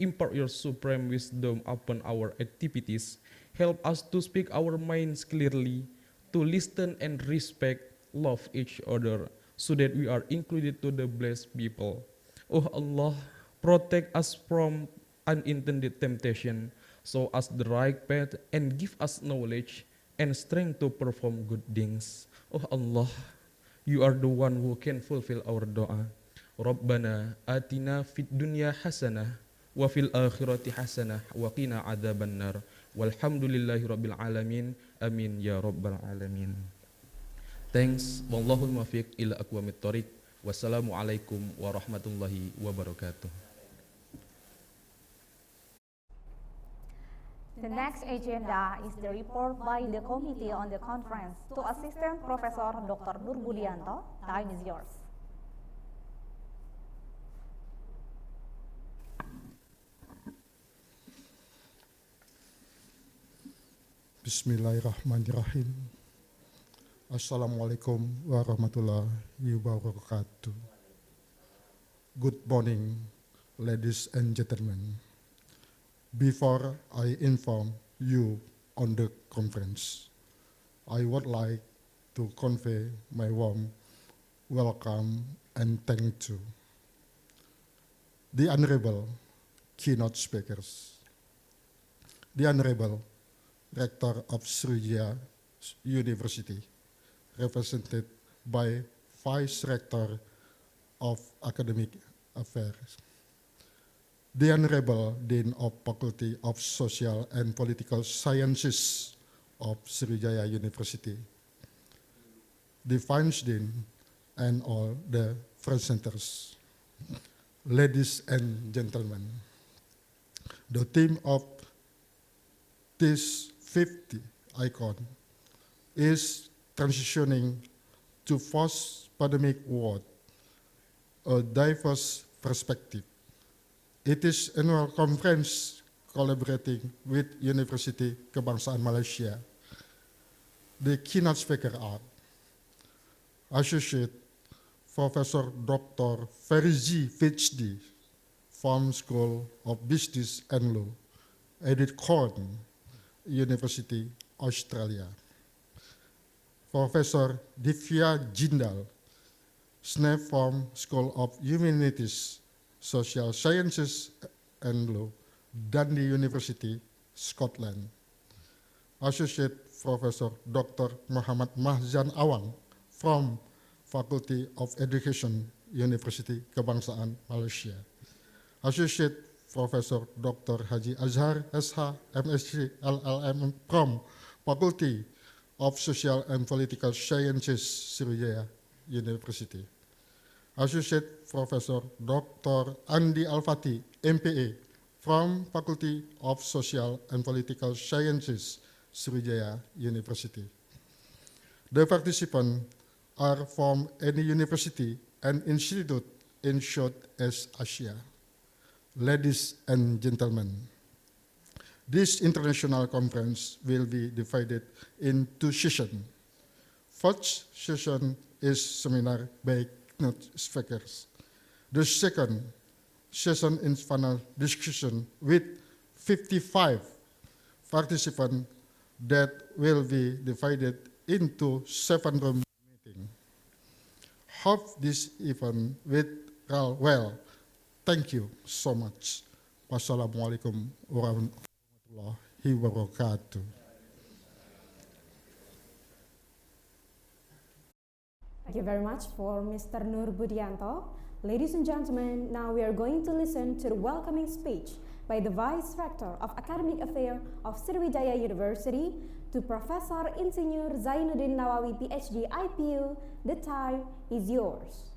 impart your supreme wisdom upon our activities, help us to speak our minds clearly, to listen and respect, love each other, so that we are included to the blessed people. Oh Allah, protect us from unintended temptation, show us the right path, and give us knowledge and strength to perform good things. Oh Allah, you are the one who can fulfill our doa. Rabbana atina fid dunya hasanah wa fil akhirati hasanah wa qina adzaban nar. Walhamdulillahi rabbil alamin. Amin ya rabbal alamin. Thanks. Wallahul muwaffiq ila aqwamit thoriq. Wassalamualaikum warahmatullahi wabarakatuh. The next agenda is the report by the Committee on the Conference to Assistant Professor Dr. Nur Budianto. Time is yours. Bismillahirrahmanirrahim. Assalamualaikum warahmatullahi wabarakatuh. Good morning, ladies and gentlemen. Before I inform you on the conference, I would like to convey my warm welcome and thank you. The Honorable Keynote speakers, the Honorable Rector of Sriwijaya University, represented by Vice Rector of Academic Affairs, the Honorable Dean of Faculty of Social and Political Sciences of Sriwijaya University, the Vice Dean, and all the presenters. Ladies and gentlemen, the theme of this 50 icon is transitioning to post-pandemic world, a diverse perspective. It is annual conference collaborating with University Kebangsaan Malaysia. The keynote speaker are Associate Professor Dr. Ferzi PhD from School of Business and Law, Edith Cowan, University, Australia. Professor Divya Jindal, SNAP from School of Humanities, Social Sciences and Law, Dundee University, Scotland. Associate Professor Dr. Muhammad Mahzan Awang from Faculty of Education, University Kebangsaan Malaysia. Associate Professor Dr. Haji Azhar SH, MSc LLM from Faculty of Social and Political Sciences, Sriwijaya University. Associate Professor Dr. Andi Al-Fatih, MPA, from Faculty of Social and Political Sciences, Sriwijaya University. The participants are from any university and institute, in short as Asia. Ladies and gentlemen, this international conference will be divided in two sessions. First session is seminar by keynote speakers. The second session is panel discussion with 55 participants that will be divided into 7 room meetings. Hope this event will well. Thank you so much. Wassalamualaikum warahmatullahi wabarakatuh. Thank you very much for Mr. Nur Budianto. Ladies and gentlemen, now we are going to listen to the welcoming speech by the Vice Rector of Academic Affairs of Sriwijaya University to Professor Insinyur Zainuddin Nawawi, PhD, IPU. The time is yours.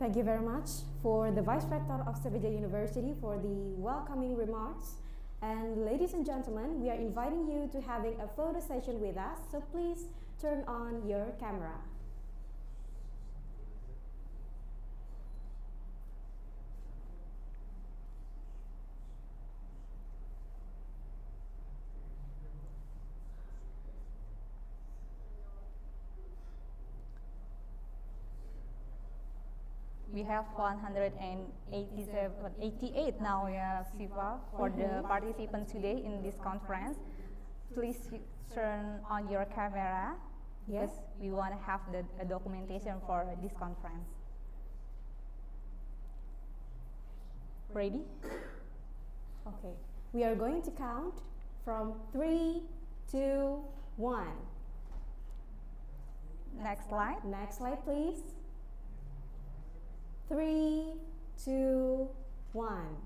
Thank you very much for the Vice Rector of Sriwijaya University for the welcoming remarks. And ladies and gentlemen, we are inviting you to having a photo session with us, so please turn on your camera. We have 188 now, yeah, Siva, for the participants today in this conference. Please turn on your camera. Yes. Because we want to have a documentation for this conference. Ready? Okay. We are going to count from 3, 2, 1. Next slide. Next slide, please. 3, 2, 1.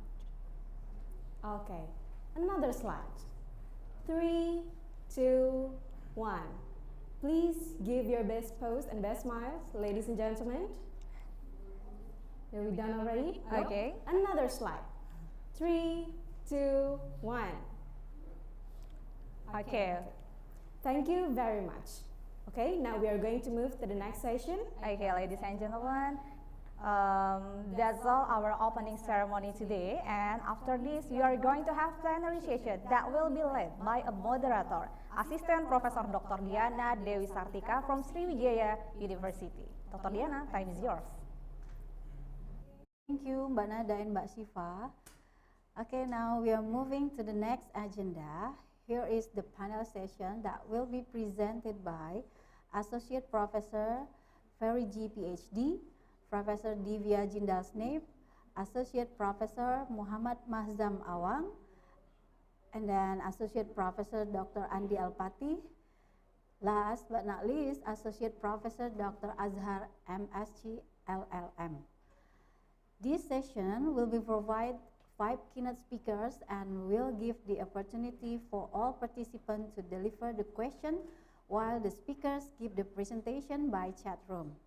Okay. Another slide. 3, 2, 1. Please give your best pose and best smiles, ladies and gentlemen. Are we done already? Okay. No? Another slide. 3, 2, 1. Okay. Thank you very much. Okay, now we are going to move to the next session. Okay, ladies and gentlemen. That's all our opening ceremony today, and after this we are going to have plenary session that will be led by a moderator, Assistant Professor Dr. Diana Dewi Sartika from Sriwijaya University. Dr. Diana, time is yours. Thank you, Mbak Nada and Mbak Siva. Okay, now we are moving to the next agenda. Here is the panel session that will be presented by Associate Professor Ferry G, PhD, Professor Divya Jindal Snape, Associate Professor Muhammad Mahzam Awang, and then Associate Professor Dr. Andi Alpati. Last but not least, Associate Professor Dr. Azhar MSc LLM. This session will be provide 5 keynote speakers and will give the opportunity for all participants to deliver the question while the speakers give the presentation by chat room.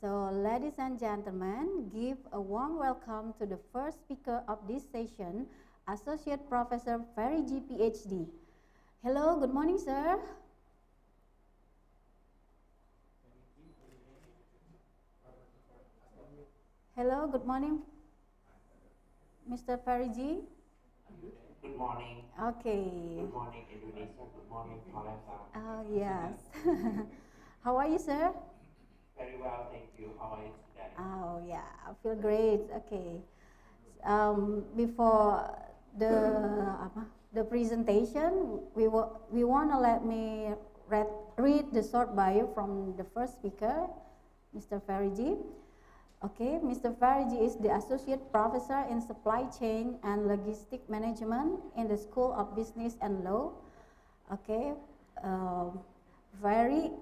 So, ladies and gentlemen, give a warm welcome to the first speaker of this session, Associate Professor Ferry G, PhD. Hello, good morning, sir. Hello, good morning, Mr. Ferry G. Good morning. Okay. Good morning, Indonesia. Good morning, Malaysia. Oh, yes. How are you, sir? Very well, thank you. How are you today? Oh, yeah, I feel great. Okay. Before the presentation, we want to let me read the short bio from the first speaker, Mr. Ferry G. Okay, Mr. Ferry G is the Associate Professor in Supply Chain and Logistic Management in the School of Business and Law. Okay, Ferry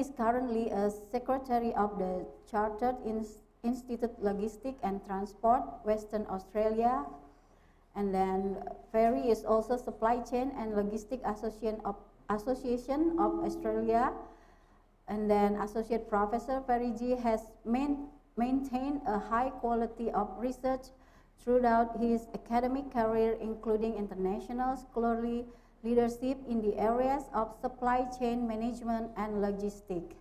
is currently a Secretary of the Chartered Institute Logistics and Transport, Western Australia. And then Ferry is also Supply Chain and Logistics Association of Australia. And then Associate Professor Ferry G has maintained a high quality of research throughout his academic career, including international scholarly leadership in the areas of supply chain management and logistics,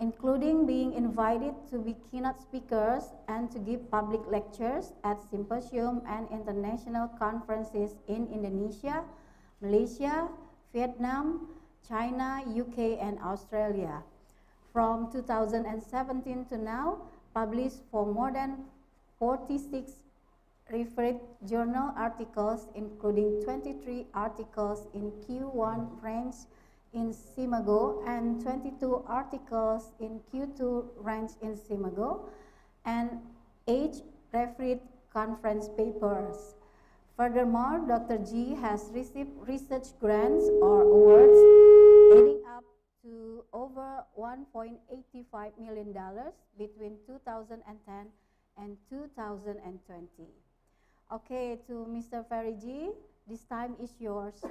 including being invited to be keynote speakers and to give public lectures at symposium and international conferences in Indonesia, Malaysia, Vietnam, China, UK, and Australia. From 2017 to now, published for more than 46 referred journal articles, including 23 articles in Q1 range in Simago and 22 articles in Q2 range in Simago, and 8 referred conference papers. Furthermore, Dr. G has received research grants or awards adding up to over $1.85 million between 2010 and 2020. Okay, to Mr. Ferry G, this time is yours.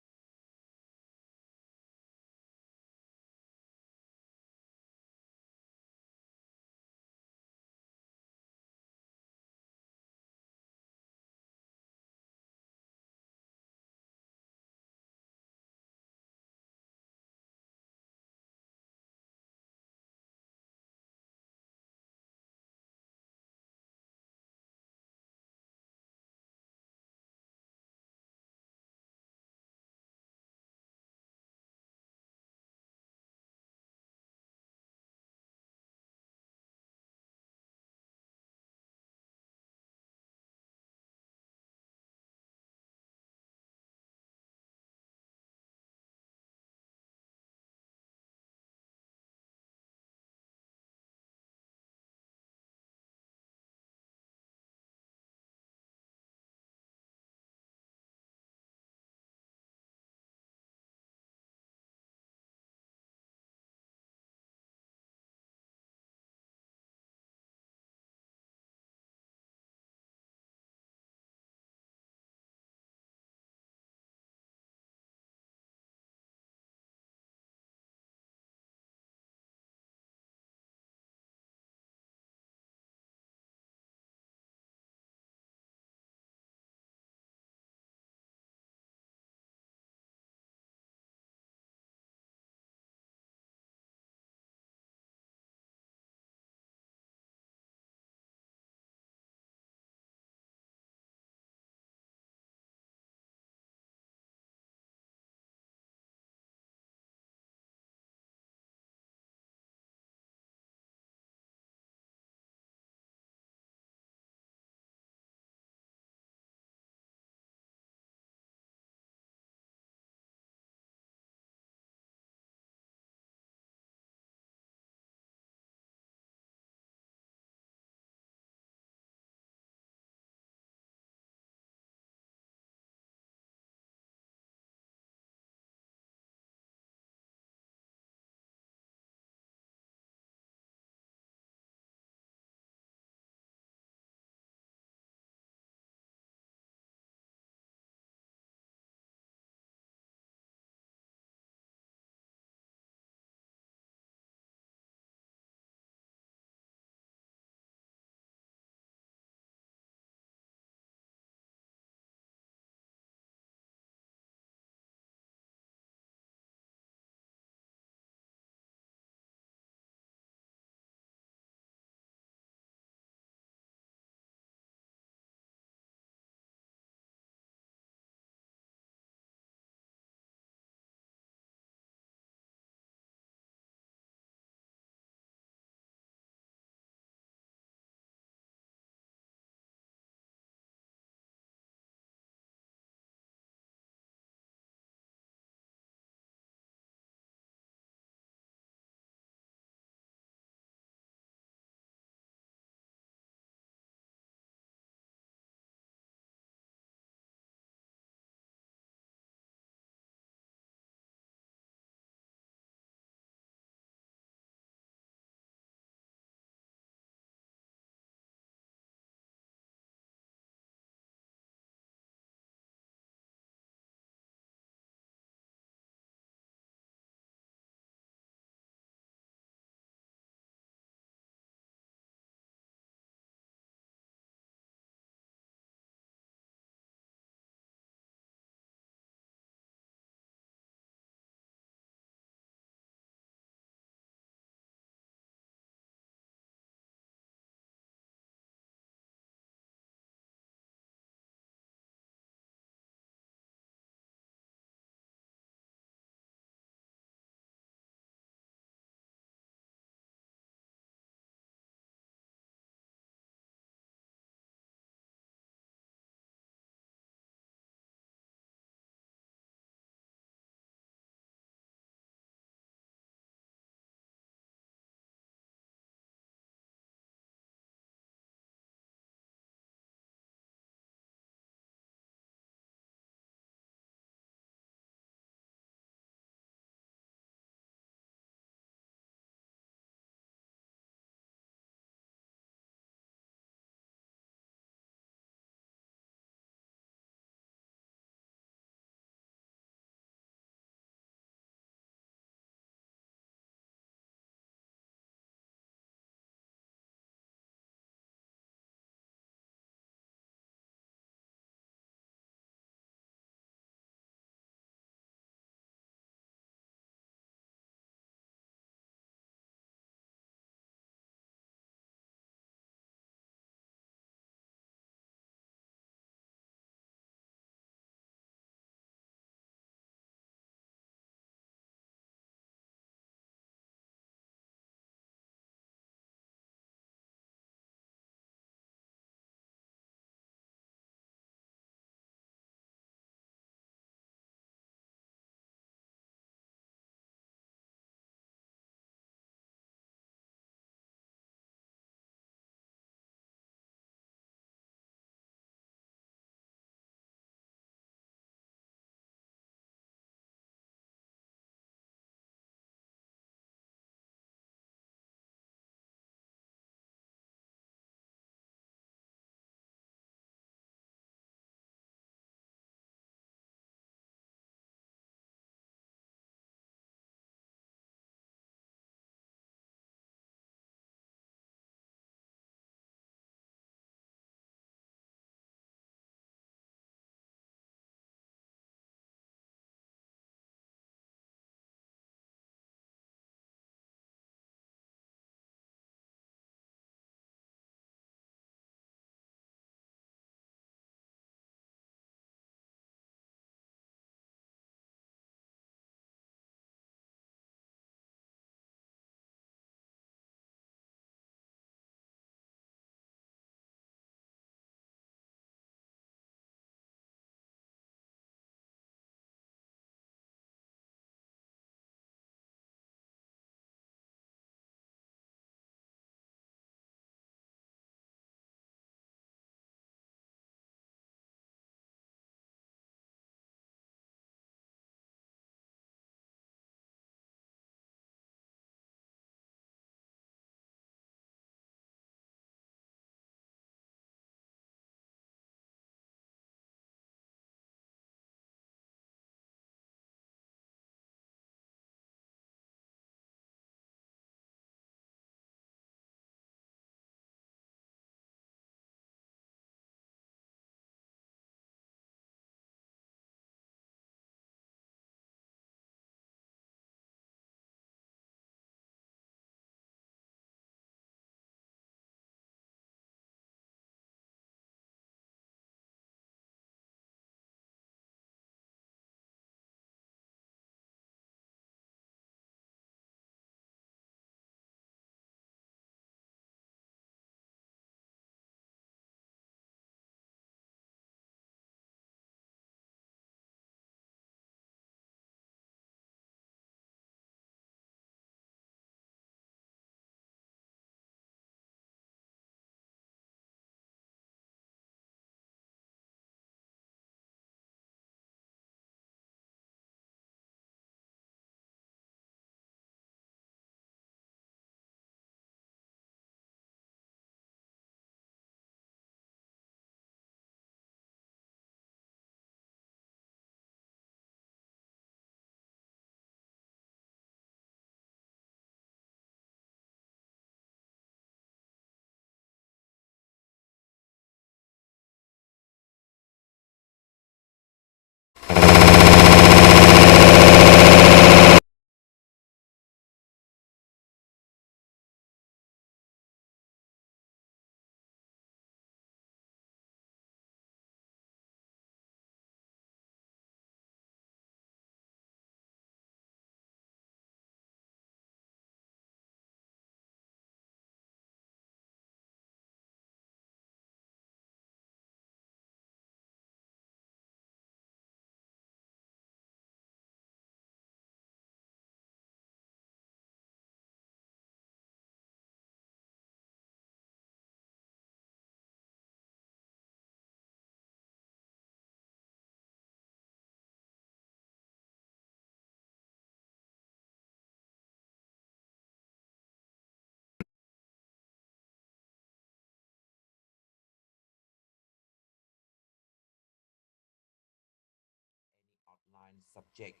subjects,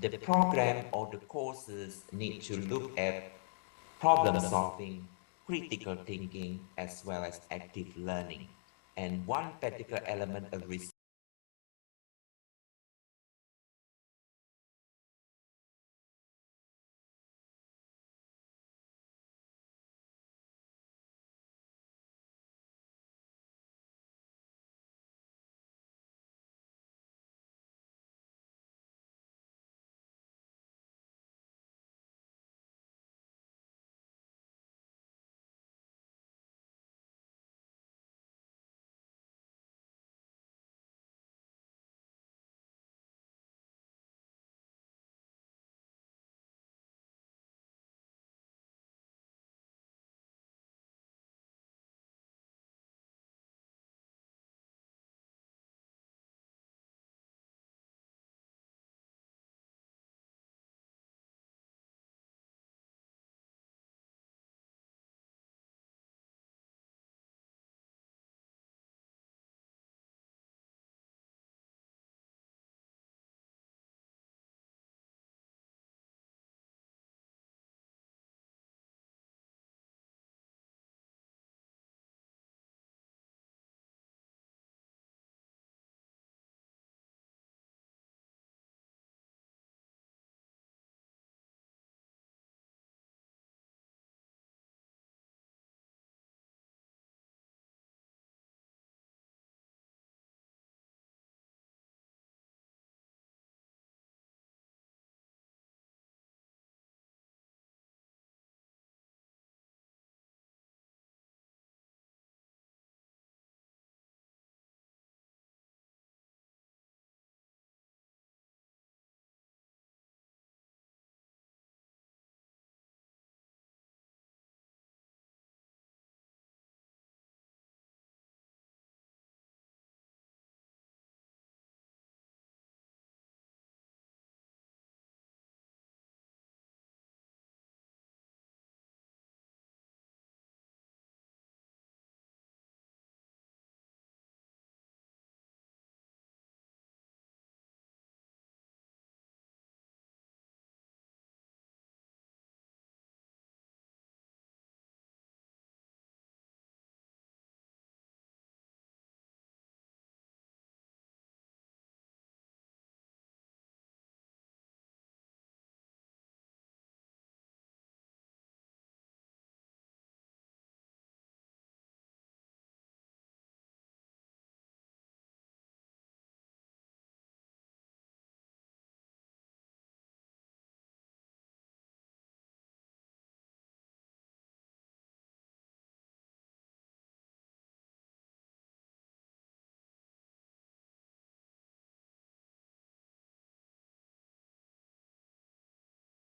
the program or the courses need to look at problem solving, critical thinking, as well as active learning. And one particular element of research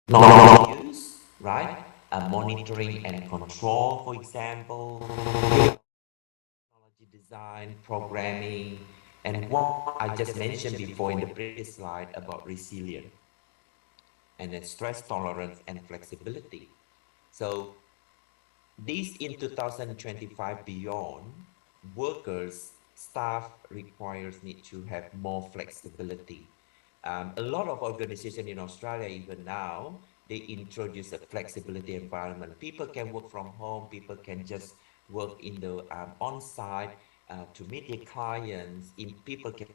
knowledge use, right? Monitoring and control, for example, technology design, programming, and what I just mentioned before in the previous slide about resilience and then stress tolerance and flexibility. So this in 2025 beyond, workers, staff requires need to have more flexibility. A lot of organizations in Australia, even now, they introduce a flexibility environment. People can work from home. People can just work in the on-site to meet their clients. In people can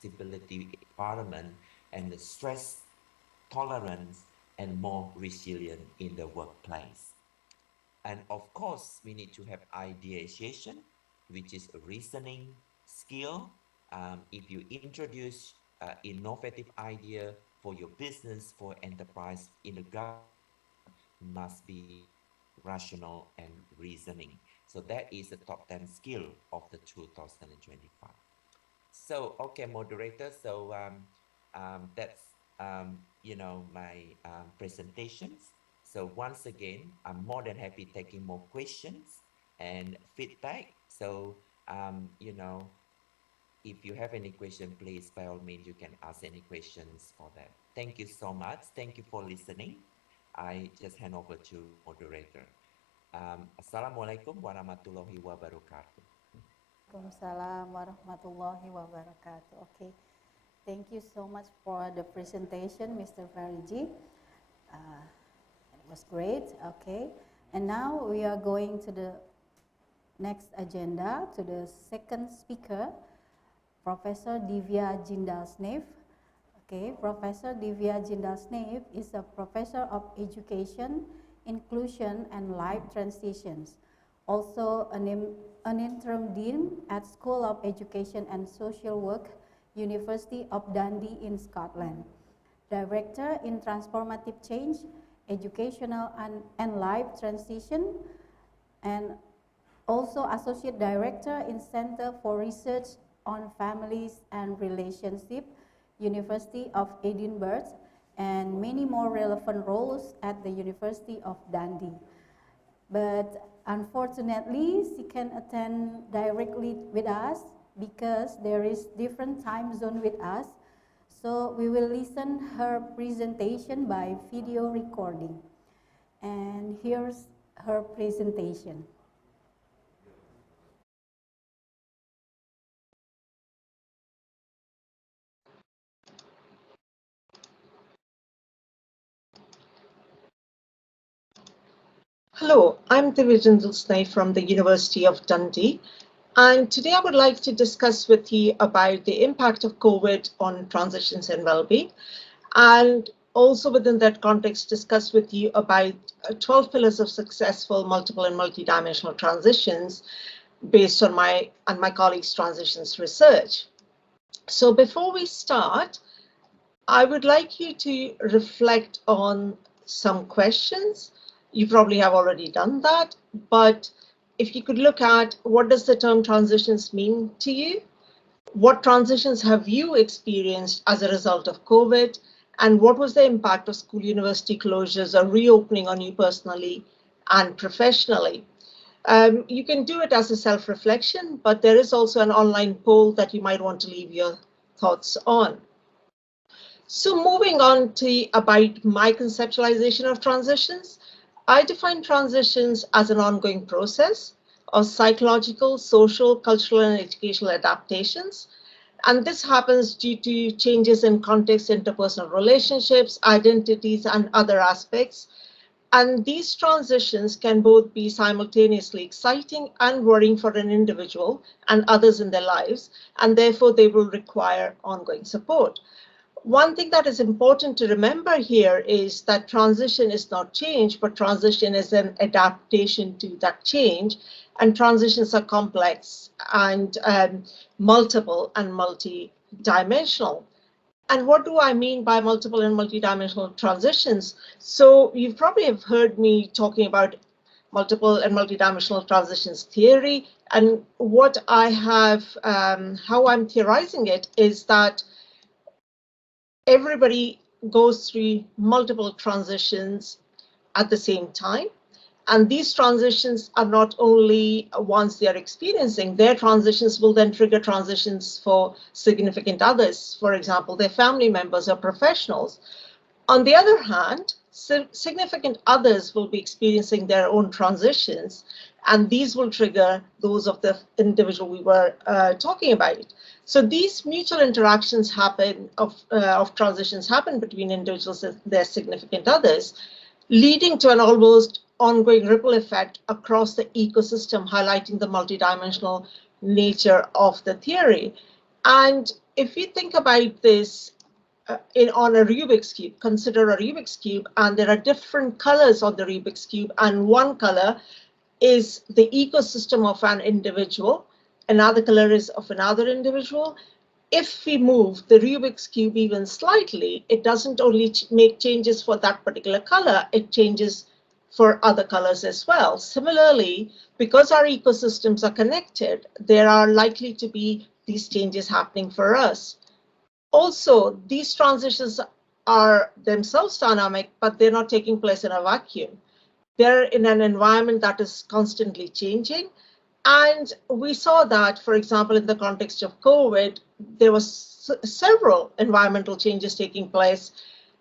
flexibility environment and the stress tolerance and more resilient in the workplace. And of course, we need to have ideation, which is a reasoning skill. If you introduce innovative idea for your business, for enterprise in the government, must be rational and reasoning. So that is the top 10 skill of the 2025. So, okay, moderator. So that's my presentations. So once again, I'm more than happy taking more questions and feedback. So if you have any question, please by all means you can ask any questions for that. Thank you so much. Thank you for listening. I just hand over to moderator. Assalamualaikum warahmatullahi wabarakatuh. Waalaikumsalam warahmatullahi wabarakatuh. Okay. Thank you so much for the presentation, Mr. Fariji. It was great. Okay, and now we are going to the next agenda, to the second speaker, Professor Divya Jindal-Snave. Okay, Professor Divya Jindal-Snave is a professor of education, inclusion, and life transitions. Also an interim dean at School of Education and Social Work, University of Dundee in Scotland. Director in Transformative Change, Educational and Life Transition, and also Associate Director in Center for Research on Families and Relationship, University of Edinburgh, and many more relevant roles at the University of Dundee. But unfortunately, she can attend directly with us because there is different time zone with us. So we will listen her presentation by video recording. And here's her presentation. Hello, I'm Divya Jindal-Snave from the University of Dundee, and today I would like to discuss with you about the impact of COVID on transitions and well-being, and also within that context discuss with you about 12 pillars of successful multiple and multidimensional transitions based on my and my colleagues' transitions research. So before we start, I would like you to reflect on some questions. You probably have already done that, but if you could look at what does the term transitions mean to you? What transitions have you experienced as a result of COVID? And what was the impact of school university closures or reopening on you personally and professionally? You can do it as a self-reflection, but there is also an online poll that you might want to leave your thoughts on. So moving on to about my conceptualization of transitions, I define transitions as an ongoing process of psychological, social, cultural, and educational adaptations. And this happens due to changes in context, interpersonal relationships, identities, and other aspects. And these transitions can both be simultaneously exciting and worrying for an individual and others in their lives, and therefore they will require ongoing support. One thing that is important to remember here is that transition is not change, but transition is an adaptation to that change. And transitions are complex and multiple and multi-dimensional. And what do I mean by multiple and multi-dimensional transitions? So you probably have heard me talking about multiple and multi-dimensional transitions theory. And what I have, how I'm theorizing it is that everybody goes through multiple transitions at the same time. And these transitions are not only ones they are experiencing, their transitions will then trigger transitions for significant others, for example, their family members or professionals. On the other hand, significant others will be experiencing their own transitions, and these will trigger those of the individual we were talking about. So these mutual interactions happen of transitions happen between individuals and their significant others, leading to an almost ongoing ripple effect across the ecosystem, highlighting the multidimensional nature of the theory. And if you think about this on a Rubik's Cube, consider a Rubik's Cube, and there are different colors on the Rubik's Cube, and one color is the ecosystem of an individual, another color is of another individual. If we move the Rubik's Cube even slightly, it doesn't only make changes for that particular color, it changes for other colors as well. Similarly, because our ecosystems are connected, there are likely to be these changes happening for us. Also, these transitions are themselves dynamic, but they're not taking place in a vacuum. They're in an environment that is constantly changing. And we saw that, for example, in the context of COVID, there was several environmental changes taking place,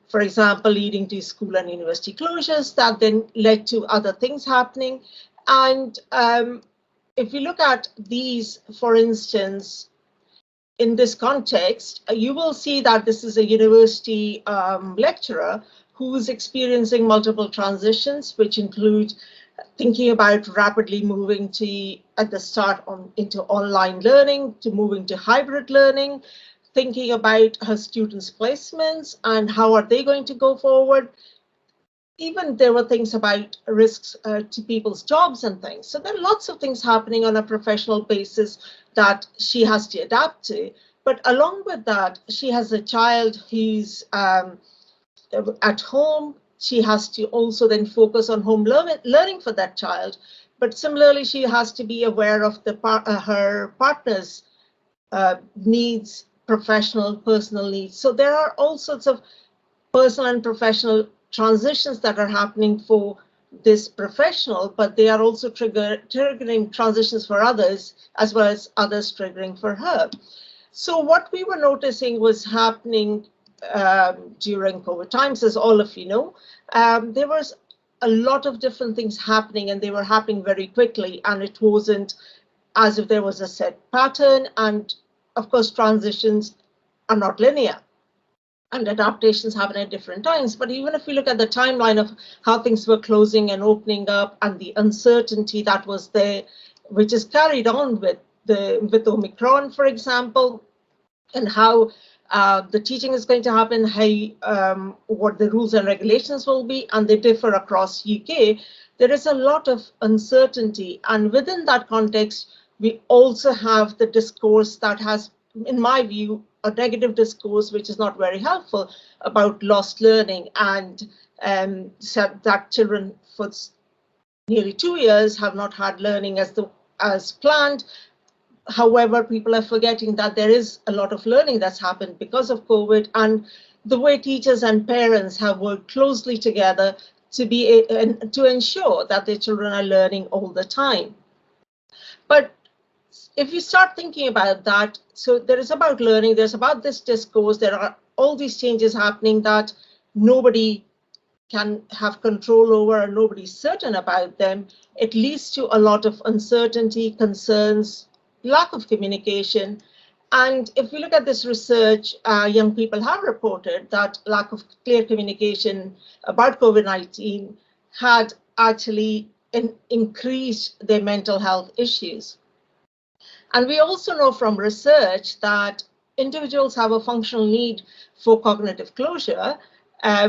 for example, leading to school and university closures that then led to other things happening. And if you look at these, for instance, in this context, you will see that this is a university lecturer who's experiencing multiple transitions, which include thinking about rapidly moving at the start into online learning, to moving to hybrid learning, thinking about her students' placements and how are they going to go forward. Even there were things about risks to people's jobs and things. So there are lots of things happening on a professional basis that she has to adapt to. But along with that, she has a child who's at home. She has to also then focus on home learning for that child. But similarly, she has to be aware of her partner's needs, professional, personal needs. So there are all sorts of personal and professional transitions that are happening for this professional, but they are also triggering transitions for others, as well as others triggering for her. So what we were noticing was happening during COVID times, as all of you know, there was a lot of different things happening, and they were happening very quickly, and it wasn't as if there was a set pattern. And of course, transitions are not linear, and adaptations happen at different times. But even if we look at the timeline of how things were closing and opening up, and the uncertainty that was there, which is carried on with Omicron, for example, and how the teaching is going to happen, how what the rules and regulations will be, and they differ across UK. There is a lot of uncertainty, and within that context, we also have the discourse that has, in my view, a negative discourse, which is not very helpful, about lost learning, and said that children for nearly 2 years have not had learning as planned. However, people are forgetting that there is a lot of learning that's happened because of COVID, and the way teachers and parents have worked closely together to ensure that their children are learning all the time. But if you start thinking about that, so there is about learning, there's about this discourse, there are all these changes happening that nobody can have control over, and nobody's certain about them. It leads to a lot of uncertainty, concerns, lack of communication. And if we look at this research, young people have reported that lack of clear communication about COVID-19 had actually increased their mental health issues. And we also know from research that individuals have a functional need for cognitive closure,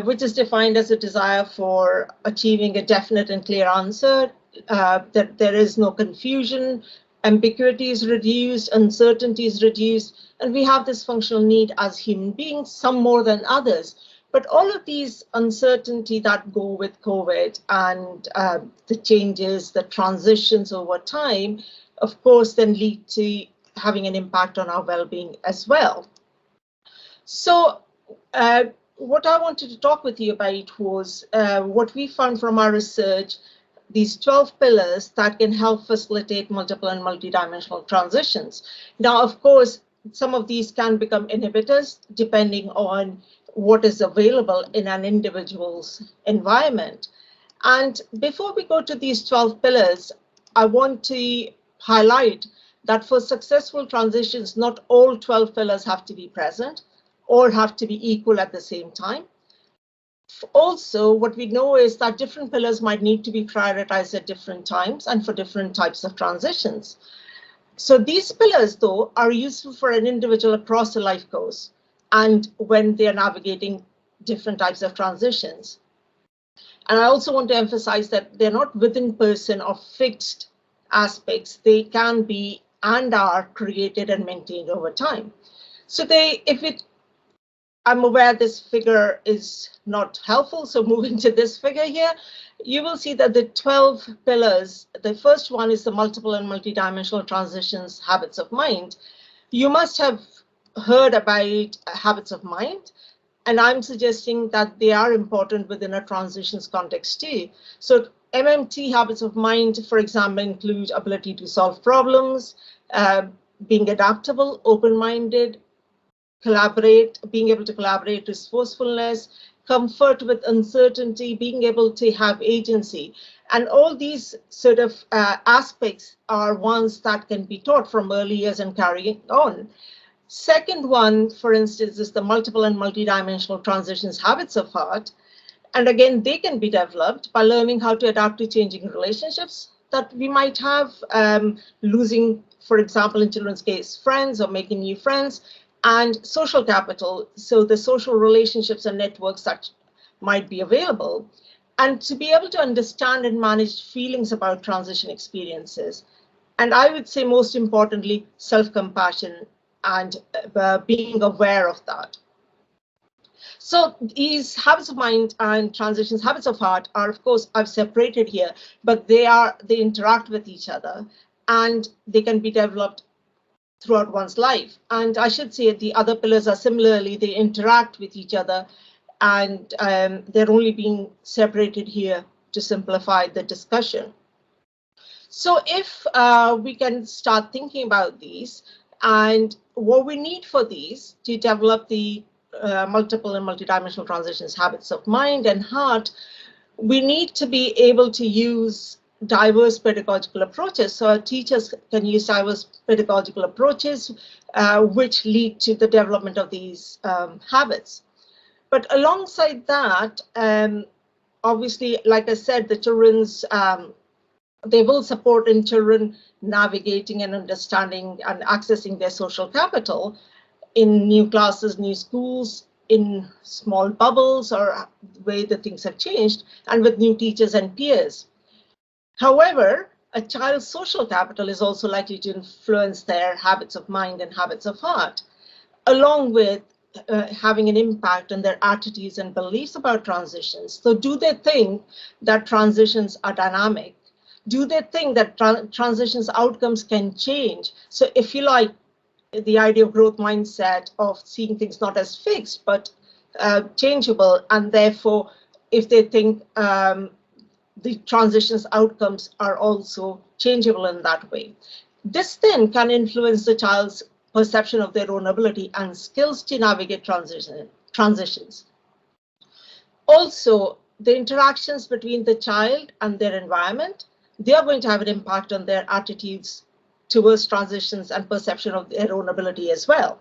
which is defined as a desire for achieving a definite and clear answer, that there is no confusion, ambiguity is reduced, uncertainty is reduced, and we have this functional need as human beings, some more than others. But all of these uncertainty that go with COVID and the changes, the transitions over time, of course, then lead to having an impact on our well-being as well. So what I wanted to talk with you about was what we found from our research, these 12 pillars that can help facilitate multiple and multidimensional transitions. Now, of course, some of these can become inhibitors depending on what is available in an individual's environment. And before we go to these 12 pillars, I want to highlight that for successful transitions, not all 12 pillars have to be present or have to be equal at the same time. Also, what we know is that different pillars might need to be prioritized at different times and for different types of transitions. So these pillars, though, are useful for an individual across the life course and when they are navigating different types of transitions. And I also want to emphasize that they're not within person or fixed aspects. They can be and are created and maintained over time. So I'm aware this figure is not helpful, so moving to this figure here, you will see that the 12 pillars, the first one is the multiple and multidimensional transitions, habits of mind. You must have heard about habits of mind, and I'm suggesting that they are important within a transitions context too. So MMT habits of mind, for example, include ability to solve problems, being adaptable, open-minded, being able to collaborate, resourcefulness, comfort with uncertainty, being able to have agency. And all these sort of aspects are ones that can be taught from early years and carrying on. Second one, for instance, is the multiple and multidimensional transitions habits of heart. And again, they can be developed by learning how to adapt to changing relationships that we might have, losing, for example, in children's case, friends or making new friends, and social capital, so the social relationships and networks that might be available, and to be able to understand and manage feelings about transition experiences. And I would say most importantly, self-compassion and being aware of that. So these habits of mind and transitions, habits of heart are, of course, I've separated here, but they interact with each other and they can be developed throughout one's life. And I should say the other pillars are similarly, they interact with each other and they're only being separated here to simplify the discussion. So if we can start thinking about these and what we need for these to develop the multiple and multidimensional transitions, habits of mind and heart, we need to be able to use diverse pedagogical approaches. So our teachers can use diverse pedagogical approaches, which lead to the development of these habits. But alongside that, obviously, like I said, the children's they will support in children navigating and understanding and accessing their social capital in new classes, new schools, in small bubbles or the way that things have changed, and with new teachers and peers. However, a child's social capital is also likely to influence their habits of mind and habits of heart, along with having an impact on their attitudes and beliefs about transitions. So do they think that transitions are dynamic? Do they think that transitions outcomes can change? So if you like, the idea of growth mindset of seeing things not as fixed, but changeable, and therefore, if they think the transitions outcomes are also changeable in that way. This then can influence the child's perception of their own ability and skills to navigate transitions. Also, the interactions between the child and their environment, they are going to have an impact on their attitudes towards transitions and perception of their own ability as well.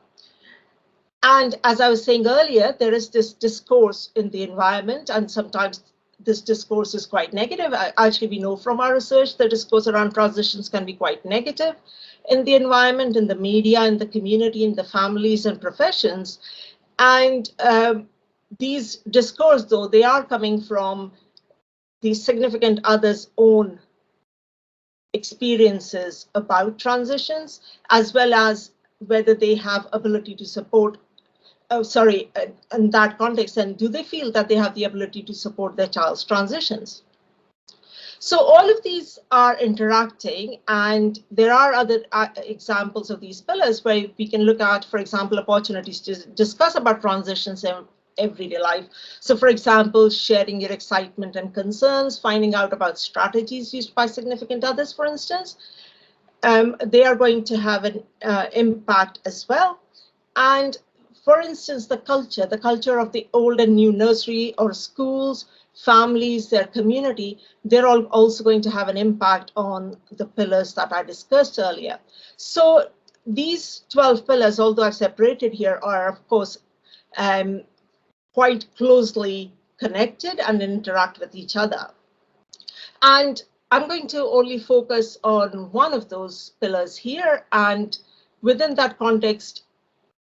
And as I was saying earlier, there is this discourse in the environment, and sometimes this discourse is quite negative. Actually, we know from our research the discourse around transitions can be quite negative in the environment, in the media, in the community, in the families and professions. And these discourse, though, they are coming from the significant other's own experiences about transitions, as well as whether they have ability to support, in that context, and do they feel that they have the ability to support their child's transitions? So all of these are interacting, and there are other examples of these pillars where we can look at, for example, opportunities to discuss about transitions in everyday life. So for example, sharing your excitement and concerns, finding out about strategies used by significant others, for instance, they are going to have an impact as well. And for instance, the culture of the old and new nursery or schools, families, their community, they're all also going to have an impact on the pillars that I discussed earlier. So these 12 pillars, although I've separated here, are of course quite closely connected and interact with each other. And I'm going to only focus on one of those pillars here. And within that context,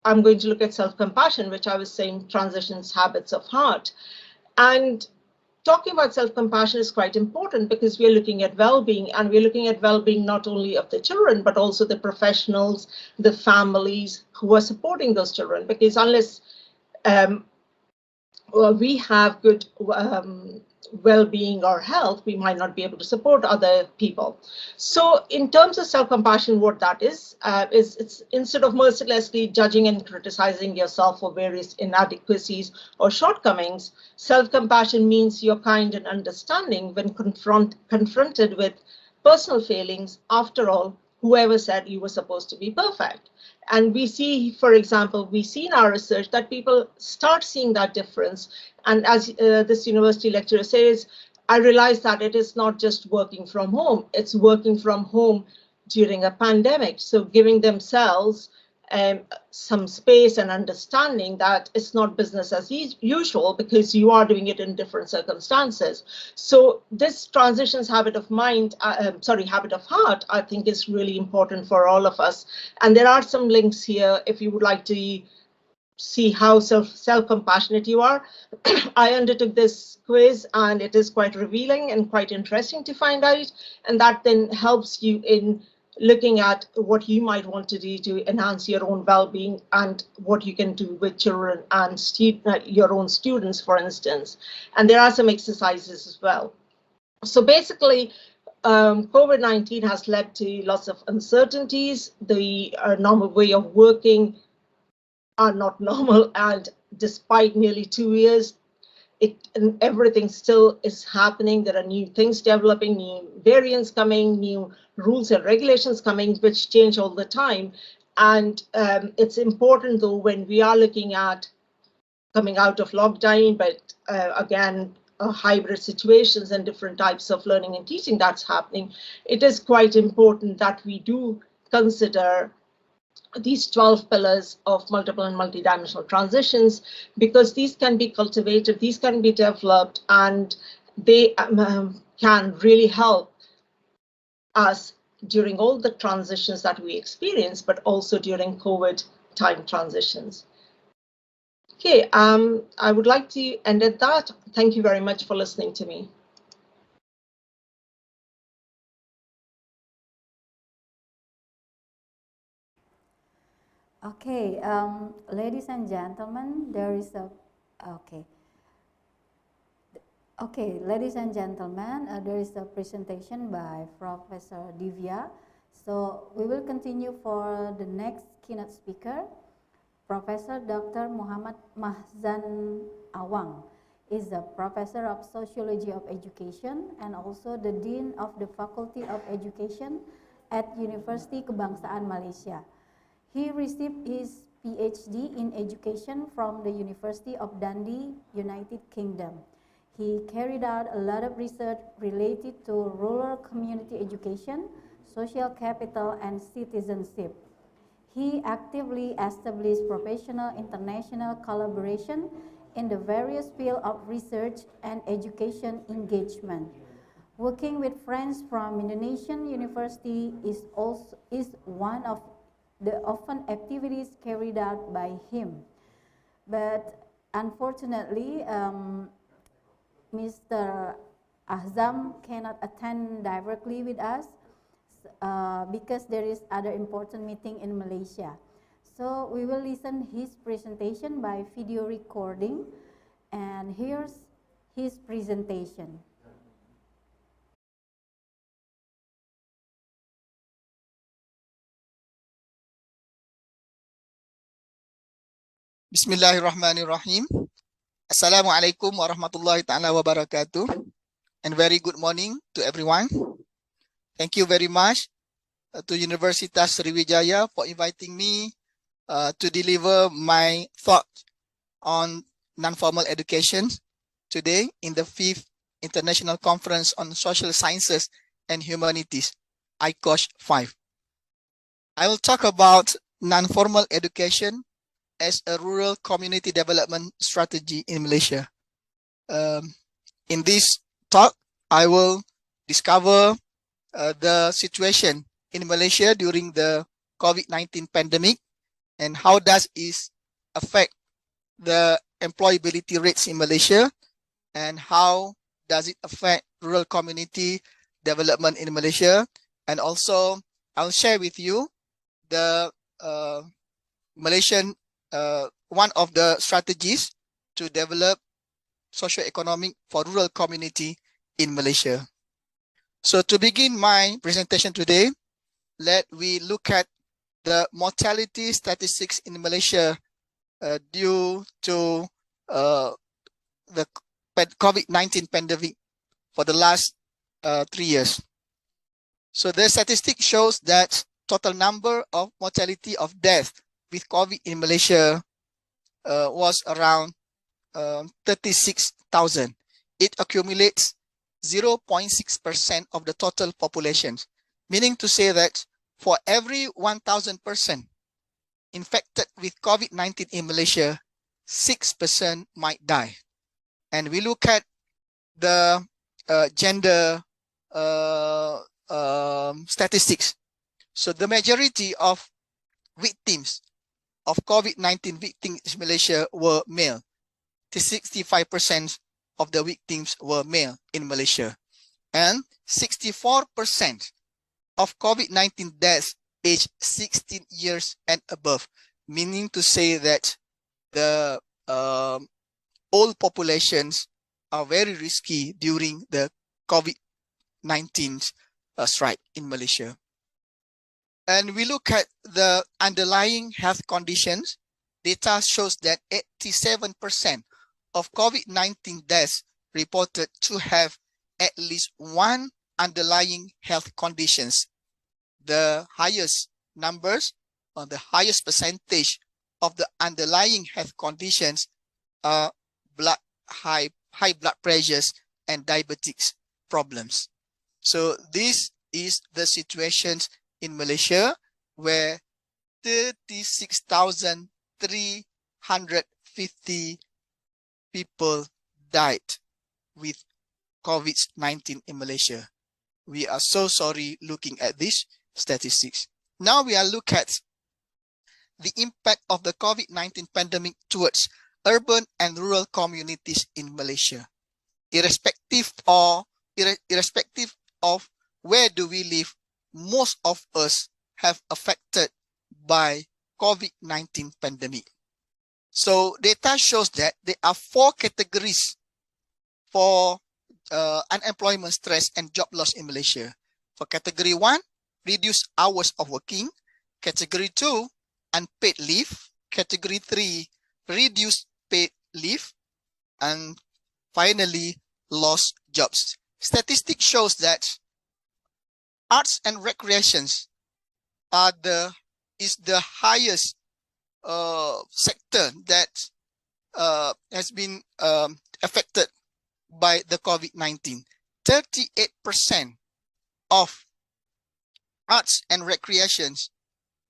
I'm going to look at self-compassion, which I was saying transitions, habits of heart. And talking about self-compassion is quite important because we're looking at well-being, and we're looking at well-being not only of the children, but also the professionals, the families who are supporting those children. Because unless we have good well-being or health, we might not be able to support other people. So in terms of self-compassion, what that is it's instead of mercilessly judging and criticizing yourself for various inadequacies or shortcomings, self-compassion means you're kind and understanding when confronted with personal failings. After all, whoever said you were supposed to be perfect? And we see, for example, we see in our research that people start seeing that difference. And as this university lecturer says, I realized that it is not just working from home, it's working from home during a pandemic. So giving themselves some space and understanding that it's not business as usual, because you are doing it in different circumstances. So this transitions habit of mind, habit of heart, I think is really important for all of us. And there are some links here if you would like to see how self-compassionate you are. I undertook this quiz and it is quite revealing and quite interesting to find out. And that then helps you in looking at what you might want to do to enhance your own well-being and what you can do with children and your own students, for instance. And there are some exercises as well. So basically, COVID-19 has led to lots of uncertainties. The normal way of working are not normal, and despite nearly 2 years, everything still is happening. There are new things developing, new variants coming, new rules and regulations coming, which change all the time. And it's important, though, when we are looking at coming out of lockdown, but again, hybrid situations and different types of learning and teaching that's happening, it is quite important that we do consider these 12 pillars of multiple and multidimensional transitions, because these can be cultivated, these can be developed, and they can really help us during all the transitions that we experience, but also during COVID time transitions. Okay, I would like to end at that. Thank you very much for listening to me. Okay, ladies and gentlemen, there is a, ladies and gentlemen, there is a presentation by Professor Divya. So we will continue for the next keynote speaker. Professor Dr. Muhammad Mahzan Awang is a professor of Sociology of Education and also the Dean of the Faculty of Education at University Kebangsaan Malaysia. He received his PhD in education from the University of Dundee, United Kingdom. He carried out a lot of research related to rural community education, social capital, and citizenship. He actively established professional international collaboration in the various fields of research and education engagement. Working with friends from Indonesian University is one of the often activities carried out by him. But unfortunately, Mr. Ahzam cannot attend directly with us because there is other important meeting in Malaysia. So we will listen his presentation by video recording, and here's his presentation. Bismillahirrahmanirrahim. Assalamualaikum warahmatullahi ta'ala wabarakatuh. And very good morning to everyone. Thank you very much to Universitas Sriwijaya for inviting me to deliver my thoughts on non-formal education today in the 5th International Conference on Social Sciences and Humanities, ICOSH 5. I will talk about non-formal education as a rural community development strategy in Malaysia. In this talk, I will discover the situation in Malaysia during the COVID-19 pandemic and how does it affect the employability rates in Malaysia, and how does it affect rural community development in Malaysia. And also, I'll share with you the Malaysian one of the strategies to develop socio-economic for rural community in Malaysia. So to begin my presentation today, let we look at the mortality statistics in Malaysia due to the COVID-19 pandemic for the last 3 years. So the statistic shows that total number of mortality of death with COVID in Malaysia was around 36,000. It accumulates 0.6% of the total population, meaning to say that for every 1,000 person infected with COVID-19 in Malaysia, 6% might die. And we look at the gender statistics. So the majority of victims of COVID-19 victims in Malaysia were male. 65% of the victims were male in Malaysia. And 64% of COVID-19 deaths aged 16 years and above, meaning to say that the old populations are very risky during the COVID-19 strike in Malaysia. And we look at the underlying health conditions. Data shows that 87% of COVID-19 deaths reported to have at least one underlying health conditions. The highest numbers, or the highest percentage of the underlying health conditions are high blood pressures and diabetics problems. So this is the situations in Malaysia, where 36,350 people died with COVID-19 in Malaysia. We are so sorry looking at these statistics. Now we are looking at the impact of the COVID-19 pandemic towards urban and rural communities in Malaysia. Irrespective of where do we live, most of us have affected by COVID-19 pandemic. So data shows that there are 4 categories for unemployment, stress, and job loss in Malaysia. For category 1, reduced hours of working. Category 2, unpaid leave. Category 3, reduced paid leave. And finally, lost jobs. Statistics shows that arts and recreations is the highest sector that has been affected by the COVID-19. 38% of arts and recreations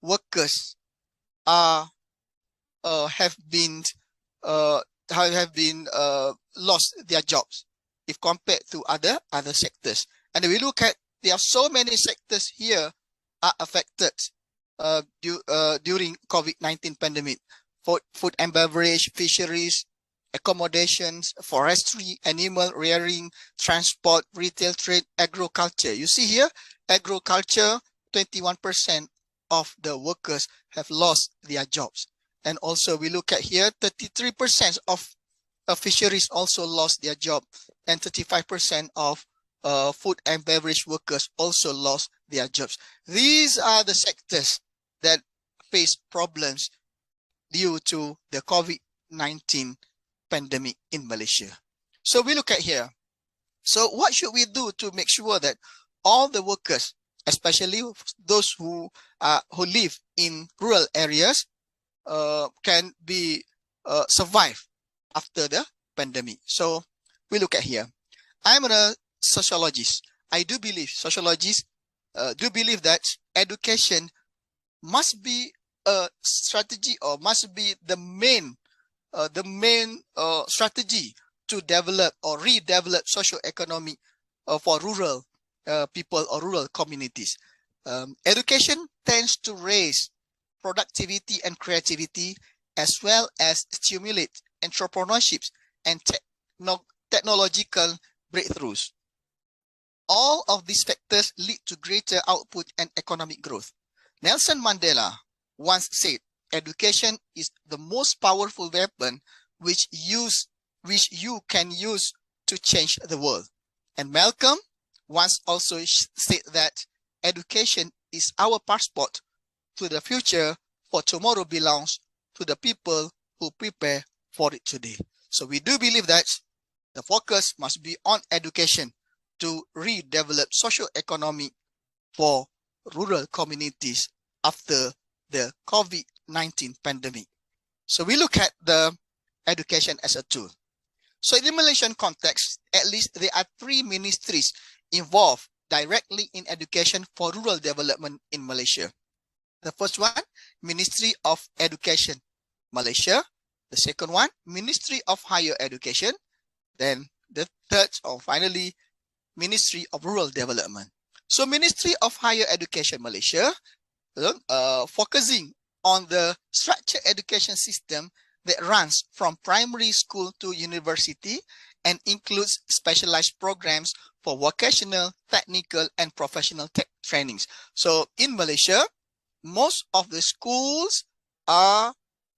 workers have been lost their jobs if compared to other sectors. And we look at, there are so many sectors here are affected during COVID-19 pandemic. Food and beverage, fisheries, accommodations, forestry, animal rearing, transport, retail trade, agriculture. You see here, agriculture, 21% of the workers have lost their jobs. And also we look at here, 33% of fisheries also lost their job, and 35% of food and beverage workers also lost their jobs. These are the sectors that face problems due to the COVID-19 pandemic in Malaysia. So we look at here. So what should we do to make sure that all the workers, especially those who live in rural areas, can be survive after the pandemic? So we look at here. I'm a sociologist. I do believe sociologists do believe that education must be a strategy, or must be the main strategy to develop or redevelop socio-economic for rural people or rural communities. Education tends to raise productivity and creativity, as well as stimulate entrepreneurship and technological breakthroughs. All of these factors lead to greater output and economic growth. Nelson Mandela once said, education is the most powerful weapon which you can use to change the world. And Malcolm once also said that education is our passport to the future, for tomorrow belongs to the people who prepare for it today. So we do believe that the focus must be on education to redevelop socio-economy for rural communities after the COVID-19 pandemic. So we look at the education as a tool. So in the Malaysian context, at least there are 3 ministries involved directly in education for rural development in Malaysia. The first one, Ministry of Education, Malaysia. The second one, Ministry of Higher Education. Then the third, or finally, Ministry of Rural Development. So Ministry of Higher Education, Malaysia, focusing on the structured education system that runs from primary school to university and includes specialized programs for vocational, technical, and professional trainings. So in Malaysia, most of the schools are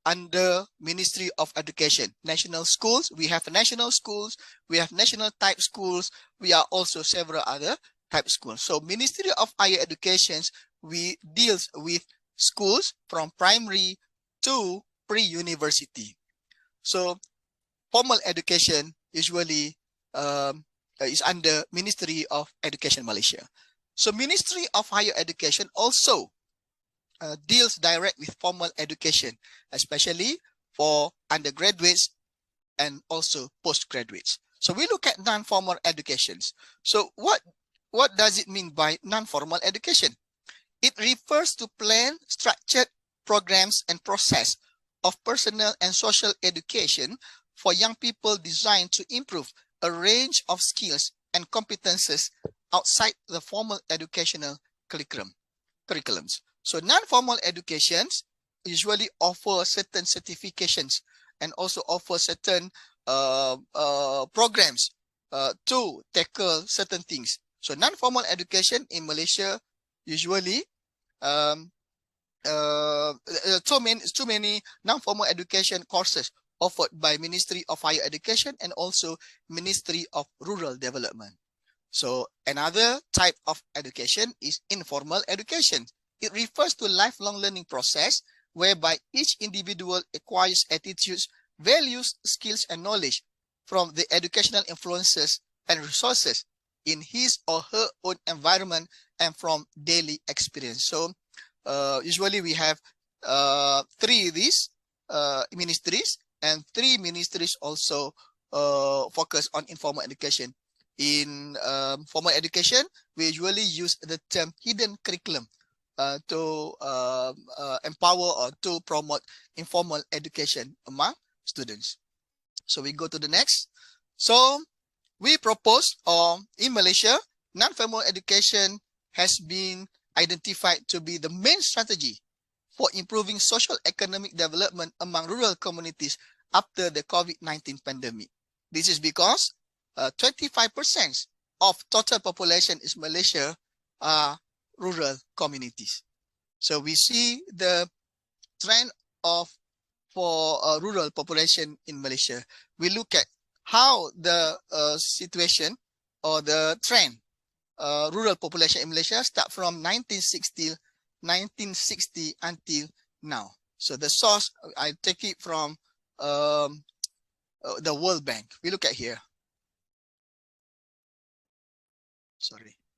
under Ministry of Education. National schools, we have national schools, we have national type schools, we are also several other type schools. So Ministry of Higher Education, we deals with schools from primary to pre-university. So formal education usually is under Ministry of Education Malaysia. So Ministry of Higher Education also deals direct with formal education, especially for undergraduates and also postgraduates. So we look at non-formal educations. So what does it mean by non-formal education? It refers to planned, structured programs and process of personal and social education for young people designed to improve a range of skills and competences outside the formal educational curriculums. So non-formal educations usually offer certain certifications and also offer certain programs to tackle certain things. So non-formal education in Malaysia usually too many non-formal education courses offered by Ministry of Higher Education and also Ministry of Rural Development. So another type of education is informal education. It refers to lifelong learning process whereby each individual acquires attitudes, values, skills, and knowledge from the educational influences and resources in his or her own environment and from daily experience. So usually we have three of these ministries, and three ministries also focus on informal education. In formal education, we usually use the term hidden curriculum to empower or to promote informal education among students. So we go to the next. So we propose, in Malaysia, non-formal education has been identified to be the main strategy for improving social economic development among rural communities after the COVID-19 pandemic. This is because 25% of total population in Malaysia are rural communities. So we see the trend for rural population in Malaysia. We look at how the situation or the trend rural population in Malaysia start from 1960 until now. So the source, I take it from the World Bank. We look at here.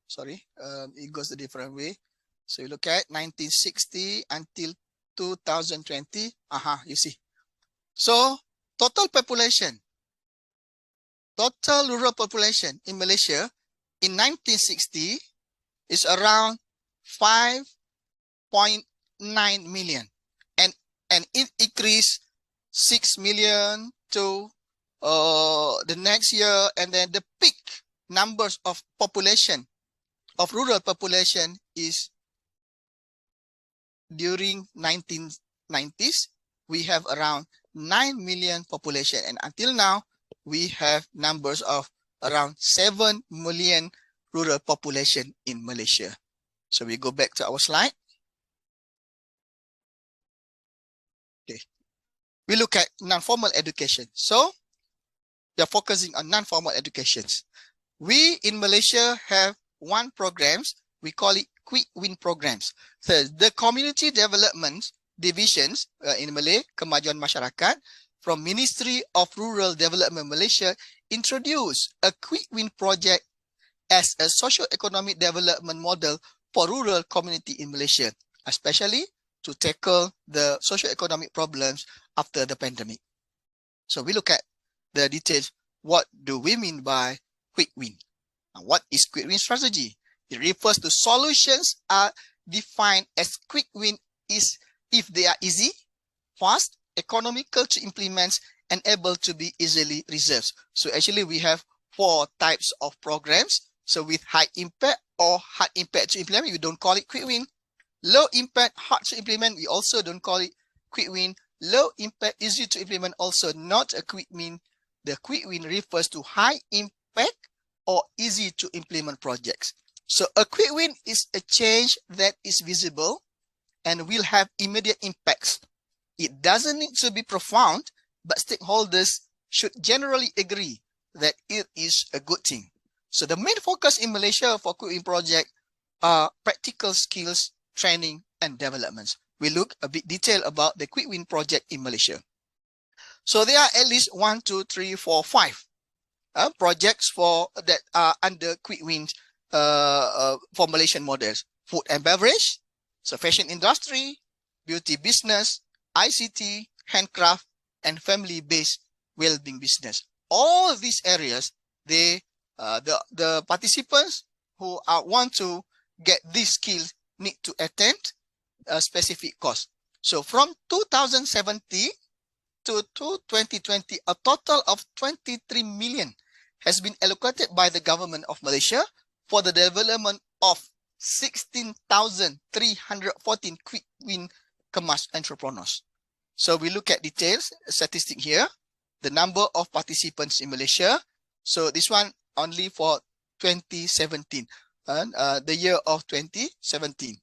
Sorry, it goes a different way. So you look at 1960 until 2020. You see. So total population, total rural population in Malaysia in 1960 is around 5.9 million, and it increased 6 million to the next year, and then the peak numbers of population of rural population is during 1990s. We have around 9 million population, and until now we have numbers of around 7 million rural population in Malaysia. So we go back to our slide. Okay, we look at non-formal education. So we are focusing on non-formal educations. We in Malaysia have one programs, we call it quick win programs. So the community development divisions in Malay, Kemajuan Masyarakat, from Ministry of Rural Development Malaysia introduced a quick win project as a socio-economic development model for rural community in Malaysia, especially to tackle the socio-economic problems after the pandemic. So we look at the details. What do we mean by quick win? Now, what is quick win strategy? It refers to solutions are defined as quick win is if they are easy, fast, economical to implement, and able to be easily reserved. So actually we have 4 types of programs. So with high impact or hard impact to implement, we don't call it quick win. Low impact, hard to implement, we also don't call it quick win. Low impact, easy to implement, also not a quick win. The quick win refers to high impact or easy to implement projects. So a quick win is a change that is visible and will have immediate impacts. It doesn't need to be profound, but stakeholders should generally agree that it is a good thing. So the main focus in Malaysia for quick win project are practical skills, training, and developments. We look a bit detail about the quick win project in Malaysia. So there are at least 1, 2, 3, 4, 5 projects that are under quick wins for Malaysian models. Food and beverage, so fashion industry, beauty business, ICT, handcraft, and family-based well-being business. All of these areas, the participants who want to get these skills need to attend a specific course. So from 2017 to 2020, a total of 23 million has been allocated by the government of Malaysia for the development of 16,314 quick win kemas entrepreneurs. So we look at details, statistic here, the number of participants in Malaysia. So this one only for 2017, the year of 2017.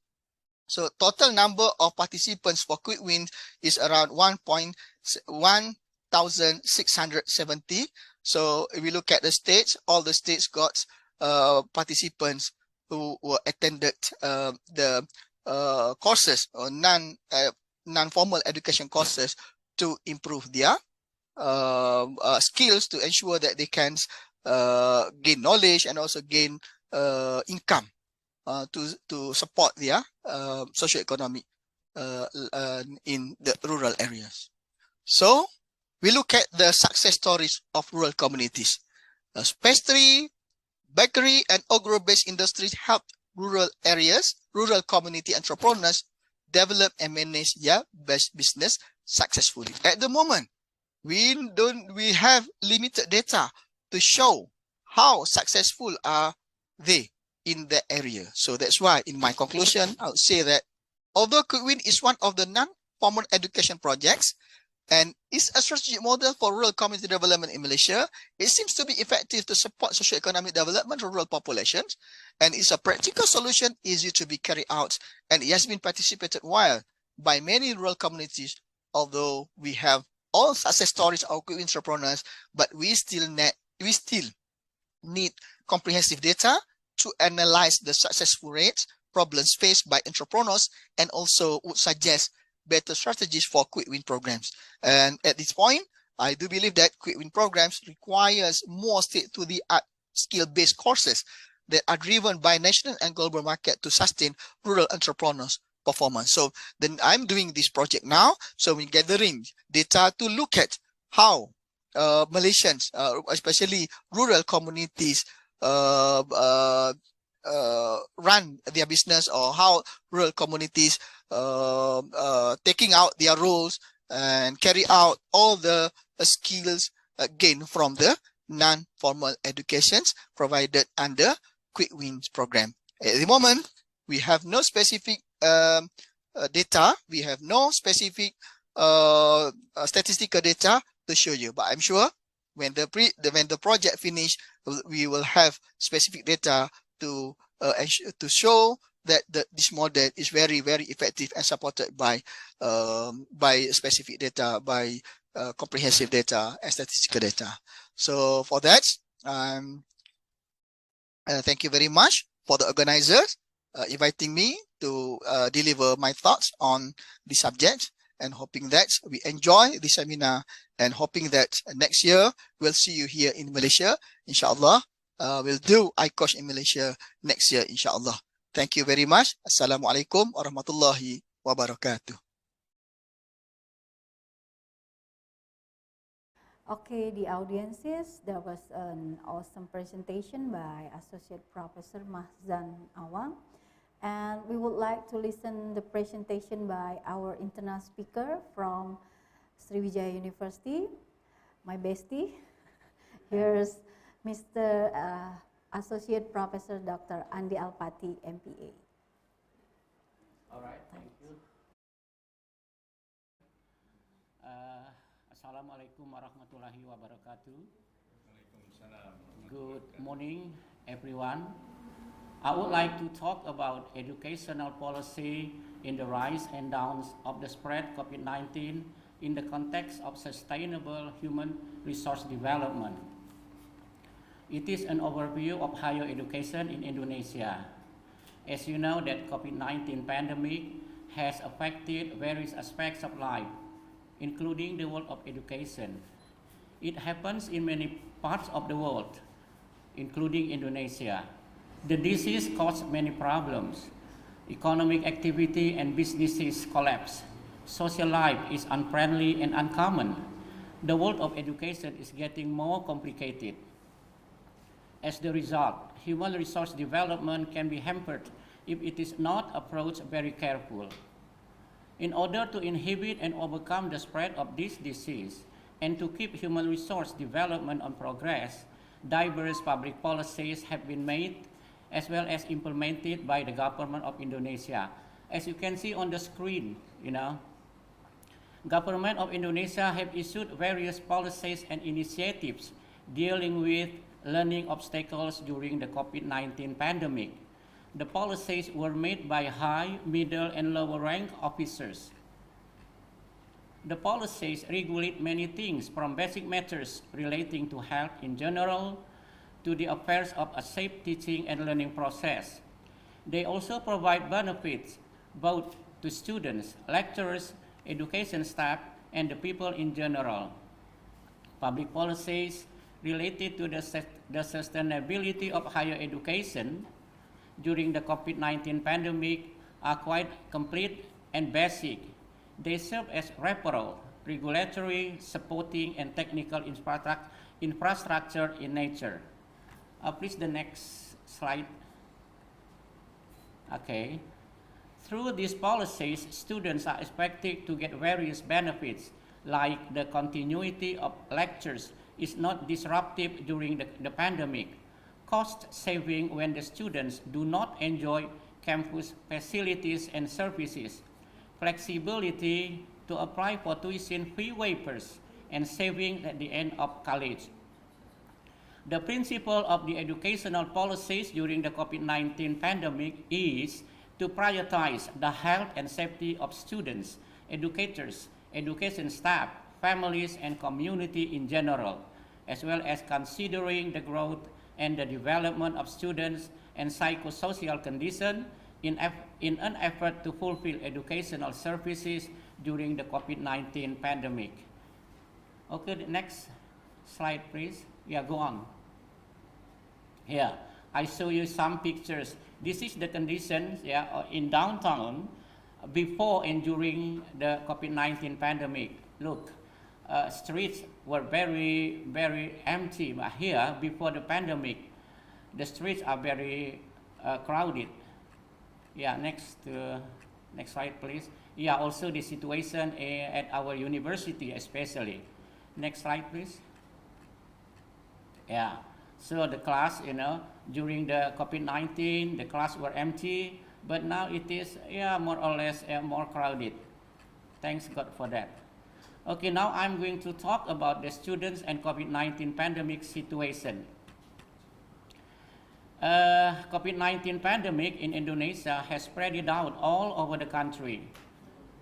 So total number of participants for quick win is around 1,670. So if we look at the states, all the states got participants who were attended the courses or non-formal education courses to improve their skills, to ensure that they can gain knowledge and also gain income to support their socioeconomic in the rural areas. So we look at the success stories of rural communities. Pastry, bakery, and agro-based industries help rural areas, rural community entrepreneurs develop and manage their best business successfully. At the moment, we have limited data to show how successful are they in the area. So that's why in my conclusion, I would say that although quick win is one of the non-formal education projects and is a strategic model for rural community development in Malaysia, it seems to be effective to support socio-economic development of rural populations, and is a practical solution easy to be carried out, and it has been participated well by many rural communities. Although we have all success stories of quick win entrepreneurs, but we still need comprehensive data to analyze the successful rates, problems faced by entrepreneurs, and also would suggest better strategies for quick win programs. And at this point, I do believe that quick win programs requires more state-to-the-art skill-based courses that are driven by national and global market to sustain rural entrepreneurs' performance. So then I'm doing this project now. So we're gathering data to look at how Malaysians, especially rural communities, run their business, or how rural communities taking out their roles and carry out all the skills gained from the non-formal educations provided under quick wins program. At the moment, we have no specific data, we have no specific statistical data to show you, but I'm sure when the project finish, we will have specific data to show that this model is very, very effective and supported by specific data, by comprehensive data and statistical data. So for that, thank you very much for the organizers inviting me to deliver my thoughts on the subject, and hoping that we enjoy the seminar, and hoping that next year we'll see you here in Malaysia, inshallah. We'll do ICOSH in Malaysia next year, inshallah. Thank you very much. Assalamualaikum warahmatullahi wabarakatuh. Okay, the audiences, that was an awesome presentation by Associate Professor Mahzan Awang. And we would like to listen the presentation by our internal speaker from Sriwijaya University, my bestie. Here's Mr. Associate Professor Dr. Andi Alpati, MPA. All right, thank you. Assalamualaikum warahmatullahi wabarakatuh. Good morning, everyone. I would like to talk about educational policy in the rise and downs of the spread COVID-19 in the context of sustainable human resource development. It is an overview of higher education in Indonesia. As you know, that COVID-19 pandemic has affected various aspects of life, including the world of education. It happens in many parts of the world, including Indonesia. The disease caused many problems. Economic activity and businesses collapse. Social life is unfriendly and uncommon. The world of education is getting more complicated. As the result, human resource development can be hampered if it is not approached very carefully. In order to inhibit and overcome the spread of this disease and to keep human resource development on progress, diverse public policies have been made as well as implemented by the government of Indonesia. As you can see on the screen, Government of Indonesia have issued various policies and initiatives dealing with learning obstacles during the COVID-19 pandemic. The policies were made by high, middle, and lower rank officers. The policies regulate many things, from basic matters relating to health in general to the affairs of a safe teaching and learning process. They also provide benefits both to students, lecturers, education staff, and the people in general. Public policies related to the sustainability of higher education during the COVID-19 pandemic are quite complete and basic. They serve as referral, regulatory, supporting, and technical infrastructure in nature. Please the next slide. Okay. Through these policies, students are expected to get various benefits, like the continuity of lectures is not disruptive during the pandemic, cost saving when the students do not enjoy campus facilities and services, flexibility to apply for tuition fee waivers, and saving at the end of college. The principle of the educational policies during the COVID-19 pandemic is to prioritize the health and safety of students, educators, education staff, families, and community in general, as well as considering the growth and the development of students and psychosocial conditions in an effort to fulfill educational services during the COVID-19 pandemic. Okay, the next slide, please. Yeah, go on. Here, I show you some pictures. This is the conditions in downtown before and during the COVID-19 pandemic. Look, streets were very, very empty, but here, before the pandemic, the streets are very crowded. Yeah, next slide, please. Yeah, also the situation at our university especially. Next slide, please. Yeah, so the class, during the COVID-19, the class were empty, but now it is, more or less more crowded. Thanks God for that. Okay, now I'm going to talk about the students and COVID-19 pandemic situation. COVID-19 pandemic in Indonesia has spread it out all over the country.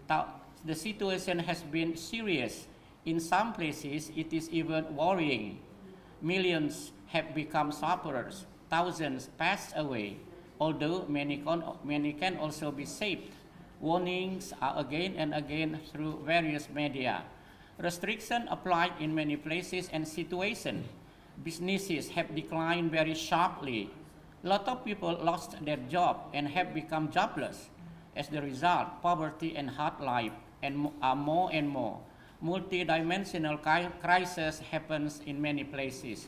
The situation has been serious. In some places, it is even worrying. Millions have become sufferers. Thousands passed away, although many can also be saved. Warnings are again and again through various media. Restrictions applied in many places and situations. Businesses have declined very sharply. A lot of people lost their job and have become jobless. As the result, poverty and hard life are more and more. Multidimensional crisis happens in many places.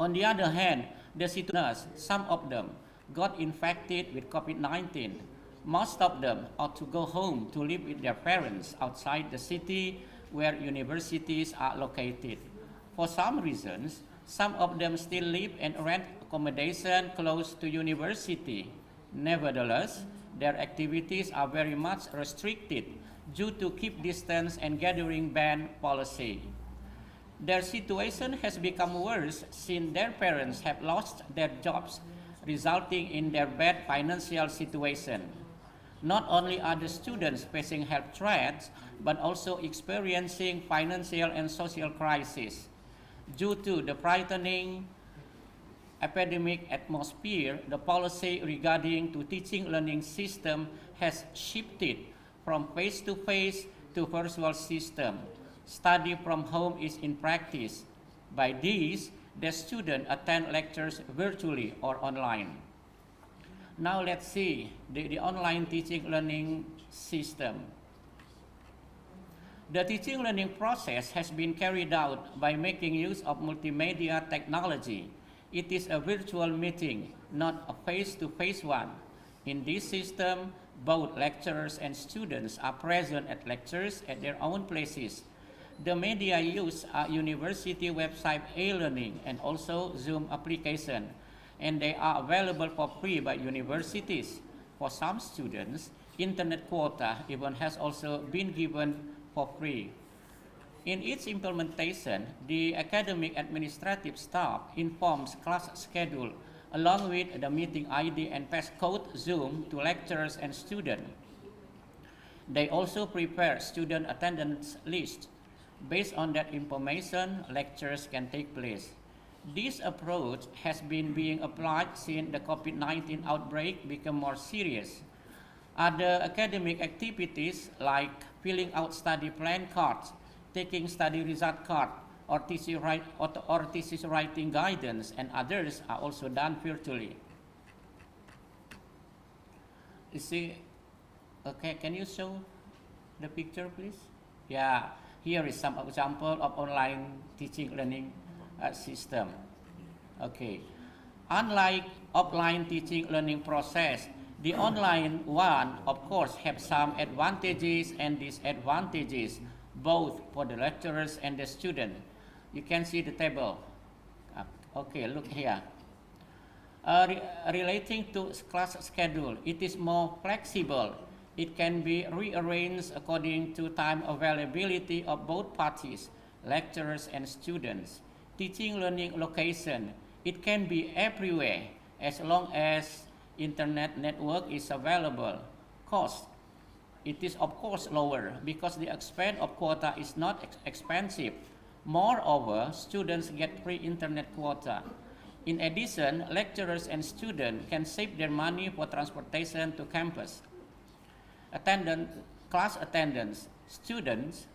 On the other hand, the situations, some of them, got infected with COVID-19. Most of them ought to go home to live with their parents outside the city where universities are located. For some reasons, some of them still live and rent accommodation close to university. Nevertheless, their activities are very much restricted due to keep distance and gathering ban policy. Their situation has become worse since their parents have lost their jobs, resulting in their bad financial situation. Not only are the students facing health threats, but also experiencing financial and social crisis. Due to the frightening epidemic atmosphere, the policy regarding to teaching learning system has shifted from face-to-face to virtual system. Study from home is in practice. By this, the students attend lectures virtually or online. Now let's see the online teaching learning system. The teaching learning process has been carried out by making use of multimedia technology. It is a virtual meeting, not a face-to-face one. In this system, both lecturers and students are present at lectures at their own places. The media used are university website e-learning and also Zoom application, and they are available for free by universities. For some students, internet quota even has also been given for free. In its implementation, the academic administrative staff informs class schedule along with the meeting ID and passcode Zoom to lecturers and students. They also prepare student attendance list. Based on that information, lectures can take place. This approach has been being applied since the COVID-19 outbreak became more serious. Other academic activities like filling out study plan cards, taking study result card, or thesis writing guidance, and others are also done virtually. You see, okay, can you show the picture, please? Yeah, here is some example of online teaching learning system. Okay, unlike offline teaching learning process, the online one, of course, have some advantages and disadvantages, both for the lecturers and the student. You can see the table. Okay, look here. Relating to class schedule, it is more flexible. It can be rearranged according to time availability of both parties, lecturers and students. Teaching learning location, it can be everywhere as long as internet network is available. Cost, it is of course lower because the expense of quota is not expensive. Moreover, students get free internet quota. In addition, lecturers and students can save their money for transportation to campus. Class attendance, students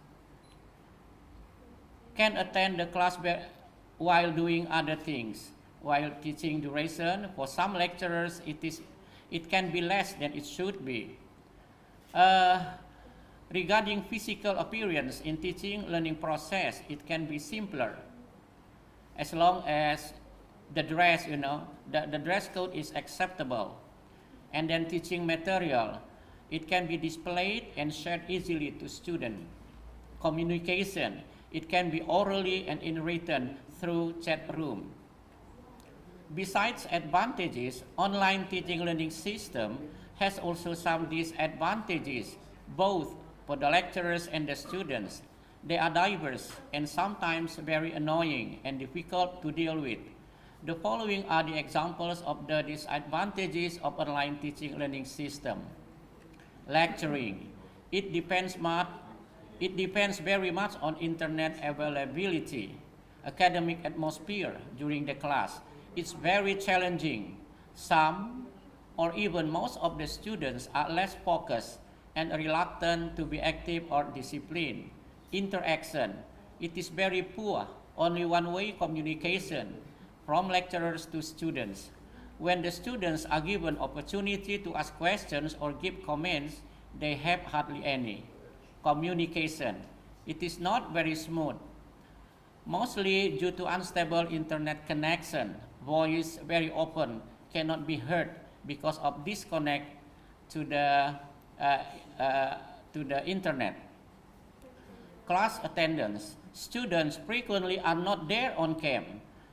can attend the class while doing other things. While teaching duration, for some lecturers, it can be less than it should be. Regarding physical appearance in teaching learning process, it can be simpler as long as the dress, the dress code is acceptable. And then teaching material, it can be displayed and shared easily to students. Communication, it can be orally and in written through chat room. Besides advantages, online teaching learning system has also some disadvantages, both for the lecturers and the students. They are diverse and sometimes very annoying and difficult to deal with. The following are the examples of the disadvantages of online teaching learning system. Lecturing, it depends very much on internet availability. Academic atmosphere during the class, it's very challenging. Some or even most of the students are less focused and reluctant to be active or disciplined. Interaction, it is very poor, only one-way communication from lecturers to students. When the students are given opportunity to ask questions or give comments, they have hardly any. Communication, it is not very smooth, mostly due to unstable internet connection. Voice very often cannot be heard because of disconnect to the internet. Class attendance. Students frequently are not there on camp.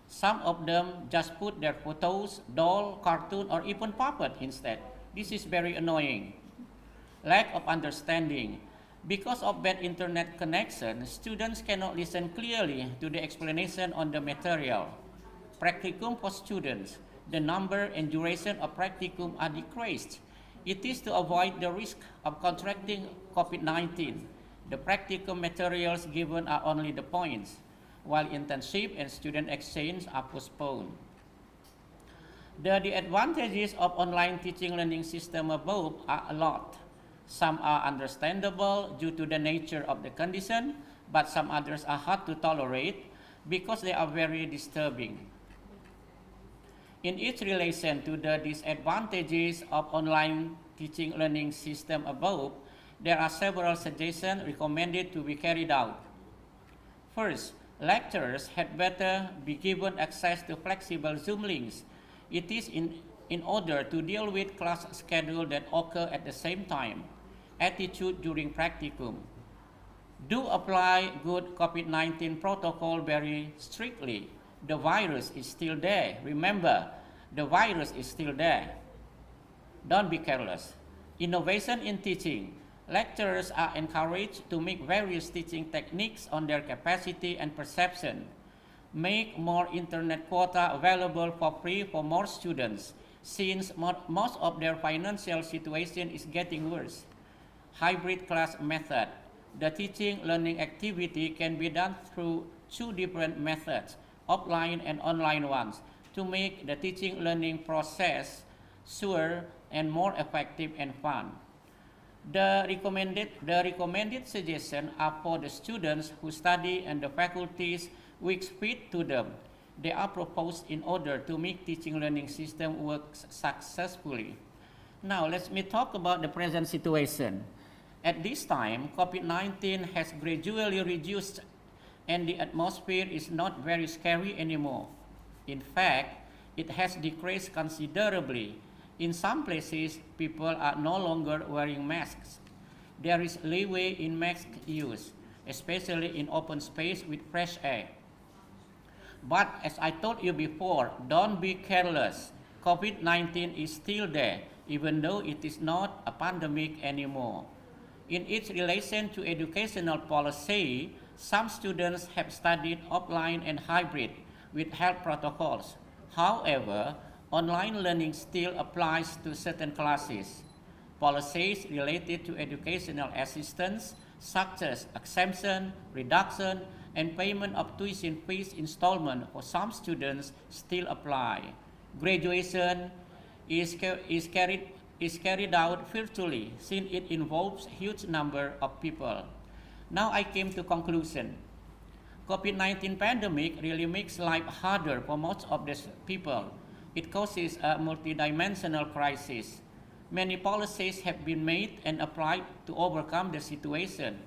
Some of them just put their photos, doll, cartoon, or even puppet instead. This is very annoying. Lack of understanding. Because of bad internet connection, students cannot listen clearly to the explanation on the material. Practicum for students. The number and duration of practicum are decreased. It is to avoid the risk of contracting COVID-19. The practicum materials given are only the points, while internship and student exchange are postponed. The advantages of online teaching learning system above are a lot. Some are understandable due to the nature of the condition, but some others are hard to tolerate because they are very disturbing. In its relation to the disadvantages of online teaching learning system above, there are several suggestions recommended to be carried out. First, lecturers had better be given access to flexible Zoom links. It is in order to deal with class schedules that occur at the same time. Attitude during practicum. Do apply good COVID-19 protocol very strictly. The virus is still there. Remember, the virus is still there. Don't be careless. Innovation in teaching. Lecturers are encouraged to make various teaching techniques on their capacity and perception. Make more internet quota available for free for more students, since most of their financial situation is getting worse. Hybrid class method. The teaching learning activity can be done through two different methods, offline and online ones, to make the teaching learning process sure and more effective and fun. The recommended suggestions are for the students who study and the faculties which fit to them. They are proposed in order to make teaching learning system work successfully. Now let me talk about the present situation. At this time, COVID-19 has gradually reduced and the atmosphere is not very scary anymore. In fact, it has decreased considerably. In some places, people are no longer wearing masks. There is leeway in mask use, especially in open space with fresh air. But as I told you before, don't be careless. COVID-19 is still there, even though it is not a pandemic anymore. In its relation to educational policy, some students have studied offline and hybrid with health protocols. However, online learning still applies to certain classes. Policies related to educational assistance, such as exemption, reduction, and payment of tuition fees installment for some students still apply. Graduation is carried out virtually since it involves huge number of people. Now I came to conclusion. COVID-19 pandemic really makes life harder for most of the people. It causes a multidimensional crisis. Many policies have been made and applied to overcome the situation.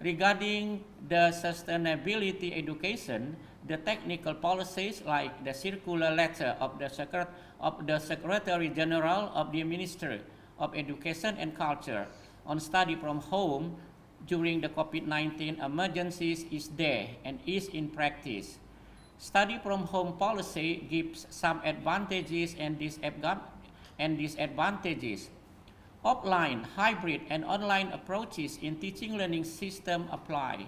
Regarding the sustainability education, the technical policies like the circular letter of the Secretary General of the Ministry of Education and Culture on study from home during the COVID-19 emergencies is there and is in practice. Study from home policy gives some advantages and disadvantages. Offline, hybrid, and online approaches in teaching learning system apply.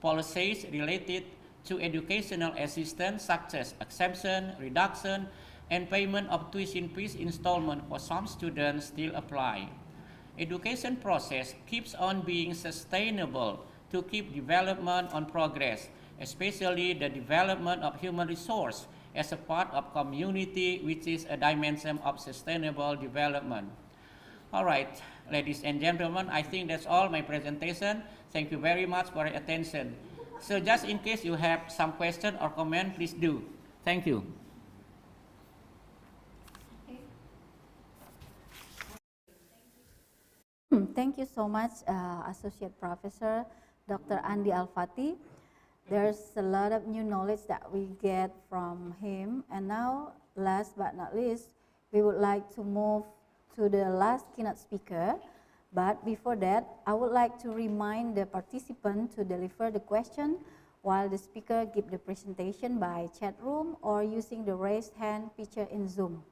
Policies related to educational assistance such as exemption, reduction, and payment of tuition fees installment for some students still apply. Education process keeps on being sustainable to keep development on progress, especially the development of human resource as a part of community, which is a dimension of sustainable development. All right, ladies and gentlemen, I think that's all my presentation. Thank you very much for your attention. So just in case you have some question or comment, please do. Thank you. Thank you so much, Associate Professor Dr. Andi Al-Fatih. There's a lot of new knowledge that we get from him. And now, last but not least, we would like to move to the last keynote speaker. But before that, I would like to remind the participant to deliver the question while the speaker give the presentation by chat room or using the raised hand feature in Zoom.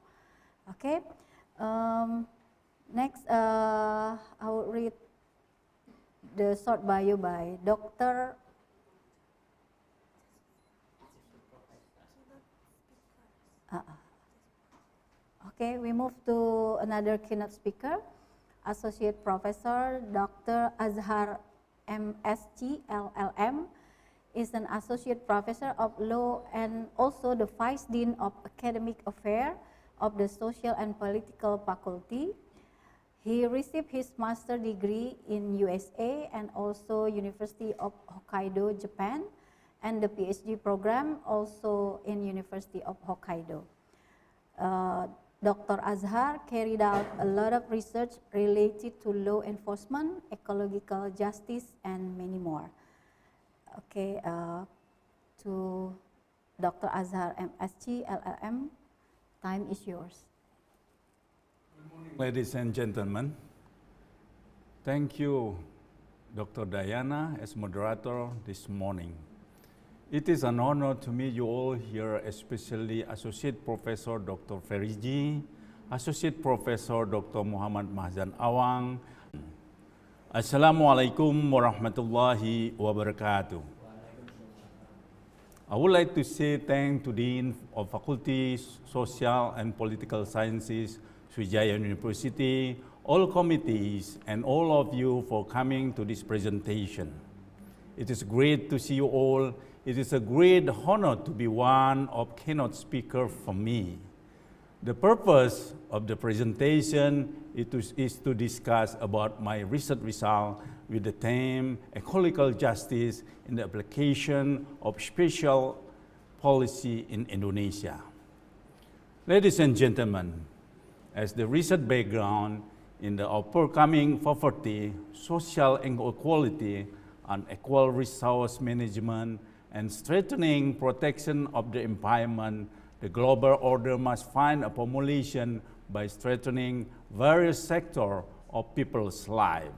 Okay. Next, I will read the short bio by Dr. Okay, we move to another keynote speaker, Associate Professor Dr. Azhar MSc LLM is an Associate Professor of Law and also the Vice Dean of Academic Affairs of the Social and Political Faculty. He received his master degree in USA and also University of Hokkaido, Japan, and the PhD program also in University of Hokkaido. Dr. Azhar carried out a lot of research related to law enforcement, ecological justice, and many more. Okay, to Dr. Azhar MSc LLM, time is yours. Good morning, ladies and gentlemen. Thank you, Dr. Diana, as moderator this morning. It is an honor to meet you all here, especially Associate Professor Dr. Feriji, Associate Professor Dr. Muhammad Mahzan Awang. Assalamualaikum warahmatullahi wabarakatuh. I would like to say thanks to the Dean of Faculties, Social and Political Sciences, Sriwijaya University, all committees, and all of you for coming to this presentation. It is great to see you all. It is a great honor to be one of keynote speakers for me. The purpose of the presentation is to discuss about my recent result with the theme Ecological Justice in the Application of Spatial Policy in Indonesia. Ladies and gentlemen, as the recent background in the overcoming poverty, social inequality, unequal resource management, and strengthening protection of the environment, the global order must find a formulation by strengthening various sectors of people's lives.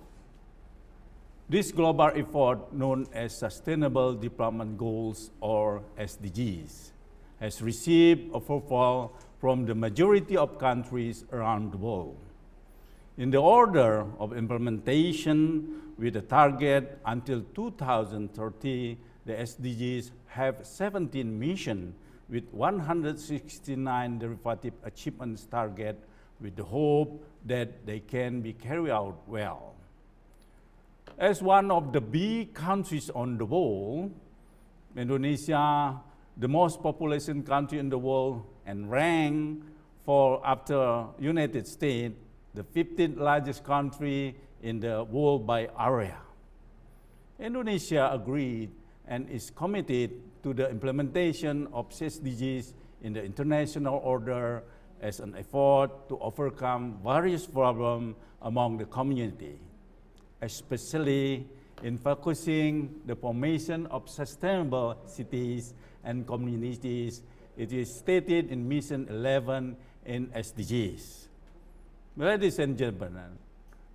This global effort, known as Sustainable Development Goals or SDGs, has received approval from the majority of countries around the world. In the order of implementation with the target until 2030, the SDGs have 17 missions with 169 derivative achievements target with the hope that they can be carried out well. As one of the big countries on the world, Indonesia, the most population country in the world, and ranked after United States, the 15th largest country in the world by area. Indonesia agreed and is committed to the implementation of SDGs in the international order as an effort to overcome various problems among the community, especially in focusing the formation of sustainable cities and communities. It is stated in Mission 11 in SDGs. Ladies and gentlemen,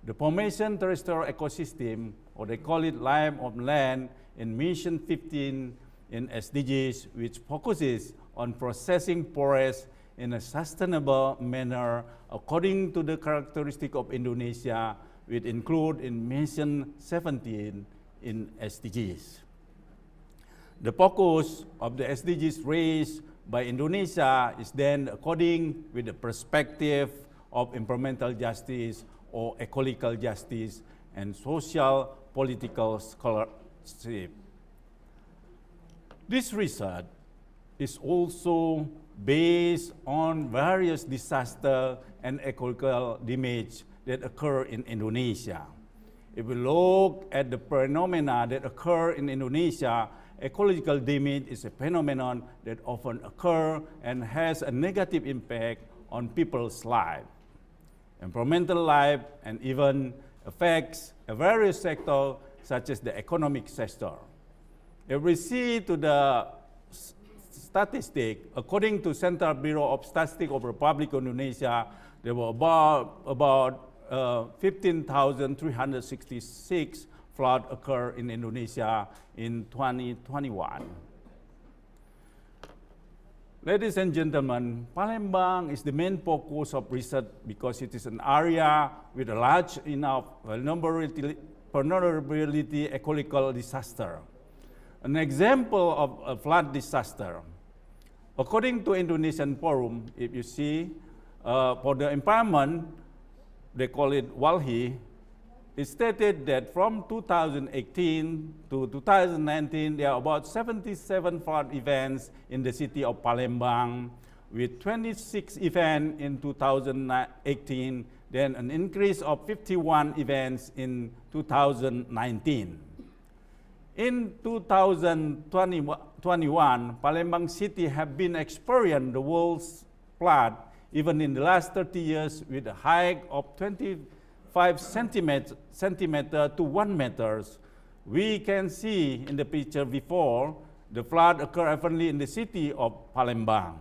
the formation terrestrial ecosystem, or they call it life of land, in Mission 15 in SDGs, which focuses on processing forests in a sustainable manner according to the characteristic of Indonesia, which include in Mission 17 in SDGs. The focus of the SDGs raised by Indonesia is then according with the perspective of environmental justice or ecological justice and social political scholarship. This research is also based on various disaster and ecological damage that occur in Indonesia. If we look at the phenomena that occur in Indonesia, ecological damage is a phenomenon that often occurs and has a negative impact on people's life, environmental life, and even affects a various sectors such as the economic sector. If we see to the statistic, according to Central Bureau of Statistics of Republic of Indonesia, there were about 15,366 floods occur in Indonesia in 2021. Ladies and gentlemen, Palembang is the main focus of research because it is an area with a large enough vulnerability ecological disaster. An example of a flood disaster. According to Indonesian Forum, if you see, for the environment, they call it WALHI, it stated that from 2018 to 2019, there are about 77 flood events in the city of Palembang, with 26 events in 2018, then an increase of 51 events in 2019. In 2021, Palembang City have been experiencing the world's flood even in the last 30 years with a height of 25 centimeter to 1 meter. We can see in the picture before, the flood occurred only in the city of Palembang.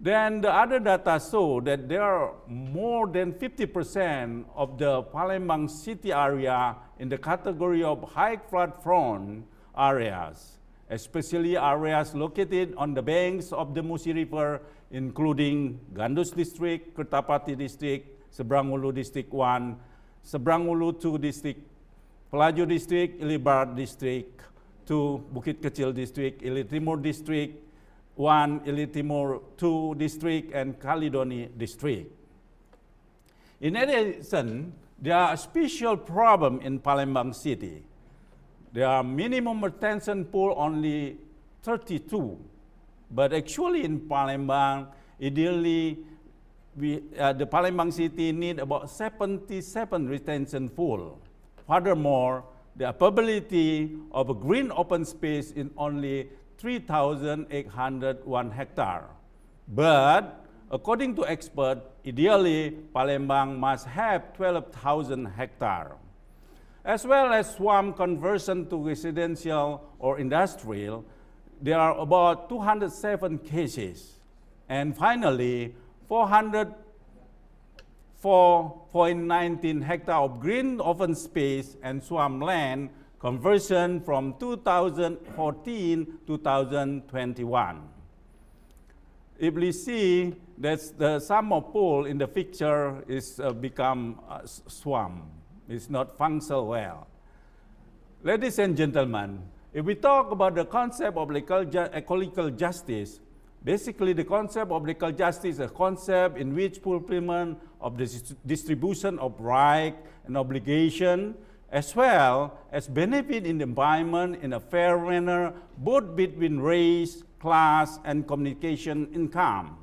Then the other data show that there are more than 50% of the Palembang city area in the category of high flood prone areas, especially areas located on the banks of the Musi River, including Gandus District, Kertapati District, Seberang Ulu District 1, Seberang Ulu 2 District, Pelaju District, Ili Barat District 2, Bukit Kecil District, Ili Timur District 1, Ili Timur 2 District, and Caledoni District. In addition, there are a special problem in Palembang City. There are minimum retention pool only 32, but actually in Palembang, ideally, the Palembang City need about 77 retention pool. Furthermore, the availability of a green open space in only 3,801 hectares. But according to experts, ideally, Palembang must have 12,000 hectares. As well as swamp conversion to residential or industrial, there are about 207 cases. And finally, 404.19 hectares of green open space and swamp land conversion from 2014-2021. If we see that the summer pool in the picture is become swamp, it's not functional well. Ladies and gentlemen, if we talk about the concept of ecological justice, basically the concept of ecological justice is a concept in which fulfillment of the distribution of right and obligation, as well as benefit in the environment in a fair manner, both between race, class, and communication income.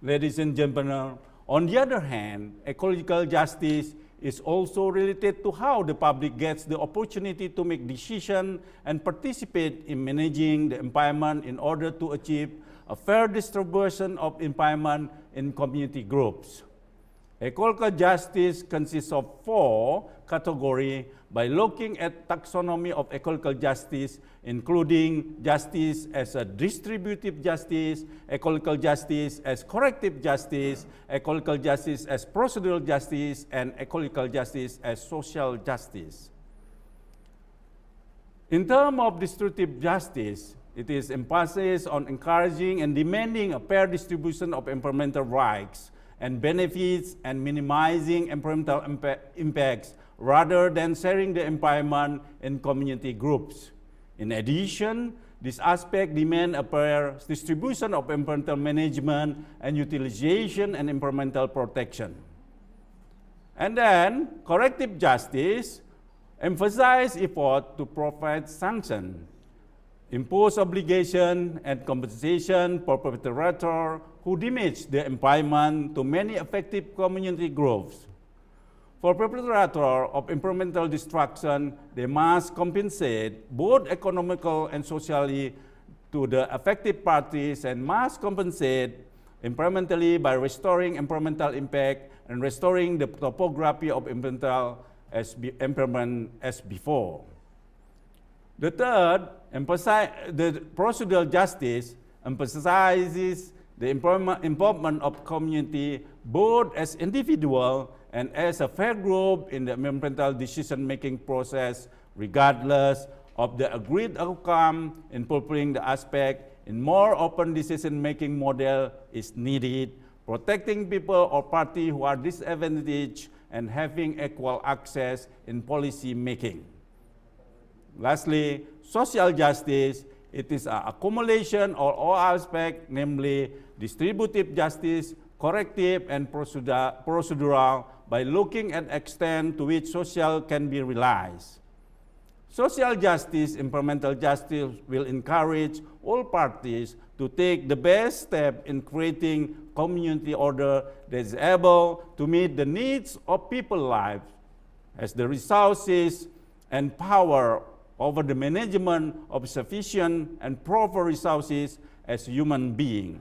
Ladies and gentlemen, on the other hand, ecological justice is also related to how the public gets the opportunity to make decisions and participate in managing the environment in order to achieve a fair distribution of environment in community groups. Ecological justice consists of 4 categories by looking at taxonomy of ecological justice, including justice as a distributive justice, ecological justice as corrective justice, ecological justice as procedural justice, and ecological justice as social justice. In terms of distributive justice, it is emphasis on encouraging and demanding a fair distribution of environmental rights and benefits and minimizing environmental impacts rather than sharing the environment in community groups. In addition, this aspect demands a fair distribution of environmental management and utilization and environmental protection. And then, corrective justice emphasizes effort to provide sanction, impose obligation and compensation for perpetrators who damage the environment to many effective community groups. For perpetrators of environmental destruction, they must compensate both economical and socially to the affected parties and must compensate environmentally by restoring environmental impact and restoring the topography of environment as before. The third, the procedural justice emphasizes the involvement of community both as individual and as a fair group in the environmental decision-making process, regardless of the agreed outcome. In fulfilling the aspect, in more open decision-making model is needed, protecting people or parties who are disadvantaged and having equal access in policy making. Lastly, social justice, it is an accumulation of all aspects, namely distributive justice, corrective, and procedural, by looking at extent to which social can be realized. Social justice, environmental justice, will encourage all parties to take the best step in creating community order that is able to meet the needs of people's lives, as the resources and power over the management of sufficient and proper resources as human beings.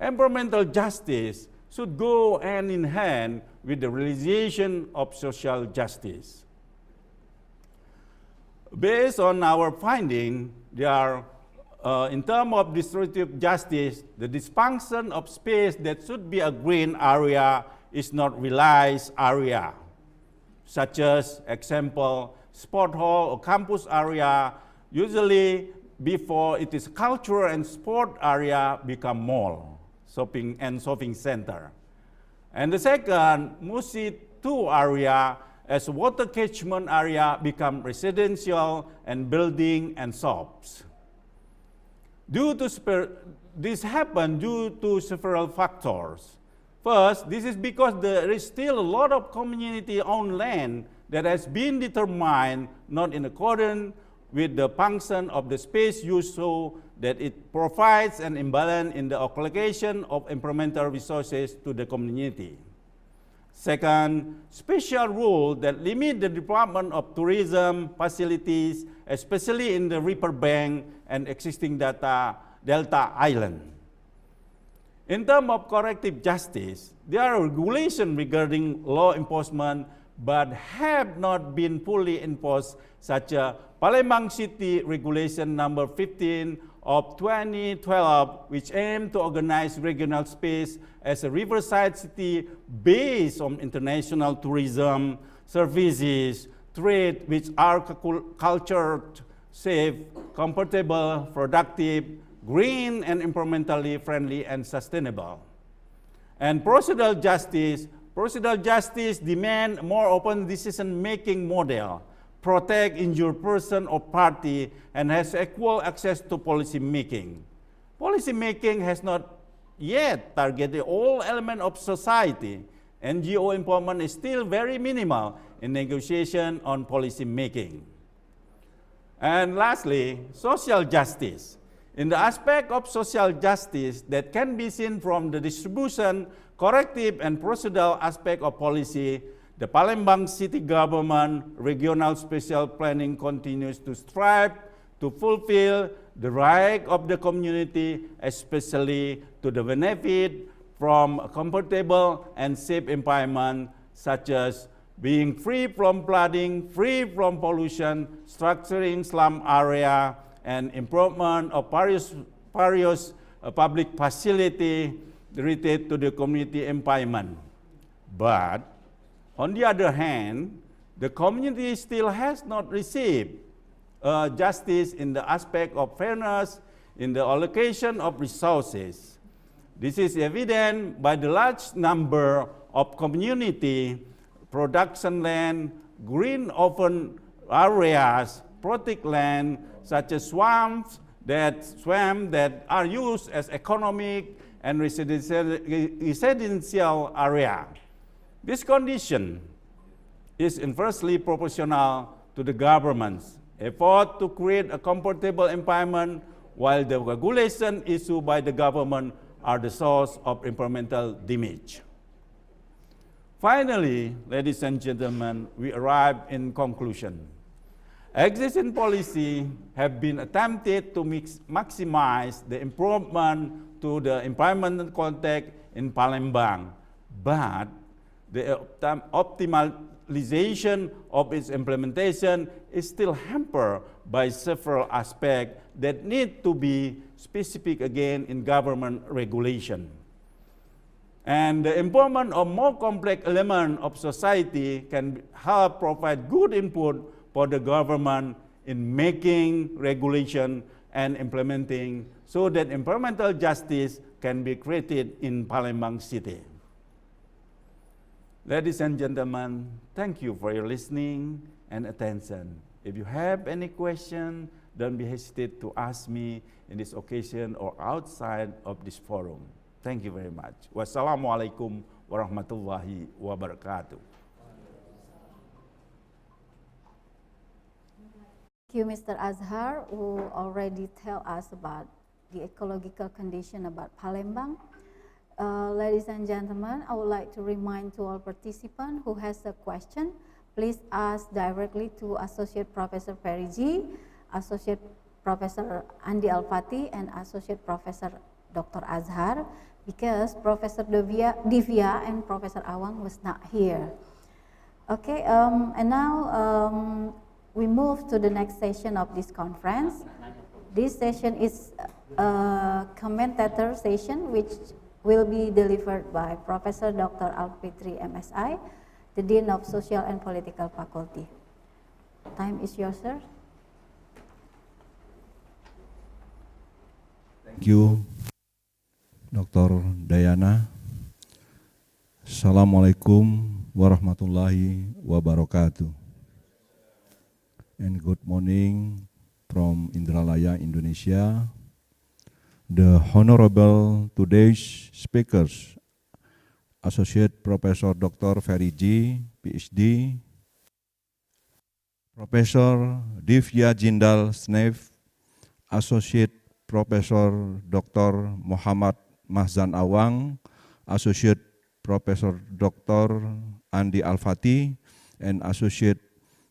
Environmental justice should go hand in hand with the realization of social justice. Based on our finding, there are, in terms of distributive justice, the dysfunction of space that should be a green area is not realized area, such as, example, sport hall or campus area. Usually before it is cultural and sport area become mall, shopping center. And the second, Musi 2 area, as water catchment area become residential and building and shops. This happened due to several factors. First, this is because there is still a lot of community-owned land that has been determined not in accordance with the function of the space used, so that it provides an imbalance in the allocation of environmental resources to the community. Second, special rules that limit the development of tourism facilities, especially in the riverbank and existing delta island. In terms of corrective justice, there are regulations regarding law enforcement but have not been fully enforced, such as Palembang City Regulation number 15 of 2012, which aimed to organize regional space as a riverside city based on international tourism, services, trade, which are cultured, safe, comfortable, productive, green, and environmentally friendly and sustainable. And procedural justice demands a more open decision-making model, protect injured person or party, and has equal access to policy making. Policy making has not yet targeted all elements of society. NGO involvement is still very minimal in negotiation on policy making. And lastly, social justice. In the aspect of social justice that can be seen from the distribution, corrective, and procedural aspect of policy, the Palembang city government regional special planning continues to strive to fulfill the right of the community, especially to the benefit from a comfortable and safe environment, such as being free from flooding, free from pollution, structuring slum area, and improvement of various public facility related to the community environment. But on the other hand, the community still has not received justice in the aspect of fairness in the allocation of resources. This is evident by the large number of community production land, green open areas, protected land, such as swamps that are used as economic and residential area. This condition is inversely proportional to the government's effort to create a comfortable environment, while the regulation issued by the government are the source of environmental damage. Finally, ladies and gentlemen, we arrive in conclusion. Existing policy have been attempted to maximize the improvement to the environmental context in Palembang, but the optimally practicalization of its implementation is still hampered by several aspects that need to be specific again in government regulation. And the involvement of more complex elements of society can help provide good input for the government in making regulation and implementing so that environmental justice can be created in Palembang City. Ladies and gentlemen, thank you for your listening and attention. If you have any question, don't be hesitant to ask me in this occasion or outside of this forum. Thank you very much. Wassalamualaikum warahmatullahi wabarakatuh. Thank you, Mr. Azhar, who already tell us about the ecological condition about Palembang. Ladies and gentlemen, I would like to remind to all participants who has a question, please ask directly to Associate Professor Ferry G, Associate Professor Andi Al-Fatih, and Associate Professor Dr. Azhar, because Professor Divya and Professor Awang was not here. Okay, and now we move to the next session of this conference. This session is a commentator session which will be delivered by Professor Dr. Alfitri MSI, the Dean of Social and Political Faculty. Time is yours, sir. Thank you, Dr. Dayana. Assalamualaikum warahmatullahi wabarakatuh. And good morning from Indralaya, Indonesia. The Honorable today's speakers, Associate Professor Dr. Ferry G, PhD, Professor Divya Jindal Snef, Associate Professor Dr. Muhammad Mahzan Awang, Associate Professor Dr. Andi Al-Fatih, and Associate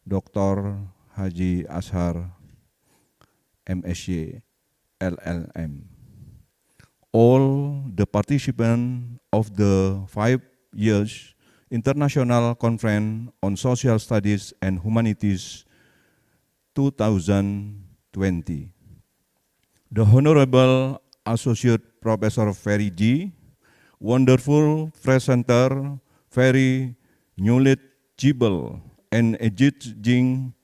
Dr. Haji Azhar, MSc, LLM. All the participants of the 5 years International Conference on Social Studies and Humanities 2020. The Honorable Associate Professor Ferry G, wonderful presenter, very knowledgeable and engaging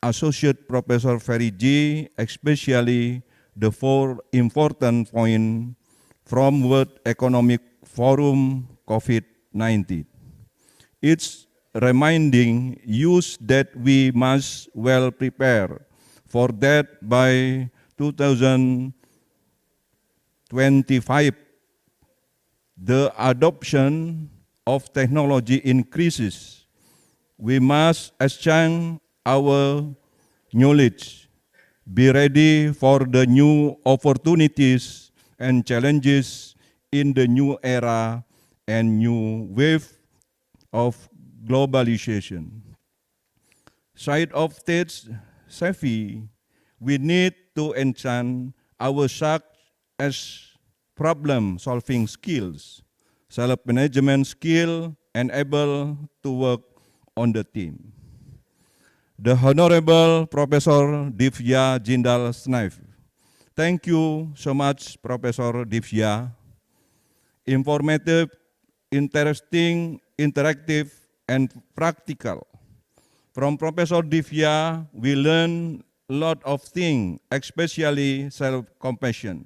Associate Professor Ferry G, especially the 4 important points from World Economic Forum COVID-19. It's reminding us that we must well prepare for that by 2025. The adoption of technology increases. We must exchange our knowledge, be ready for the new opportunities and challenges in the new era and new wave of globalization. Side of stage savvy, we need to enhance our such as problem-solving skills, self-management skill, and able to work on the team. The Honorable Professor Divya Jindal Snaif. Thank you so much, Professor Divya. Informative, interesting, interactive, and practical. From Professor Divya, we learn a lot of things, especially self-compassion.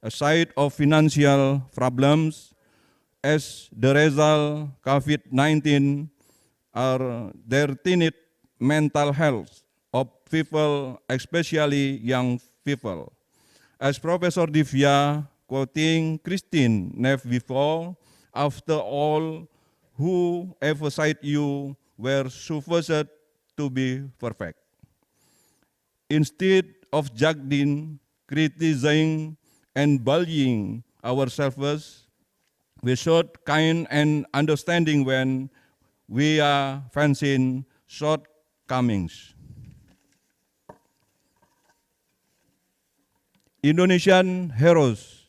Aside of financial problems, as the result COVID-19 are their teenage mental health of people, especially young people. As Professor Divya, quoting Christine Neff before, after all, who emphasized you were supposed to be perfect. Instead of judging, criticizing, and bullying ourselves, we should kind and understanding when we are facing shortcomings. Indonesian heroes,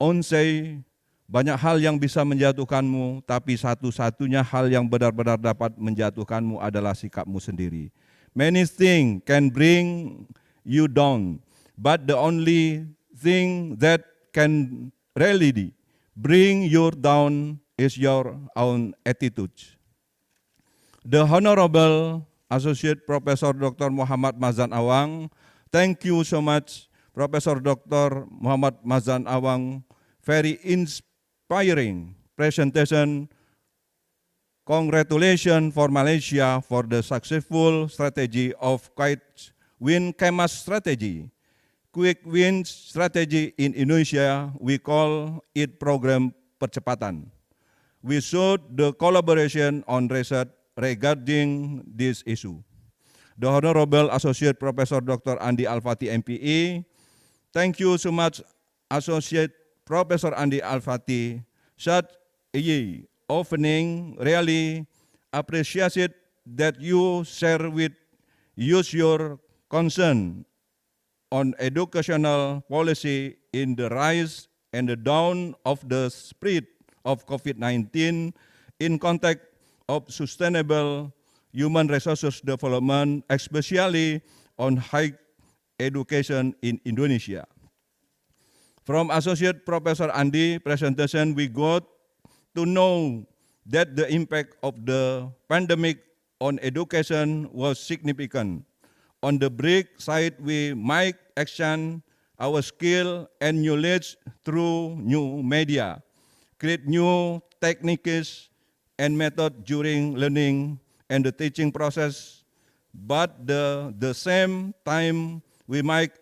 Onse, Banyak hal yang bisa menjatuhkanmu, tapi satu-satunya hal yang benar-benar dapat menjatuhkanmu adalah sikapmu sendiri. Many things can bring you down, but the only thing that can really bring you down is your own attitude. The Honorable Associate Professor Dr. Muhammad Mazan Awang, thank you so much, Professor Dr. Muhammad Mazan Awang, very inspiring presentation. Congratulations for Malaysia for the successful strategy of quick win KEMAS strategy. Quick win strategy in Indonesia, we call it program percepatan. We showed the collaboration on research regarding this issue. The Honorable Associate Professor Dr. Andi Al-Fatih MPE, thank you so much, Associate Professor Andi Al-Fatih. Such a opening really appreciate that you share with use your concern on educational policy in the rise and the down of the spread of COVID-19 in context of sustainable human resources development, especially on higher education in Indonesia. From Associate Professor Andi presentation, we got to know that the impact of the pandemic on education was significant. On the bright side, we might exchange our skill and knowledge through new media, create new techniques and methods during learning and the teaching process, but the same time we might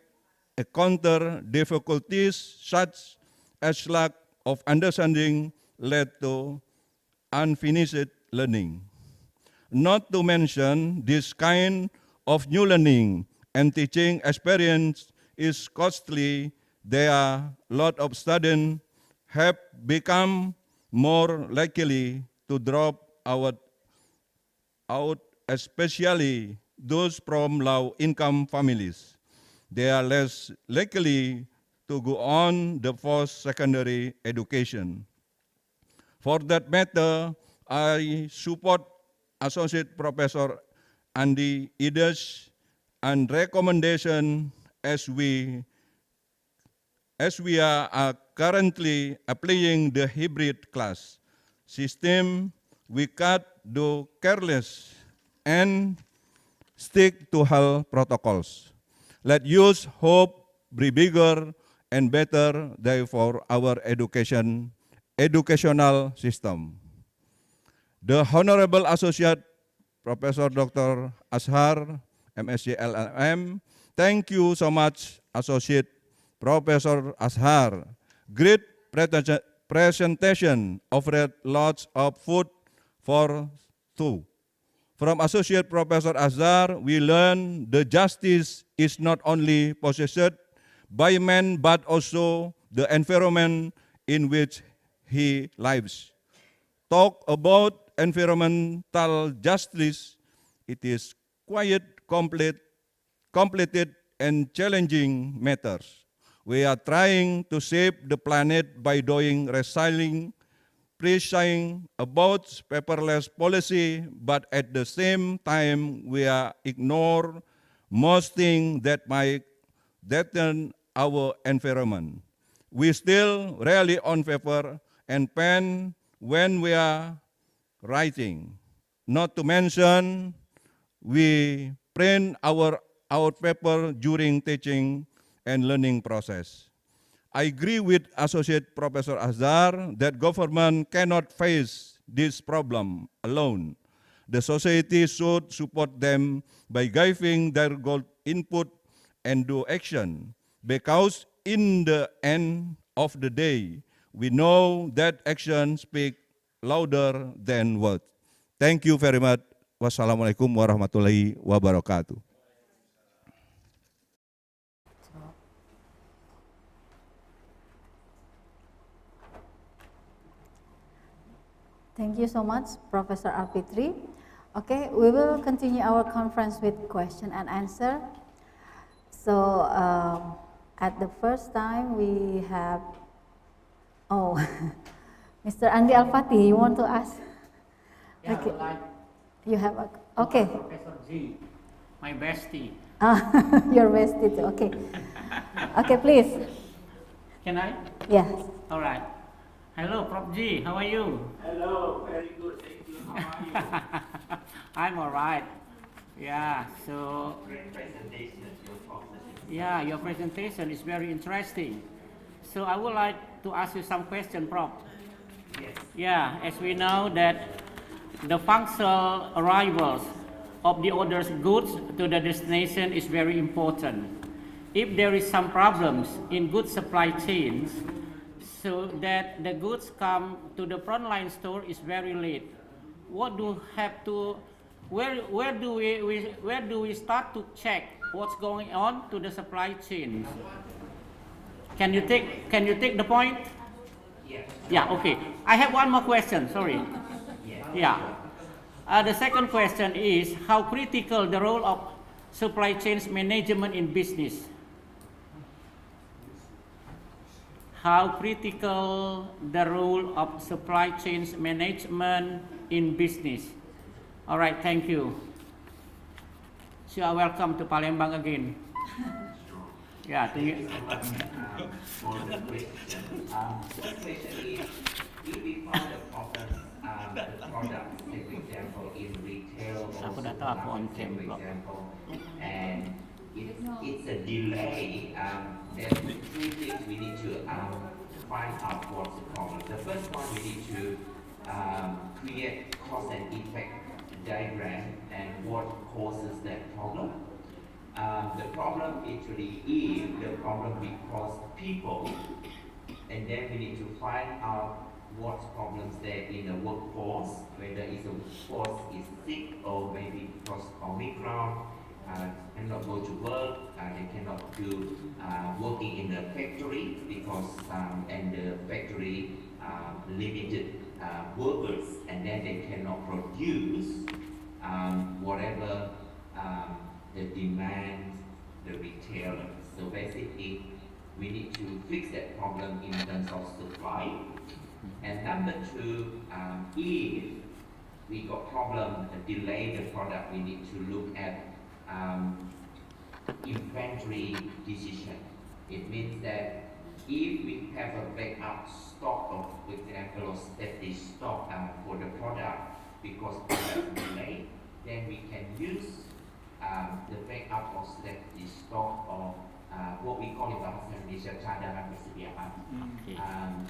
encounter difficulties such as lack of understanding led to unfinished learning. Not to mention this kind of new learning and teaching experience is costly. There are a lot of students have become more likely to drop out, especially those from low-income families. They are less likely to go on the post-secondary education. For that matter, I support Associate Professor Andi Ides and recommendation as we are currently applying the hybrid class system. We cut the careless and stick to health protocols. Let use hope be bigger and better therefore our educational system. The Honorable Associate Professor Dr. Azhar, MSc LLM, thank you so much, Associate Professor Azhar. Great presentation, offered lots of food for two. From Associate Professor Azhar, we learn the justice is not only possessed by man, but also the environment in which he lives. Talk about environmental justice, it is quite complicated and challenging matters. We are trying to save the planet by doing recycling, preaching about paperless policy, but at the same time we are ignore most things that might threaten our environment. We still rely on paper and pen when we are writing. Not to mention, we print our paper during teaching and learning process. I agree with Associate Professor Azhar that government cannot face this problem alone. The society should support them by giving their good input and do action, because in the end of the day, we know that action speaks louder than words. Thank you very much. Wassalamualaikum warahmatullahi wabarakatuh. Thank you so much, Professor Alfitri. Okay, we will continue our conference with question and answer. So at the first time we have, Mr. Andi Al-Fatih, you want to ask? Yeah, Okay. like You have a, okay. Professor G, my bestie. Your bestie too. Okay. Okay, please. Can I? Yes. All right. Hello, Prof. G. How are you? Hello, very good, thank you. How are you? I'm all right. Yeah, so yeah, your presentation is very interesting. So I would like to ask you some question, Prof. Yes. Yeah, as we know that the functional arrivals of the order's goods to the destination is very important. If there is some problems in good supply chains, so that the goods come to the frontline store is very late. What do have to, where do we start to check what's going on to the supply chains? Can you take the point? Yes. Yeah. Okay. I have one more question. Sorry. Yes. Yeah. The second question is how critical the role of supply chains management in business. How critical the role of supply chains management in business. All right, thank you. So you are welcome to Palembang again. Yeah, Thank you so much for the question. First question is, if we found a problem, the product, say for example, in retail or supermarket, say for example, and it's a delay, there's three things we need to find out what's the problem. The first one, we need to create cause and effect diagram and what causes that problem. The problem actually is the problem because people, and then we need to find out what problems there in the workforce, whether it's a workforce is sick or maybe because Omicron cannot go to work, they cannot do working in the factory because and the factory limited workers, and then they cannot produce whatever the demand, the retailer. So basically, we need to fix that problem in terms of supply. And number two, if we got problem, delay the product, we need to look at inventory decision. It means that if we have a backup stock of, for example, or safety stock for the product because product delayed, then we can use the backup or safety stock of what we call in bahasa Indonesia cadangan persediaan.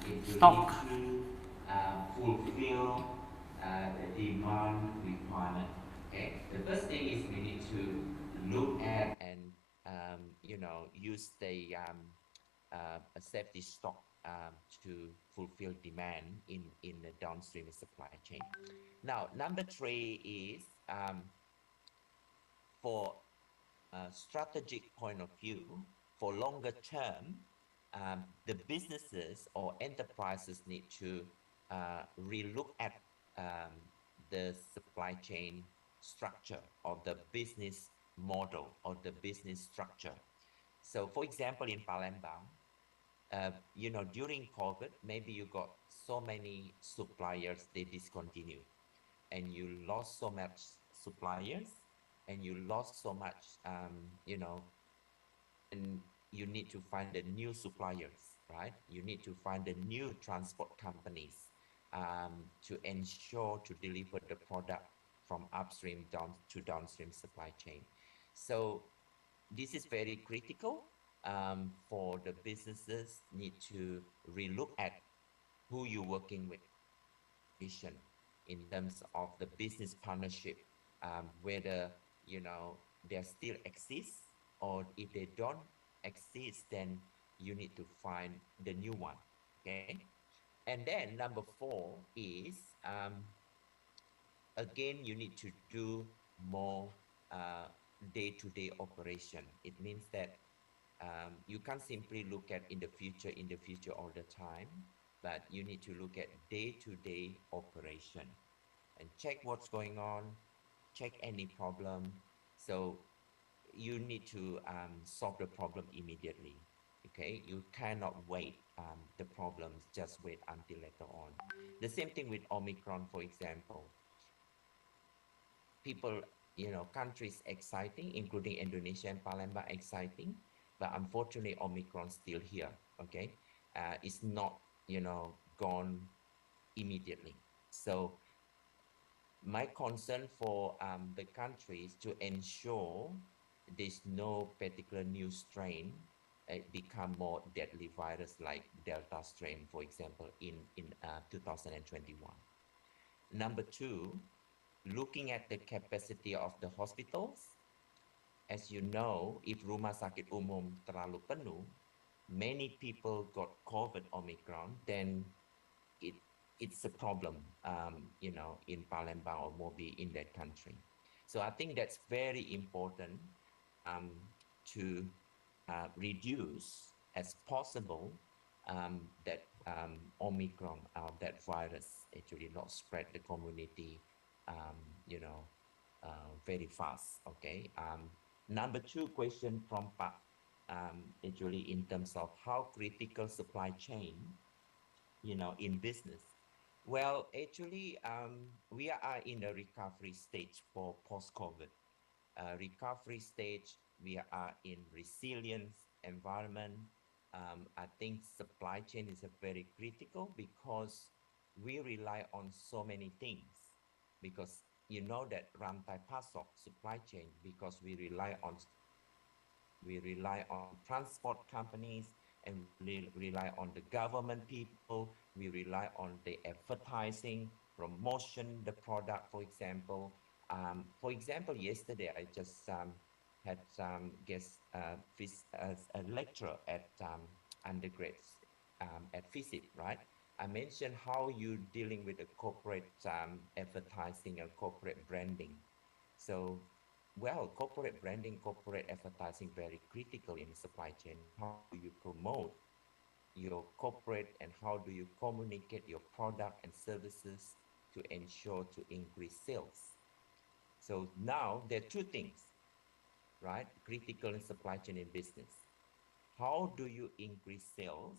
It will need to fulfill the demand requirement. Okay, the first thing is we need to look at and use the a safety stock to fulfill demand in the downstream supply chain. Now, number three is for a strategic point of view, for longer term, the businesses or enterprises need to relook at the supply chain structure or the business model or the business structure. So, for example, in Palembang, during COVID, maybe you got so many suppliers, they discontinued, and you lost so much suppliers, and you lost so much, and you need to find the new suppliers, right? You need to find the new transport companies to ensure to deliver the product from upstream down to downstream supply chain. So this is very critical for the businesses need to relook at who you're working with, vision in terms of the business partnership, whether they still exist, or if they don't exist, then you need to find the new one. Okay, and then number four is again, you need to do more day-to-day operation. It means that you can't simply look at in the future all the time, but you need to look at day-to-day operation and check what's going on, check any problem. So you need to solve the problem immediately. Okay, you cannot wait the problems, just wait until later on. The same thing with Omicron, for example. People, countries exciting, including Indonesia and Palembang exciting, but unfortunately Omicron still here. Okay, it's not gone immediately. So my concern for the countries to ensure there's no particular new strain become more deadly virus like Delta strain, for example, in 2021. Number two, looking at the capacity of the hospitals. As you know, if rumah sakit umum terlalu penuh, many people got COVID Omicron, then it's a problem, in Palembang or maybe in that country. So I think that's very important to reduce as possible that Omicron, that virus actually not spread the community, very fast. Okay. Number two question from Pak, actually in terms of how critical supply chain, in business. Well, actually, we are in a recovery stage for post-COVID. Recovery stage, we are in resilience environment. I think supply chain is a very critical because we rely on so many things. Because you know that rantai pasok supply chain, because we rely on transport companies, and we rely on the government people, we rely on the advertising, promotion, the product, for example. Yesterday I just had guest a lecture at undergrads at physics, right? I mentioned how you dealing with the corporate advertising and corporate branding. So, well, corporate branding, corporate advertising, very critical in the supply chain. How do you promote your corporate and how do you communicate your product and services to ensure to increase sales? So now there are two things, right? Critical in supply chain and business. How do you increase sales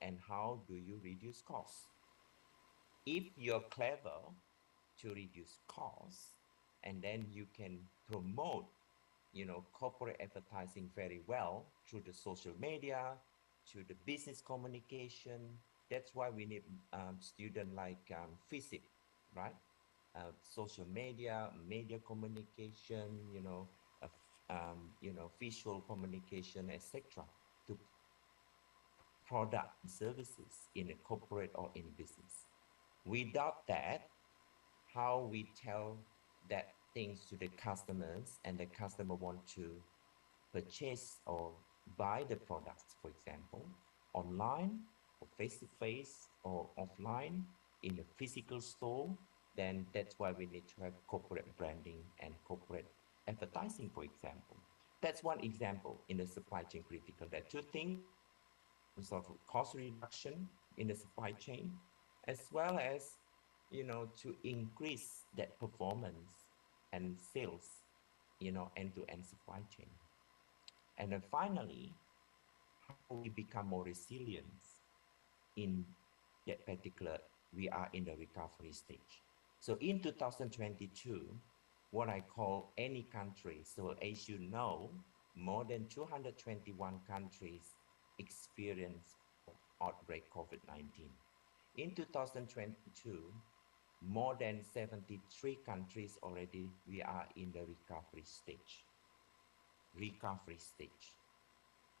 and how do you reduce costs? If you're clever to reduce costs, and then you can promote corporate advertising very well through the social media, through the business communication. That's why we need students like physics, right? Social media, media communication, visual communication, etc. to product and services in a corporate or in business. Without that, how we tell that things to the customers and the customer want to purchase or buy the products, for example, online or face-to-face or offline in a physical store, then that's why we need to have corporate branding and corporate advertising, for example. That's one example in the supply chain critical. There are two things, sort of cost reduction in the supply chain, as well as to increase that performance and sales, end-to-end supply chain. And then finally, how we become more resilient in that particular, we are in the recovery stage. So in 2022, what I call any country, so as you know, more than 221 countries experienced outbreak COVID-19. In 2022, more than 73 countries already, we are in the recovery stage. Recovery stage.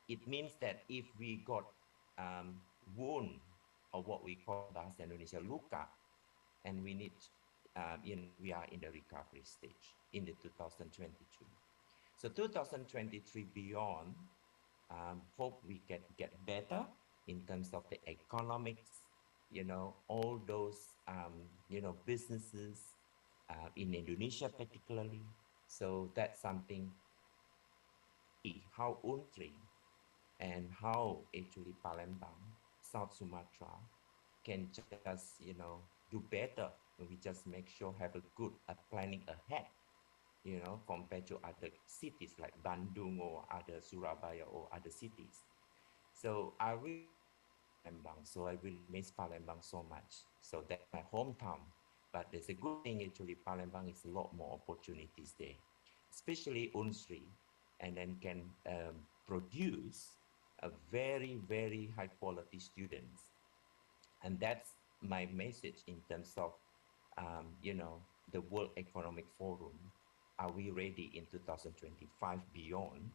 It means that if we got wound, or what we call bahasa Indonesia luka, and we need, we are in the recovery stage in the 2022. So 2023 beyond, hope we get better in terms of the economics, all those, businesses in Indonesia particularly. So that's something, how Untri and how actually Palembang, South Sumatra can just, do better. We just make sure have a good planning ahead, compared to other cities like Bandung or other Surabaya or other cities. So I really Palembang, so I really miss Palembang so much. So that's my hometown. But there's a good thing actually, Palembang is a lot more opportunities there, especially Unsri, and then can produce a very, very high quality students. And that's my message in terms of, the World Economic Forum. Are we ready in 2025 beyond,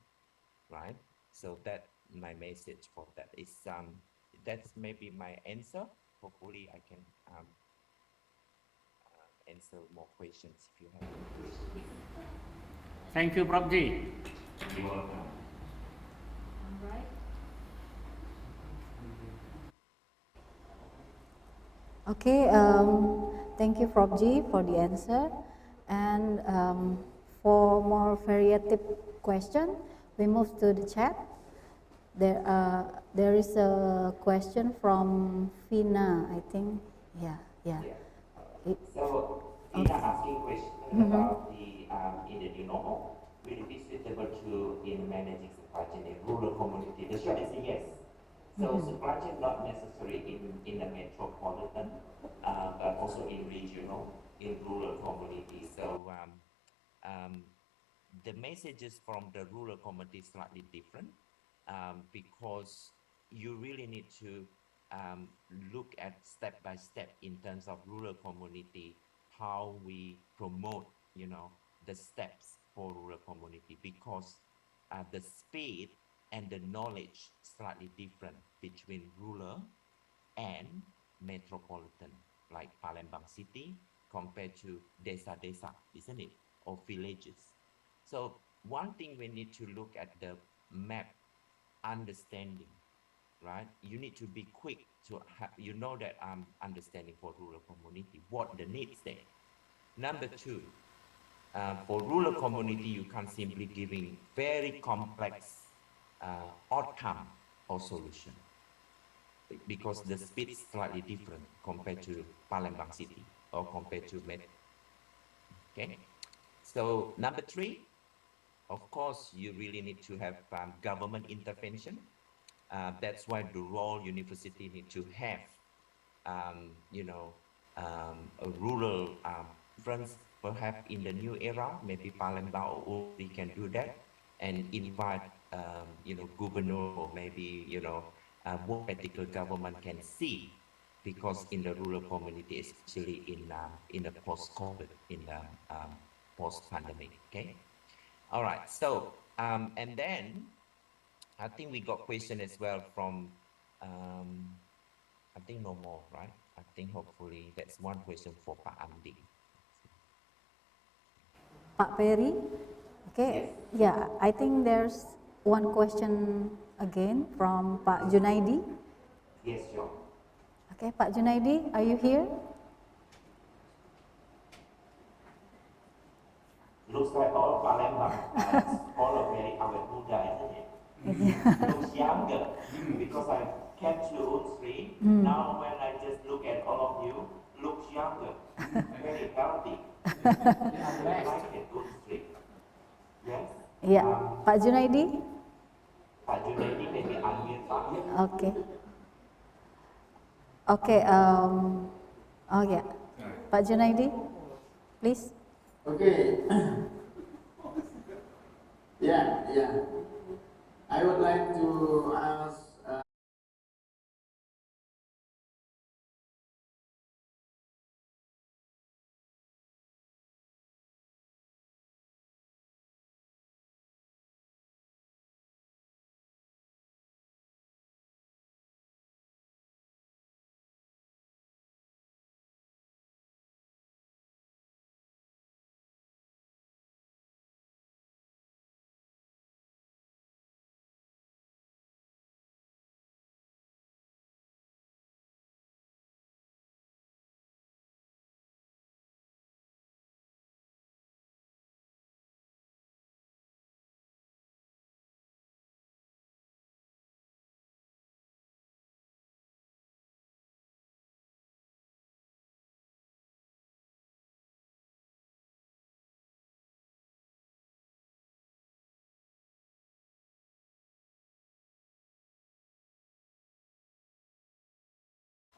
right? So that my message for that is that's maybe my answer. Hopefully, I can answer more questions if you have any questions. Thank you, Prof. G. You're welcome. All right. Okay, thank you, Prof. G, for the answer. And for more variative question, we move to the chat. There is a question from Fina, I think. Yeah. So, Ina asking question about the in the new normal, will it be suitable to in managing supply chain in rural community? The short is yes. So supply chain not necessary in the metropolitan, but also in regional, in rural communities. So the messages from the rural community is slightly different because you really need to look at step by step in terms of rural community, how we promote, the steps for rural community, because the speed and the knowledge slightly different between rural and metropolitan, like Palembang city compared to desa-desa, isn't it? Or villages. So one thing we need to look at the map understanding, right? You need to be quick to have, that understanding for rural community, what the needs there. Number two, for rural community, you can't simply giving very complex outcome or solution because the speed is slightly different compared to Palembang city or compared to Met. Okay, so number three, of course, you really need to have government intervention. That's why the rural university need to have, a rural friends, perhaps in the new era, maybe Palembang or we can do that and invite, governor or maybe, what particular government can see, because in the rural community, especially in the post-COVID, in the post-pandemic, okay? All right, so, and then I think we got question as well from, I think no more, right? I think hopefully that's one question for Pak Andi. Pak Peri, okay, Yes. yeah, I think there's one question again from Pak Junaidi. Yes, sure. Okay, Pak Junaidi, are you here? Looks like all Palembang, all of very awet muda, isn't it? Looks younger, because I came to Unsri. Now when I just look at all of you, looks younger, very healthy. I like it, Unsri. Yes? Yeah, Pak Junaidi? Pak Junaidi, maybe unmute Pak. Okay. Okay, oh yeah, Pak Junaidi, please. Okay. Yeah. I would like to ask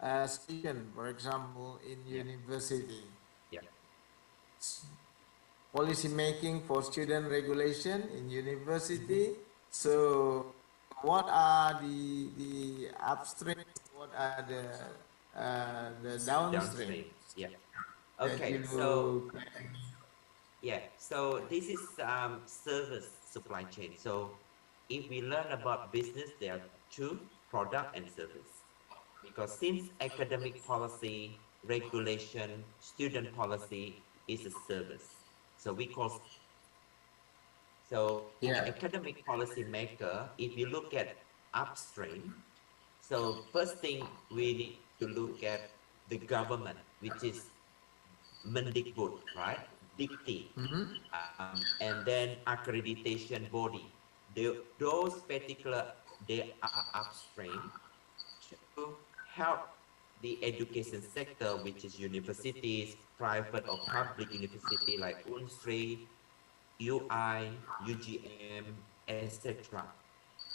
session, for example, in university. Yeah. Policy making for student regulation in university. So what are the upstream, what are the downstream? Yeah. Okay, so yeah, so this is service supply chain. So if we learn about business, there are two, product and service. Because since academic policy, regulation, student policy is a service. So we call, so in the academic policy maker, if you look at upstream, so first thing we need to look at the government, which is Mendikbud, right? Dikti, and then accreditation body. Those particular, they are upstream to help the education sector, which is universities, private or public university like UNSRI, UI, UGM, etc.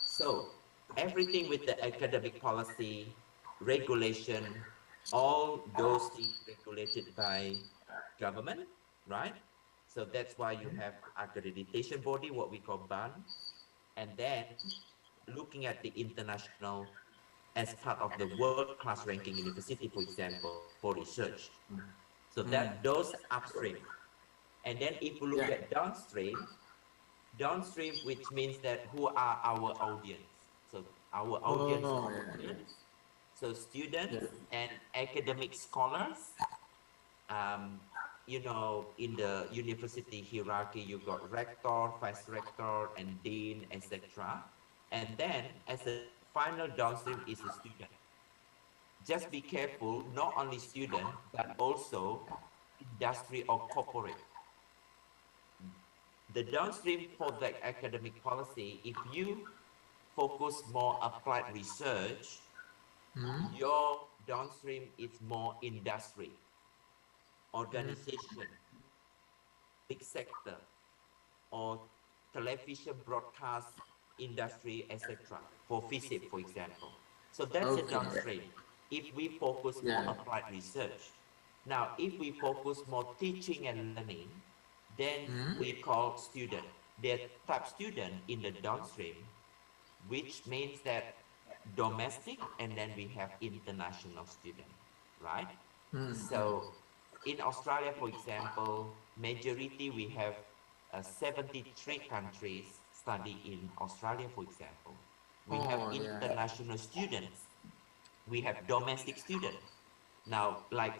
So everything with the academic policy, regulation, all those things regulated by government, right? So that's why you have accreditation body, what we call BAN, and then looking at the international as part of the world-class ranking university, for example, for research. So that those upstream. And then if we look at downstream, which means that who are our audience? So our audience are students. So students and academic scholars, you know, in the university hierarchy, you got rector, vice rector, and dean, etc. And then as a final downstream is a student. Just be careful, not only student, but also industry or corporate. The downstream for the academic policy, if you focus more applied research, your downstream is more industry, organization, big sector, or television broadcast industry, etc. For physics, for example. So that's a downstream. If we focus more applied research. Now, if we focus more teaching and learning, then we call student. There are type student in the downstream, which means that domestic and then we have international student, right? So in Australia, for example, majority we have 73 countries study in Australia, for example. We have international students. We have domestic students. Now, like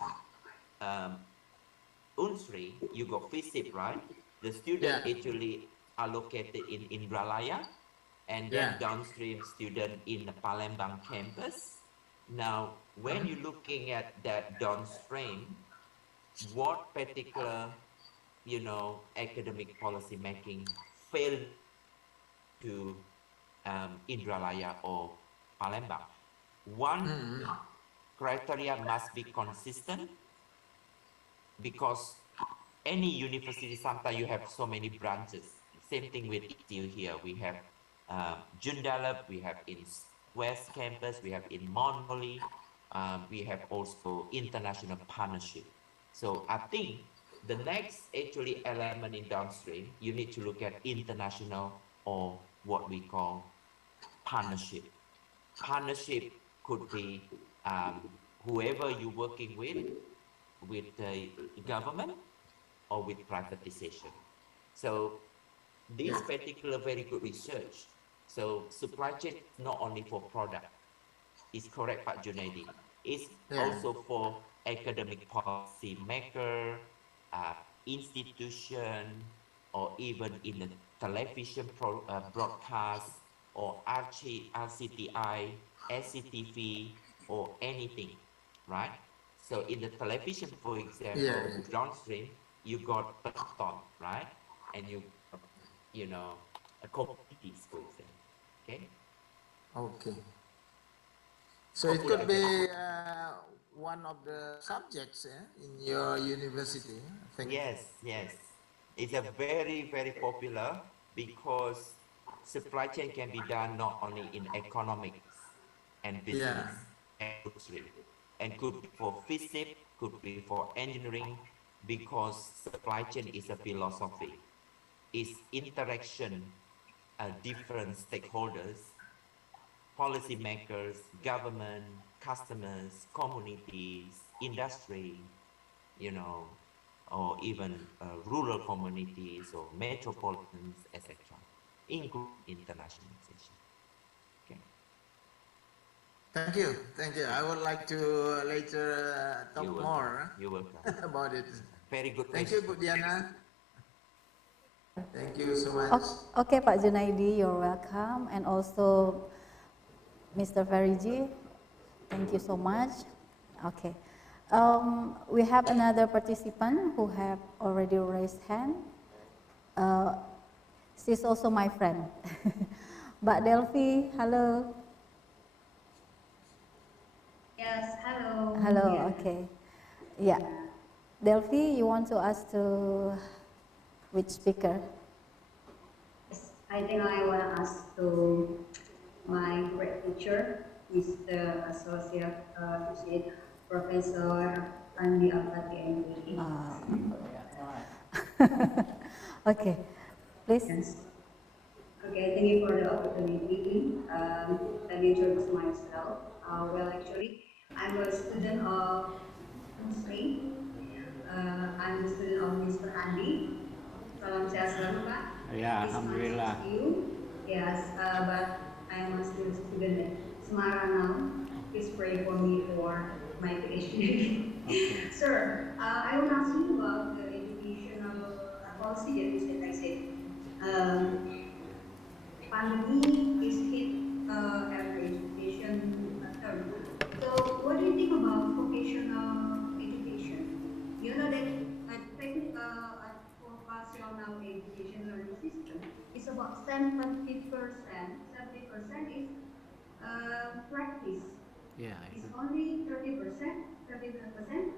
UNSRI, you got physics, right? The student actually are located in Indralaya, and then downstream student in the Palembang campus. Now, when you're looking at that downstream, what particular, you know, academic policy making fail to Indralaya or Palembang? One criteria must be consistent, because any university, sometimes you have so many branches. Same thing with ETU here. We have Joondalup, we have in West Campus, we have in Monoli, we have also international partnership. So I think the next actually element in downstream, you need to look at international or what we call partnership. Partnership could be whoever you're working with the government or with privatization. So this particular very good research. So supply chain is not only for product. It's correct, Pak Junaidi. It's also for academic policy maker, institution, or even in the television broadcast, or RCTI, SCTV, or anything, right? So in the television, for example, downstream, you got Peloton, right? And you know, communities, for example, okay? Okay. So it could be one of the subjects in your university, I think. Yes, yes. It's a very, very popular, because supply chain can be done not only in economics and business and industry, and could be for physics, could be for engineering, because supply chain is a philosophy. It's interaction, different stakeholders, policymakers, government, customers, communities, industry, you know, or even rural communities or metropolitans, etc., including internationalization. Okay. Thank you, thank you. I would like to later talk more about it. Very good. Thank you, Bu Diana. Thank you so much. Okay, Pak Junaidi, you're welcome, and also Mr. Fariji, thank you so much. Okay, we have another participant who have already raised hand. She's also my friend. Mbak Delphi, hello. Yes, hello. Hello, Yeah. okay. Yeah. Delphi, you want to ask to which speaker? Yes, I think I want to ask to my great teacher, Mr. Associate Professor Andi Alfati MPA. Okay, please. Yes. Okay, thank you for the opportunity. Let me introduce myself. Well, actually, I'm a student of Muslim. I'm a student of Mr. Andi. Salam sehat selalu, Pak. Ya, It's alhamdulillah. nice to see you. Yes, but I'm still a student at Semarang now. Please pray for me for my PhD. Okay. Sir, I want to ask you about the educational policy that you said. I said, pandemic is hit every education term. So, what do you think about vocational education? You know that vocational education learning system is about 70%. 70% is practice. Yeah. It's only 30%, 30%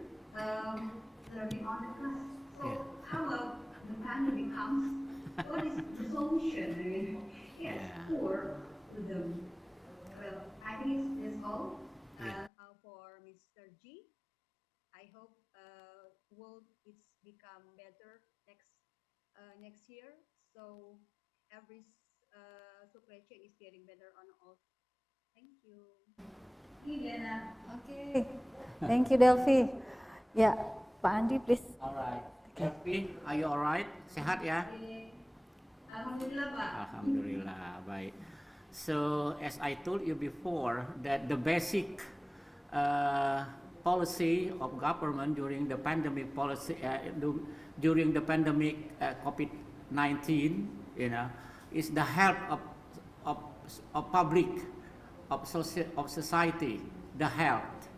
learning on the class. So how about the pandemic comes? What is the solution? I mean, yes, for them. Well, I think that's all. For Mr. G, I hope world it's become better next year. So every supply chain is getting better on all. Thank you. Okay. Thank you, Delphi. Yeah, Pak Andi, please. Alright. Delphi, are you alright? Sehat ya? Alhamdulillah, Pak. Alhamdulillah, baik. So as I told you before, that the basic policy of government during the pandemic policy during the pandemic COVID-19, you know, is the help of public, of society, the health.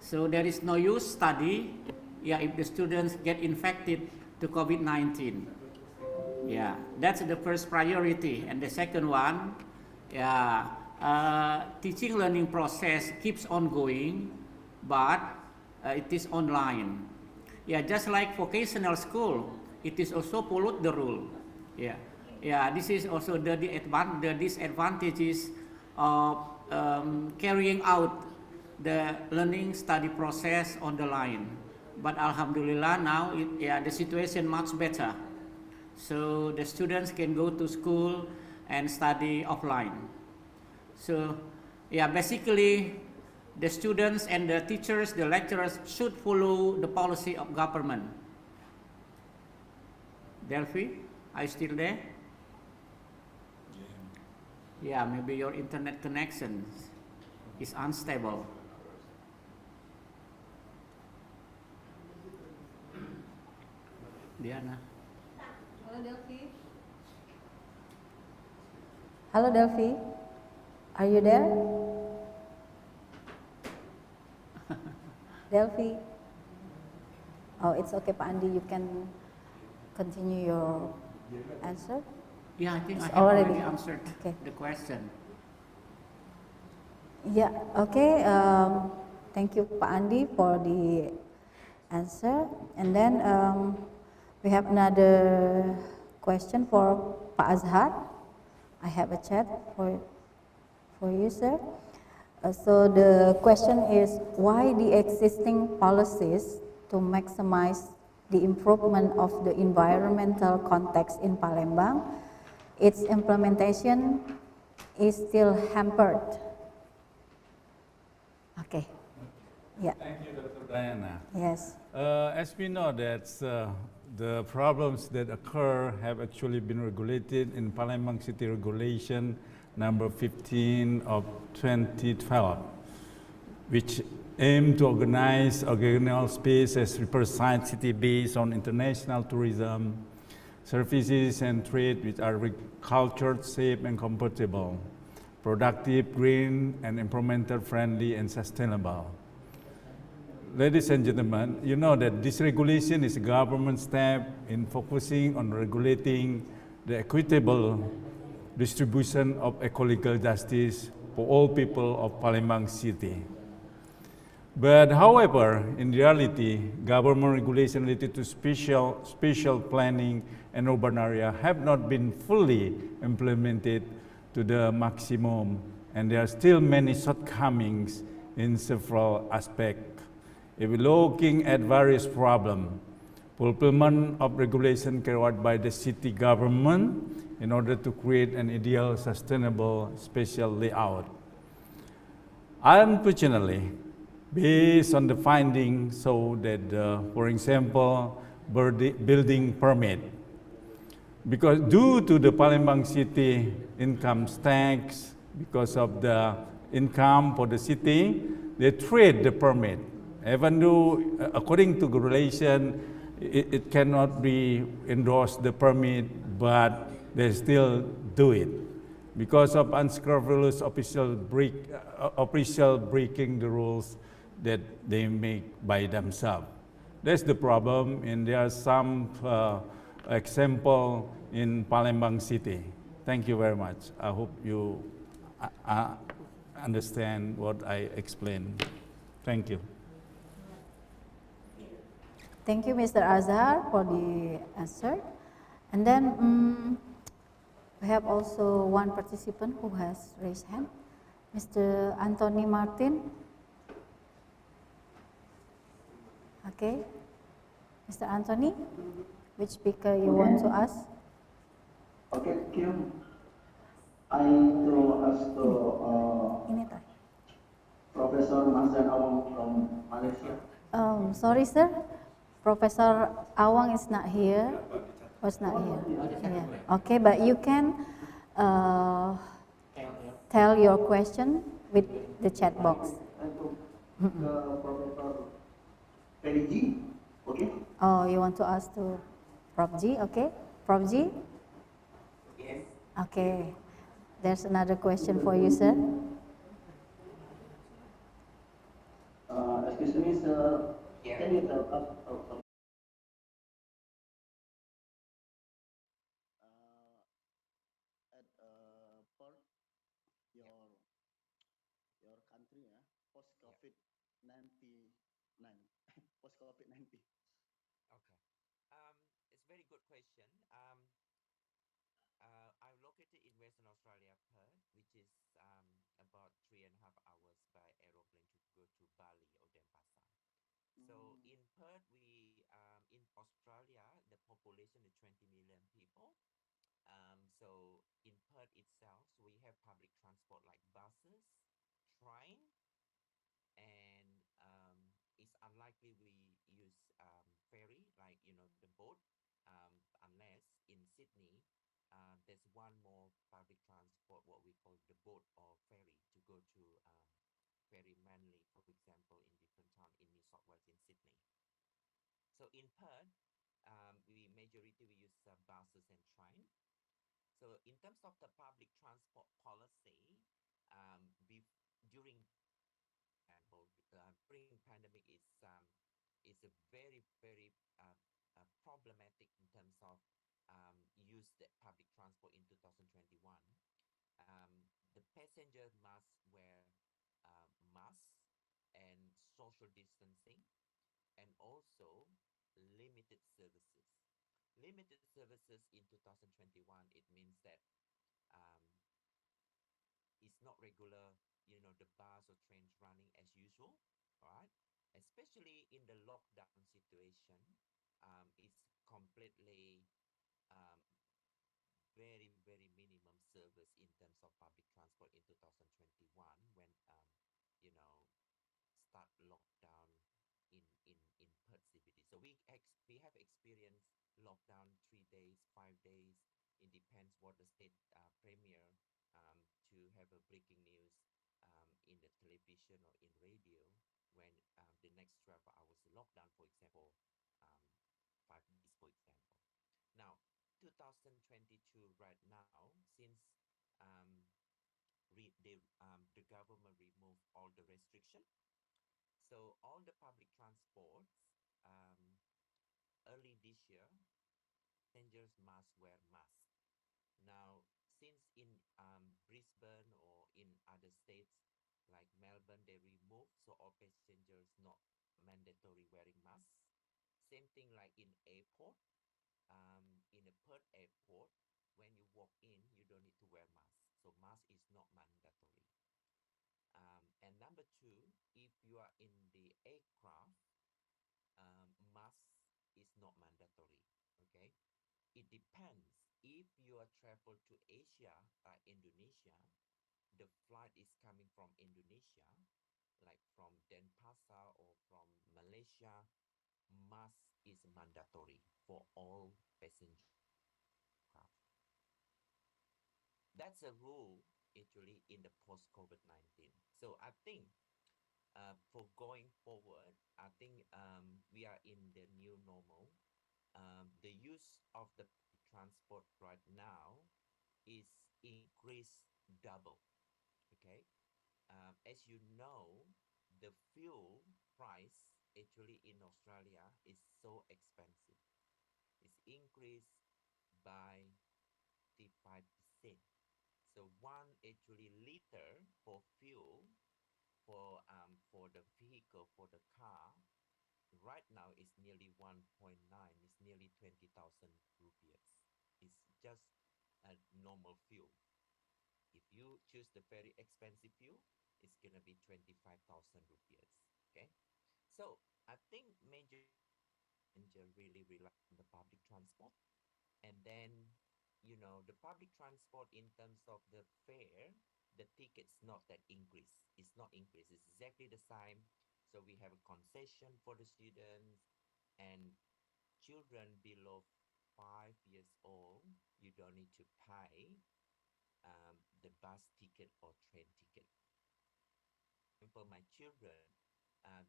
So there is no use study, if the students get infected to COVID-19. Yeah, that's the first priority, and the second one, teaching learning process keeps on going, but it is online. Yeah, just like vocational school, it is also pollute the rule. Yeah, this is also the disadvantages of carrying out the learning study process on the line. But alhamdulillah, now the situation much better. So the students can go to school and study offline. So basically the students and the teachers, the lecturers should follow the policy of government. Delphi, are you still there? Yeah, maybe your internet connection is unstable. Diana. Hello, Delphi. Hello, Delphi. Are you there? Delphi. Oh, it's okay, Pak Andi. You can continue your answer. Yeah, I think It's I have already already answered the question. Yeah, okay. Thank you, Pak Andi, for the answer. And then we have another question for Pak Azhar. I have a chat for you, sir. So the question is why the existing policies to maximize the improvement of the environmental context in Palembang, its implementation is still hampered. Okay. Yeah. Thank you, Dr. Diana. Yes. As we know that the problems that occur have actually been regulated in Palembang City Regulation number 15 of 2012, which aim to organize a regional space as riverside city based on international tourism, services and trade which are cultured, safe and compatible, productive, green and environmental friendly and sustainable. Ladies and gentlemen, you know that this regulation is a government step in focusing on regulating the equitable distribution of ecological justice for all people of Palembang City. But however, in reality, government regulation related to spatial planning and urban area have not been fully implemented to the maximum, and there are still many shortcomings in several aspects. If we're looking at various problems, fulfillment of regulation carried out by the city government in order to create an ideal, sustainable spatial layout. Unfortunately, based on the findings, so that, for example, building permit, because due to the Palembang city income tax, because of the income for the city, they trade the permit. Even though, according to the regulation, it cannot be endorsed the permit, but they still do it because of unscrupulous official breaking the rules that they make by themselves. That's the problem, and there are some example in Palembang City. Thank you very much. I hope you understand what I explained. Thank you. Thank you, Mr. Azhar, for the answer. And then we have also one participant who has raised hand, Mr. Anthony Martin. Okay, Mr. Anthony, which speaker you want to ask? Okay, Kim. I need to ask to Professor Mazdan Awang from Malaysia. Sorry, sir. Professor Awang is not here. Was not here. Yeah. Okay, but you can tell your question with the chat box. Professor G. Okay. Oh, you want to ask to Prof G? Okay, Prof G. Yes. Okay. There's another question for you, sir. Excuse me, sir. Yeah. Can you tell us your country, post COVID-19, post COVID-19? Okay. It's a very good question. I'm located in Western Australia, Perth, which is about 3.5 hours by aeroplane to go to Bali or Denpasar. So in Perth, in Australia, the population is 20 million people. So in Perth itself, so we have public transport like buses, train, and it's unlikely we use ferry, like the boat, unless in Sydney there's one more public transport, what we call the boat or ferry, to go to ferry Manly, for example, in different town in New South Wales in Sydney. So in Perth, we use buses and train. So in terms of the public transport policy, during pandemic is a very problematic in terms of use the public transport in 2021. The passenger must wear masks and social distancing, and also limited services. Limited services in 2021, it means that it's not regular, the bus or trains running as usual, right? Especially in the lockdown situation, it's completely um, very minimum service in terms of public transport in 2021 when start lockdown in Perth CBD. So we have experienced lockdown 3 days, 5 days. It depends what the state premier to have a breaking news in the television or in radio when the next 12 hours lockdown, for example, um, 5 days, for example. Now, 2022 right now, since um, the government removed all the restriction, so all the public transports early this year, passengers must wear masks. Now, since in Brisbane or in other states like Melbourne, they removed, so all passengers not mandatory wearing masks. Same thing like in airport. In a Perth airport, when you walk in, you don't need to wear mask. So mask is not mandatory. And number two, if you are in the aircraft, mask is not mandatory. Okay, it depends. If you are travel to Asia, Indonesia, the flight is coming from Indonesia, like from Denpasar or from Malaysia, mask is mandatory for all passengers. That's a rule actually in the post-COVID-19. So I think for going forward, I think we are in the new normal. The use of the transport right now is increased double. Okay, as you know, the fuel price actually in Australia is so expensive. It's increased by 55%. So one actually liter for fuel for the vehicle for the car right now is nearly 1.9. It's nearly 20,000 rupees. It's just a normal fuel. If you choose the very expensive fuel, it's gonna be 25,000 rupees. Okay, so I think major really rely on the public transport, and then the public transport in terms of the fare, the tickets not that increase. It's not increase. It's exactly the same. So we have a concession for the students and children below 5 years old. You don't need to pay the bus ticket or train ticket. And for my children,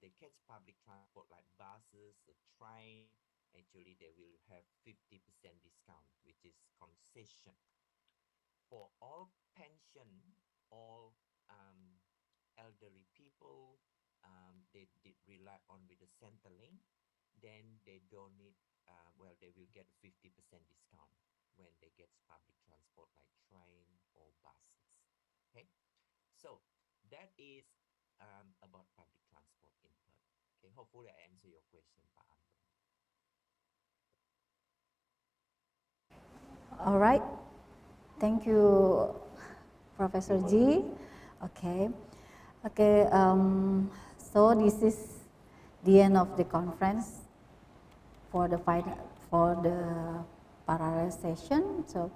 they catch public transport like buses, a train. Actually, they will have 50% discount, which is concession. For all pension, all elderly people, they did rely on with the Centrelink, then they don't need, they will get 50% discount when they get public transport like train or buses. Okay, so that is about public transport in Perth. Okay, hopefully I answer your question, Pak Anton. All right. Thank you, Professor G. Okay. Okay. So this is the end of the conference for the parallel session. So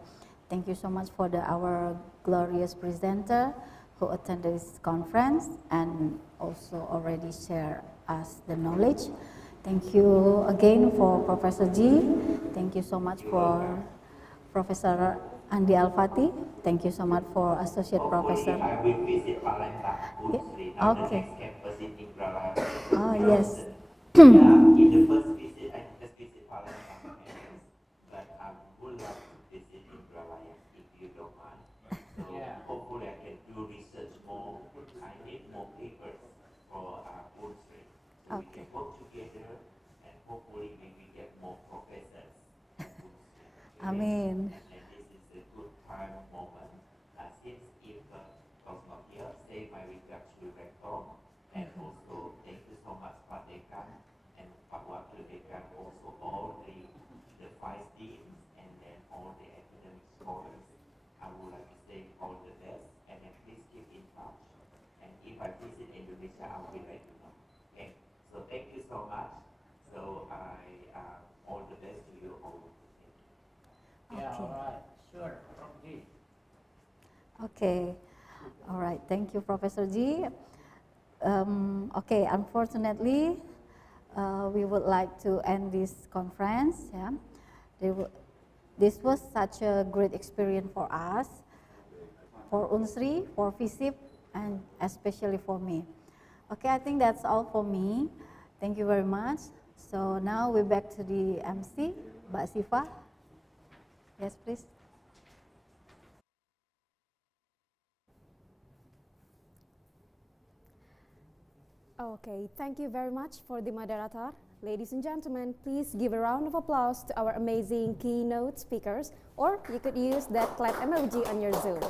thank you so much for our glorious presenter who attended this conference and also already share us the knowledge. Thank you again for Professor G. Thank you so much for Professor Andi Alfati. Thank you so much for Associate Professor. I will visit Palembang, Okay. next campus in Indralaya. Oh, yes. In the first visit, I just visit Palembang campus, but I would love to visit Indralaya if you don't mind. So hopefully I can do research more. I need more papers for Unstream. So we can work together and hopefully we will get more professors at Unstream. Amin. And this is a good time moment. Since if was not here, say my regards to Rector, and also thank you so much Pak Dekan and Pak Wakil Dekan, also all the vice deans and then all the academic scholars. I would like to say all the best and then please keep in touch. And if I Okay, all right. Thank you, Professor G. Okay, unfortunately, we would like to end this conference. Yeah, this was such a great experience for us, for Unsri, for FISIP, and especially for me. Okay, I think that's all for me. Thank you very much. So now we're back to the MC, Mbak Siva. Yes, please. Okay, thank you very much for the moderator. Ladies and gentlemen, please give a round of applause to our amazing keynote speakers, or you could use that clap emoji on your Zoom.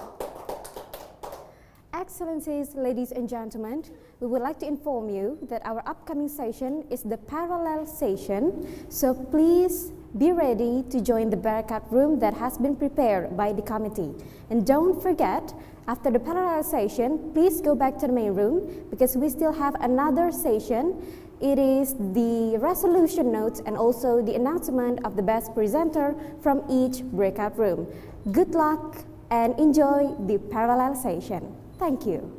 Excellencies, ladies and gentlemen, we would like to inform you that our upcoming session is the parallel session, so please be ready to join the breakout room that has been prepared by the committee. And don't forget, after the parallel session, please go back to the main room because we still have another session. It is the resolution notes and also the announcement of the best presenter from each breakout room. Good luck and enjoy the parallel session. Thank you.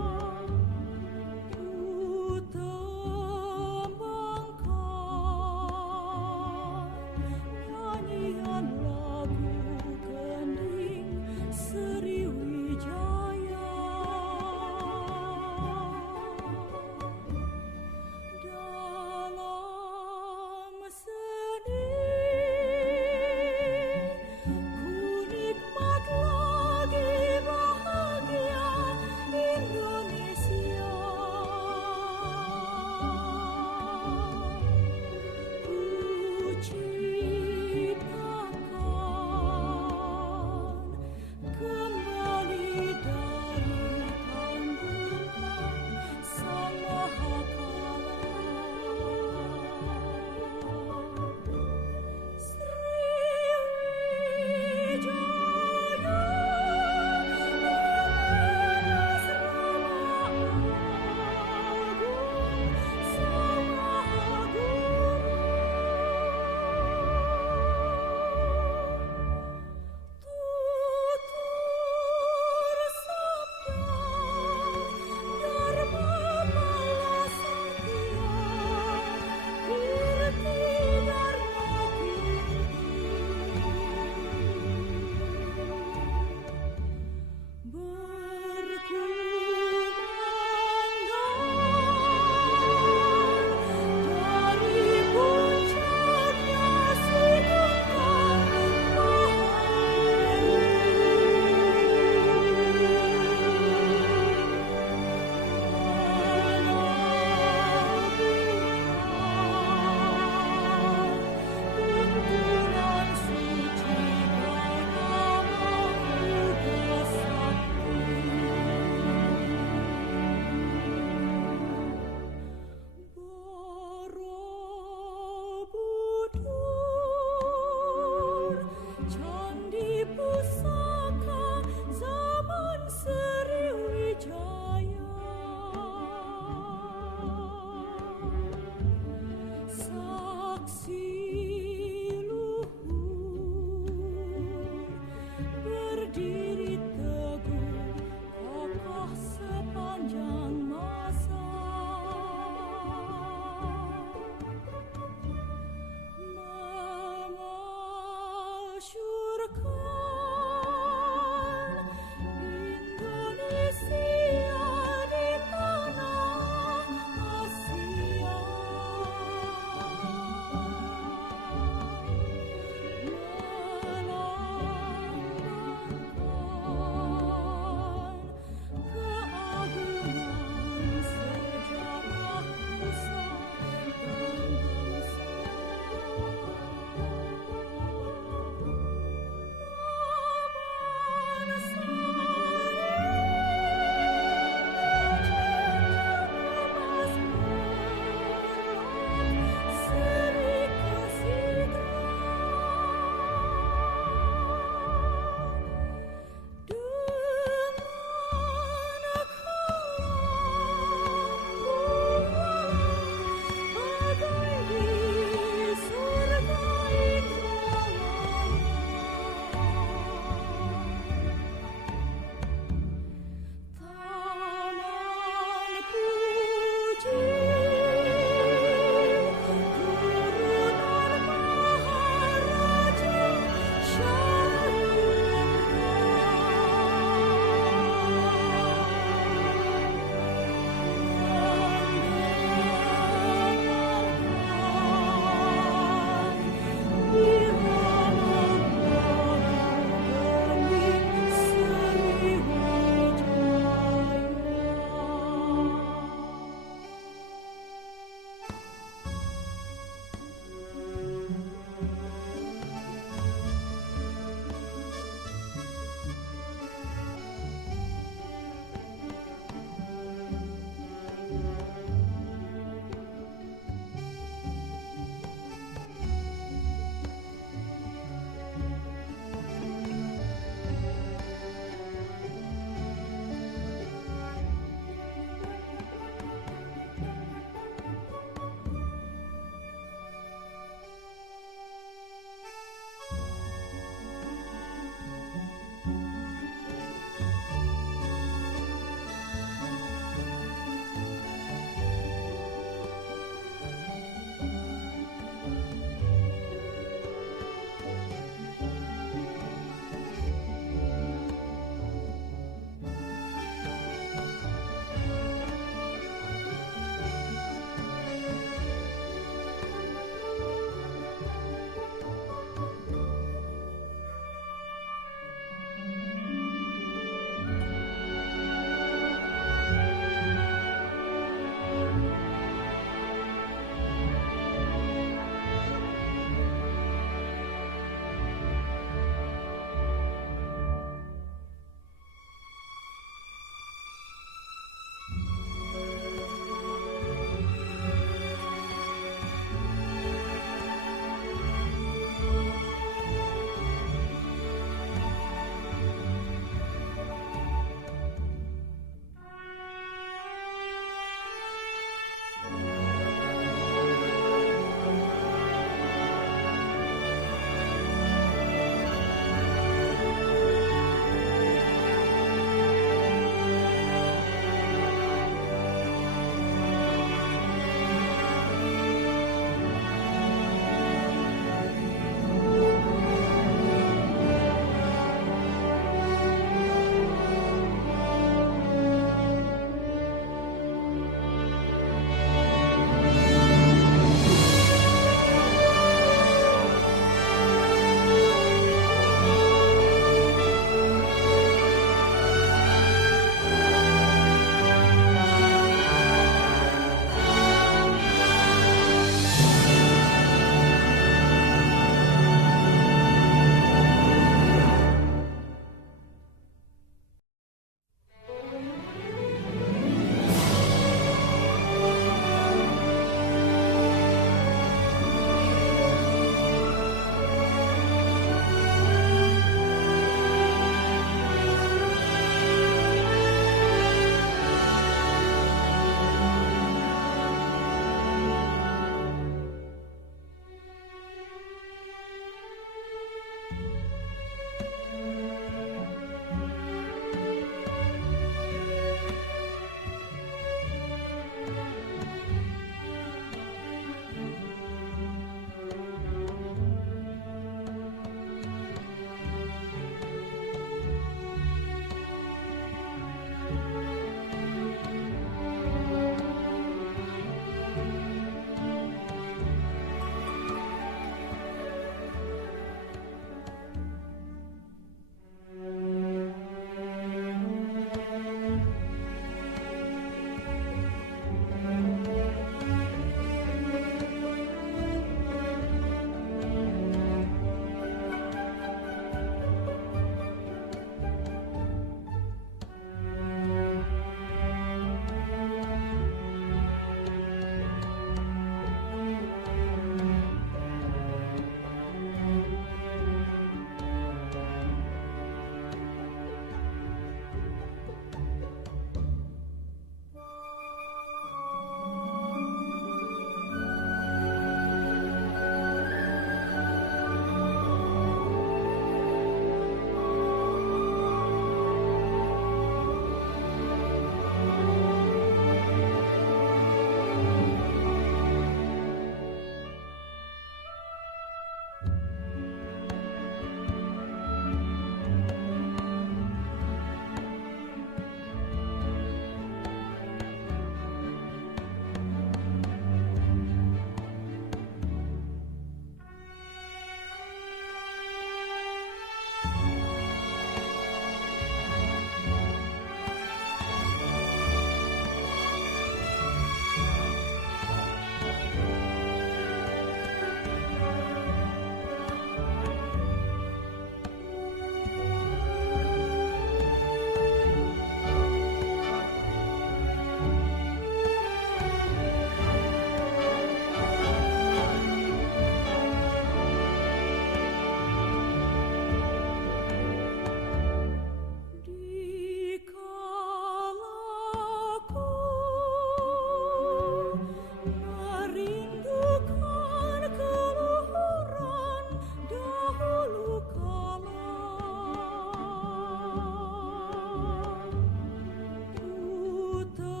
Indonesia.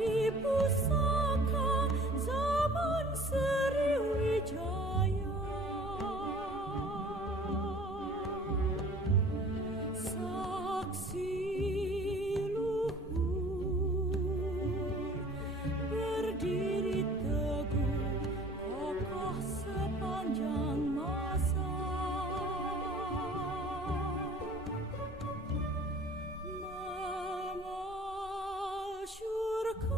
di pusaka zaman Sriwijaya. Saksi luhur berdiri teguh kokoh sepanjang masa. Mengasyurkan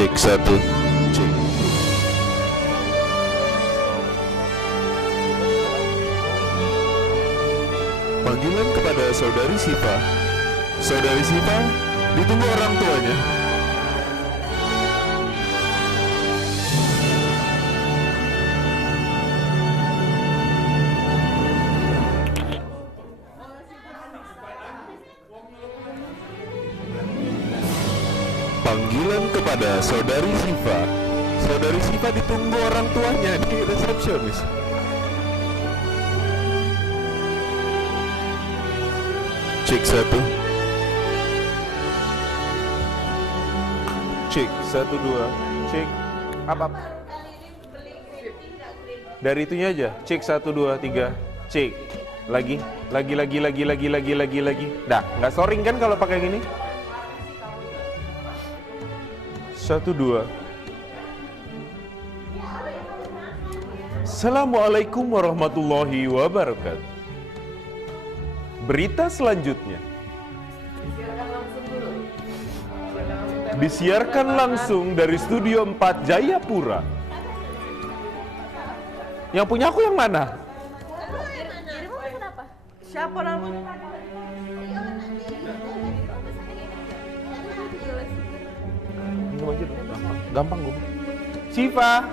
Cek 1. Cek. Panggilan kepada saudari Siva. Saudari Siva ditunggu orang tuanya. Panggilan kepada saudari Siva. Saudari Siva ditunggu orang tuanya di resepsionis. Cek 1. Cek 1 2. Cek. Apa? Dari itunya aja. Cek 1 2 3. Cek. Lagi. Dah, nggak soring kan kalau pakai gini? 1 2. Assalamualaikum warahmatullahi wabarakatuh. Berita selanjutnya disiarkan langsung dari Studio 4 Jayapura. Yang punya aku yang mana? Siapa namanya? Minum aja dulu, gampang gue. Siva,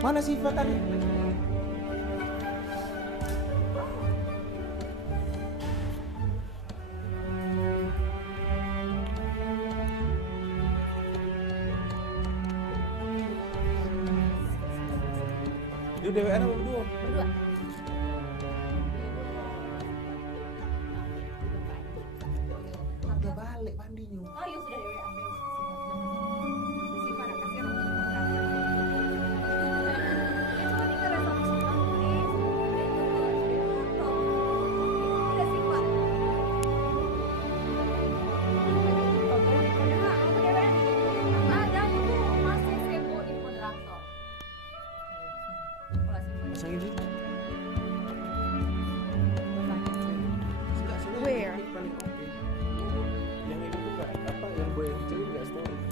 mana Siva tadi? Itu DWN apa berdua? Berdua. Udah balik mandinya. Oh iya sudah DWN.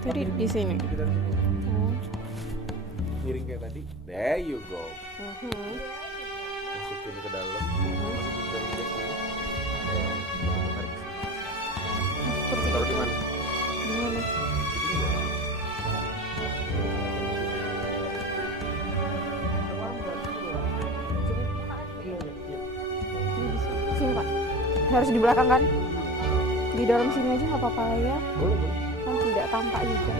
Tadi di sini. Miring kayak tadi. There you go. Masukin ke dalam. Masukin ke dalam sini. Taruh di mana? Di mana? Sini Pak. Harus di belakang kan? Di dalam sini aja nggak apa-apa ya? Boleh, boleh. Kan tidak tampak juga.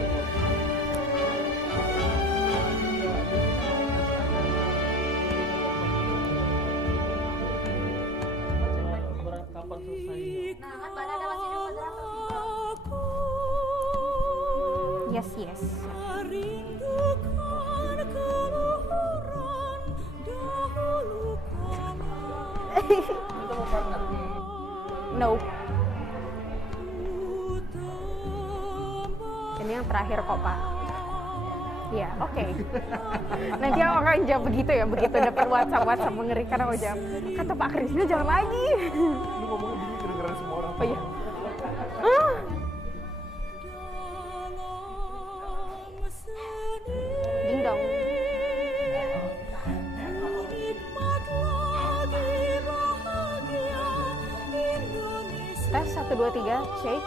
Yes, yes. No. Ini yang terakhir kok Pak. Ya, oke. Nanti aku akan jawab begitu ya, begitu dapat WhatsApp mengerikan aku jawab. Kata Pak Krisna jangan lagi. Lu ngomongnya begini kedengeran semua orang. Oh iya. Ding dong. Tes 1 2 3, cek.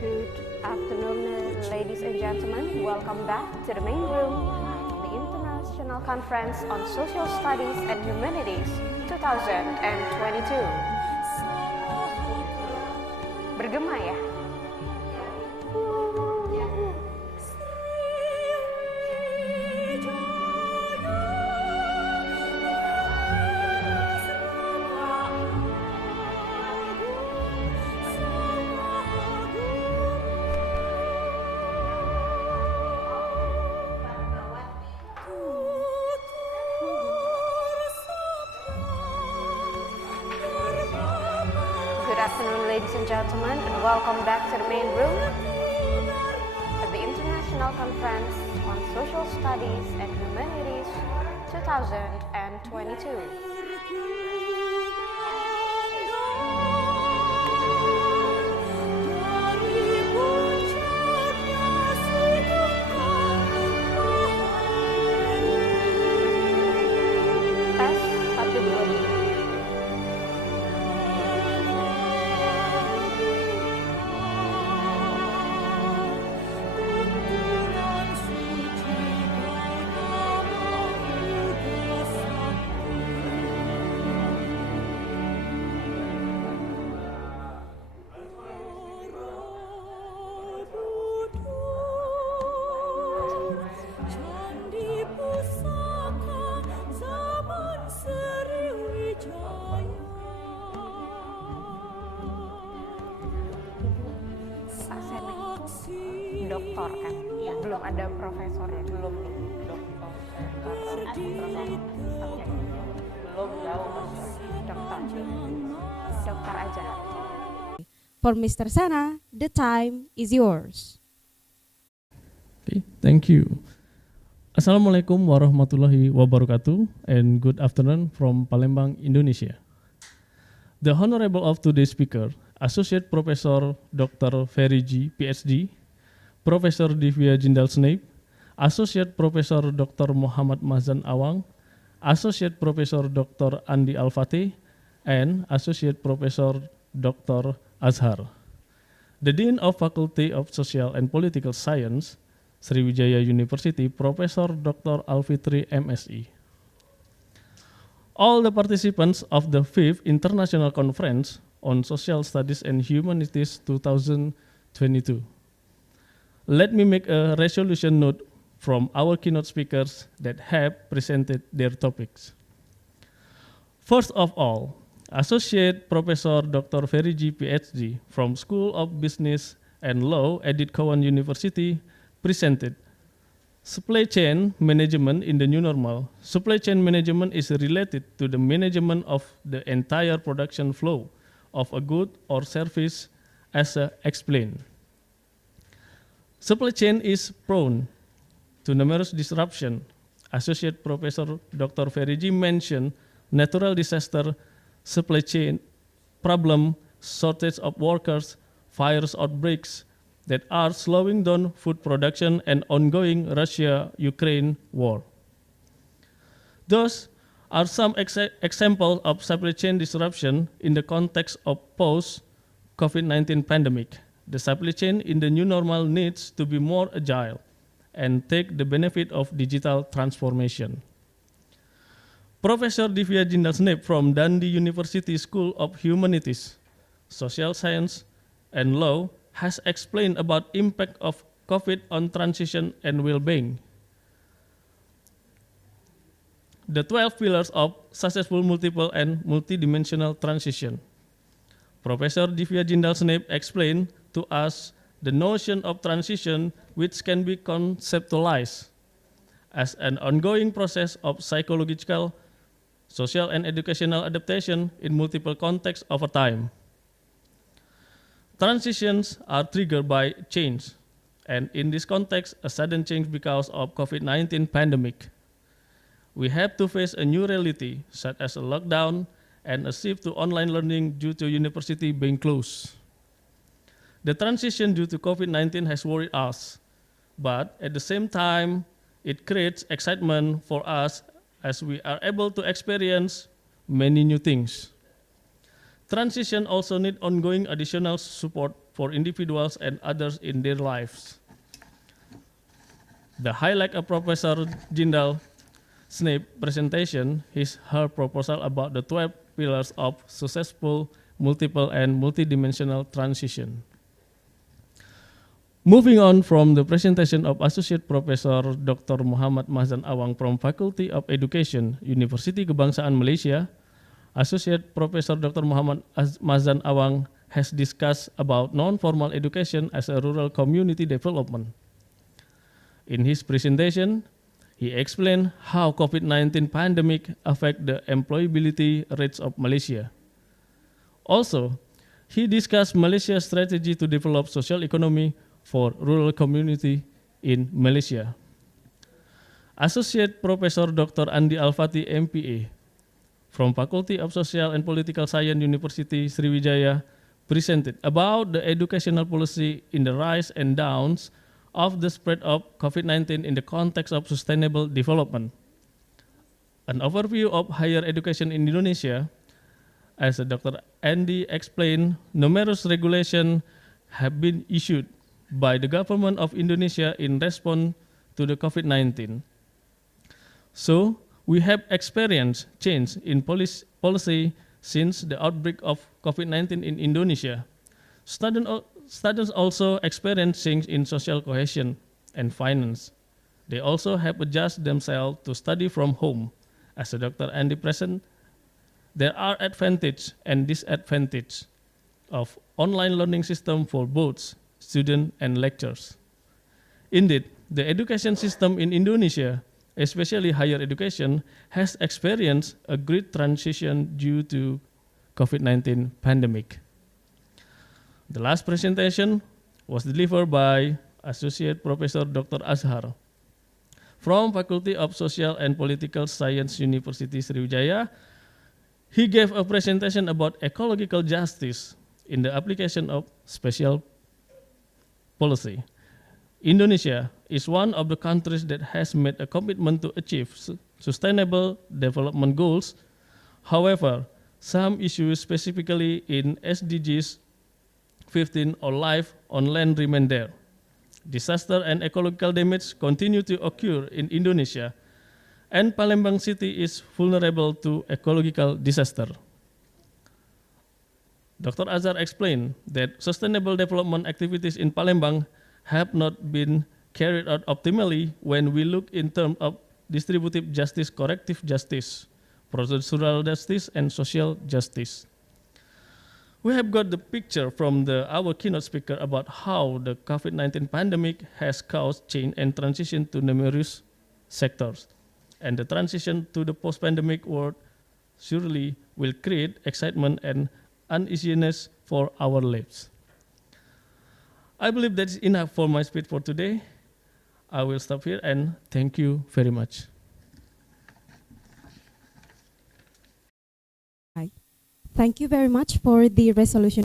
Good afternoon, ladies and gentlemen. Welcome back to the main room, the International Conference on Social Studies and Humanities 2022. Bergema ya? Good afternoon, ladies and gentlemen, and welcome back to the main room of the International Conference on Social Studies and Humanities 2022. doktor kan? Ya, belum ada profesor ya? Belum nih, doktor. Belum jauh masih. Dokter aja. For Mr. Sana, the time is yours. Okay, thank you. Assalamualaikum warahmatullahi wabarakatuh and good afternoon from Palembang, Indonesia. The honorable of today's speaker, Associate Professor Dr. Ferry G, PhD, Professor Divya Jindal Snape, Associate Professor Dr. Muhammad Mazan Awang, Associate Professor Dr. Andi Al-Fatih, and Associate Professor Dr. Azhar. The Dean of Faculty of Social and Political Science, Sriwijaya University, Professor Dr. Alfitri MSI. All the participants of the 5th International Conference on Social Studies and Humanities 2022. Let me make a resolution note from our keynote speakers that have presented their topics. First of all, Associate Professor Dr. Ferry G, PhD, from School of Business and Law, Edith Cowan University, presented supply chain management in the new normal. Supply chain management is related to the management of the entire production flow of a good or service as explained. Supply chain is prone to numerous disruption. Associate Professor Dr. Ferry G mentioned natural disaster, supply chain problem, shortage of workers, virus outbreaks that are slowing down food production and ongoing Russia-Ukraine war. Those are some examples of supply chain disruption in the context of post-COVID-19 pandemic. The supply chain in the new normal needs to be more agile and take the benefit of digital transformation. Professor Divya Jindal Snape from Dundee University School of Humanities, Social Science, and Law has explained about impact of COVID on transition and well-being. The 12 pillars of successful multiple and multidimensional transition. Professor Divya Jindal Snape explained to us the notion of transition, which can be conceptualized as an ongoing process of psychological, social, and educational adaptation in multiple contexts over time. Transitions are triggered by change, and in this context, a sudden change because of COVID-19 pandemic. We have to face a new reality, such as a lockdown and a shift to online learning due to university being closed. The transition due to COVID-19 has worried us, but at the same time, it creates excitement for us as we are able to experience many new things. Transition also need ongoing additional support for individuals and others in their lives. The highlight of Professor Jindal Snape's presentation is her proposal about the 12 pillars of successful multiple and multidimensional transition. Moving on from the presentation of Associate Professor Dr. Muhammad Mazan Awang from Faculty of Education, University Kebangsaan Malaysia, Associate Professor Dr. Muhammad Mazan Awang has discussed about non-formal education as a rural community development. In his presentation, he explained how COVID-19 pandemic affect the employability rates of Malaysia. Also, he discussed Malaysia's strategy to develop social economy for rural community in Malaysia. Associate Professor Dr. Andi Al-Fatih, MPA, from Faculty of Social and Political Science, University Sriwijaya, presented about the educational policy in the rise and downs of the spread of COVID-19 in the context of sustainable development. An overview of higher education in Indonesia, as Dr. Andy explained, numerous regulations have been issued by the government of Indonesia in response to the COVID-19. So, we have experienced change in policy since the outbreak of COVID-19 in Indonesia. Students also experience change in social cohesion and finance. They also have adjusted themselves to study from home. As Dr. Andy present, there are advantages and disadvantages of online learning system for both students and lecturers. Indeed, the education system in Indonesia, especially higher education, has experienced a great transition due to COVID-19 pandemic. The last presentation was delivered by Associate Professor Dr. Azhar from Faculty of Social and Political Science, University Sriwijaya. He gave a presentation about ecological justice in the application of spatial policy. Indonesia is one of the countries that has made a commitment to achieve sustainable development goals. However, some issues specifically in SDGs 15 or life on land remain there. Disaster and ecological damage continue to occur in Indonesia, and Palembang city is vulnerable to ecological disaster. Dr. Azhar explained that sustainable development activities in Palembang have not been carried out optimally when we look in terms of distributive justice, corrective justice, procedural justice, and social justice. We have got the picture from our keynote speaker about how the COVID-19 pandemic has caused change and transition to numerous sectors. And the transition to the post-pandemic world surely will create excitement and uneasiness for our lives. I believe that's enough for my speech for today. I will stop here and thank you very much. Thank you very much for the resolution.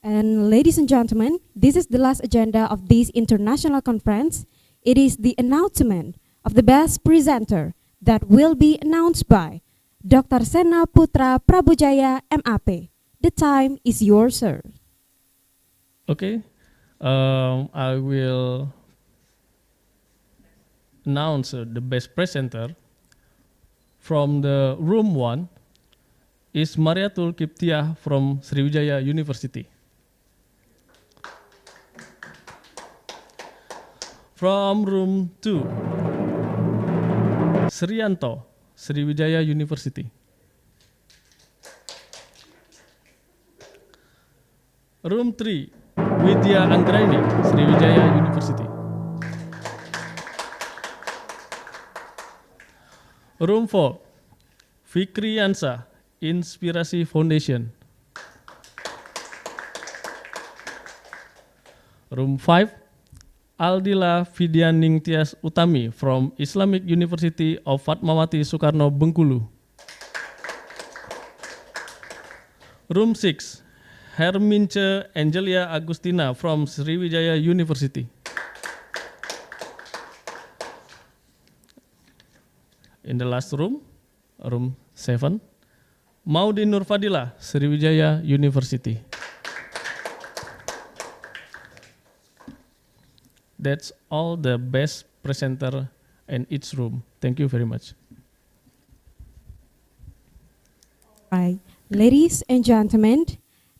And ladies and gentlemen, this is the last agenda of this international conference. It is the announcement of the best presenter that will be announced by Dr. Sena Putra Prabujaya, MAP. The time is yours, sir. Okay, I will announce the best presenter. From the room 1 is Mariatul Kiptiah from Sriwijaya University. From room 2, Srianto, Sriwijaya University. Room 3, Widya Anggraini, Sriwijaya University. Room 4, Fikri Yansa, Inspirasi Foundation. Room 5, Aldila Vidyaning Tias Utami from Islamic University of Fatmawati Soekarno Bengkulu. Room 6, Hermince Angelia Agustina from Sriwijaya University. In the last room, room 7, Maudi Nurfadila, Sriwijaya University. That's all the best presenter in each room. Thank you very much. Right. Ladies and gentlemen,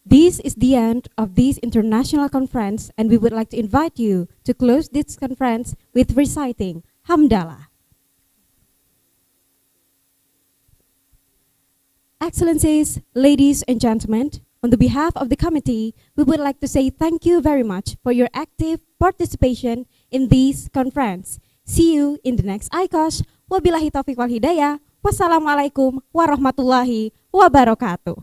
this is the end of this international conference, and we would like to invite you to close this conference with reciting Hamdalah. Excellencies, ladies and gentlemen, on the behalf of the committee, we would like to say thank you very much for your active participation in this conference. See you in the next ICOSH. Wabillahi taufiq wal hidayah. Wassalamualaikum warahmatullahi wabarakatuh.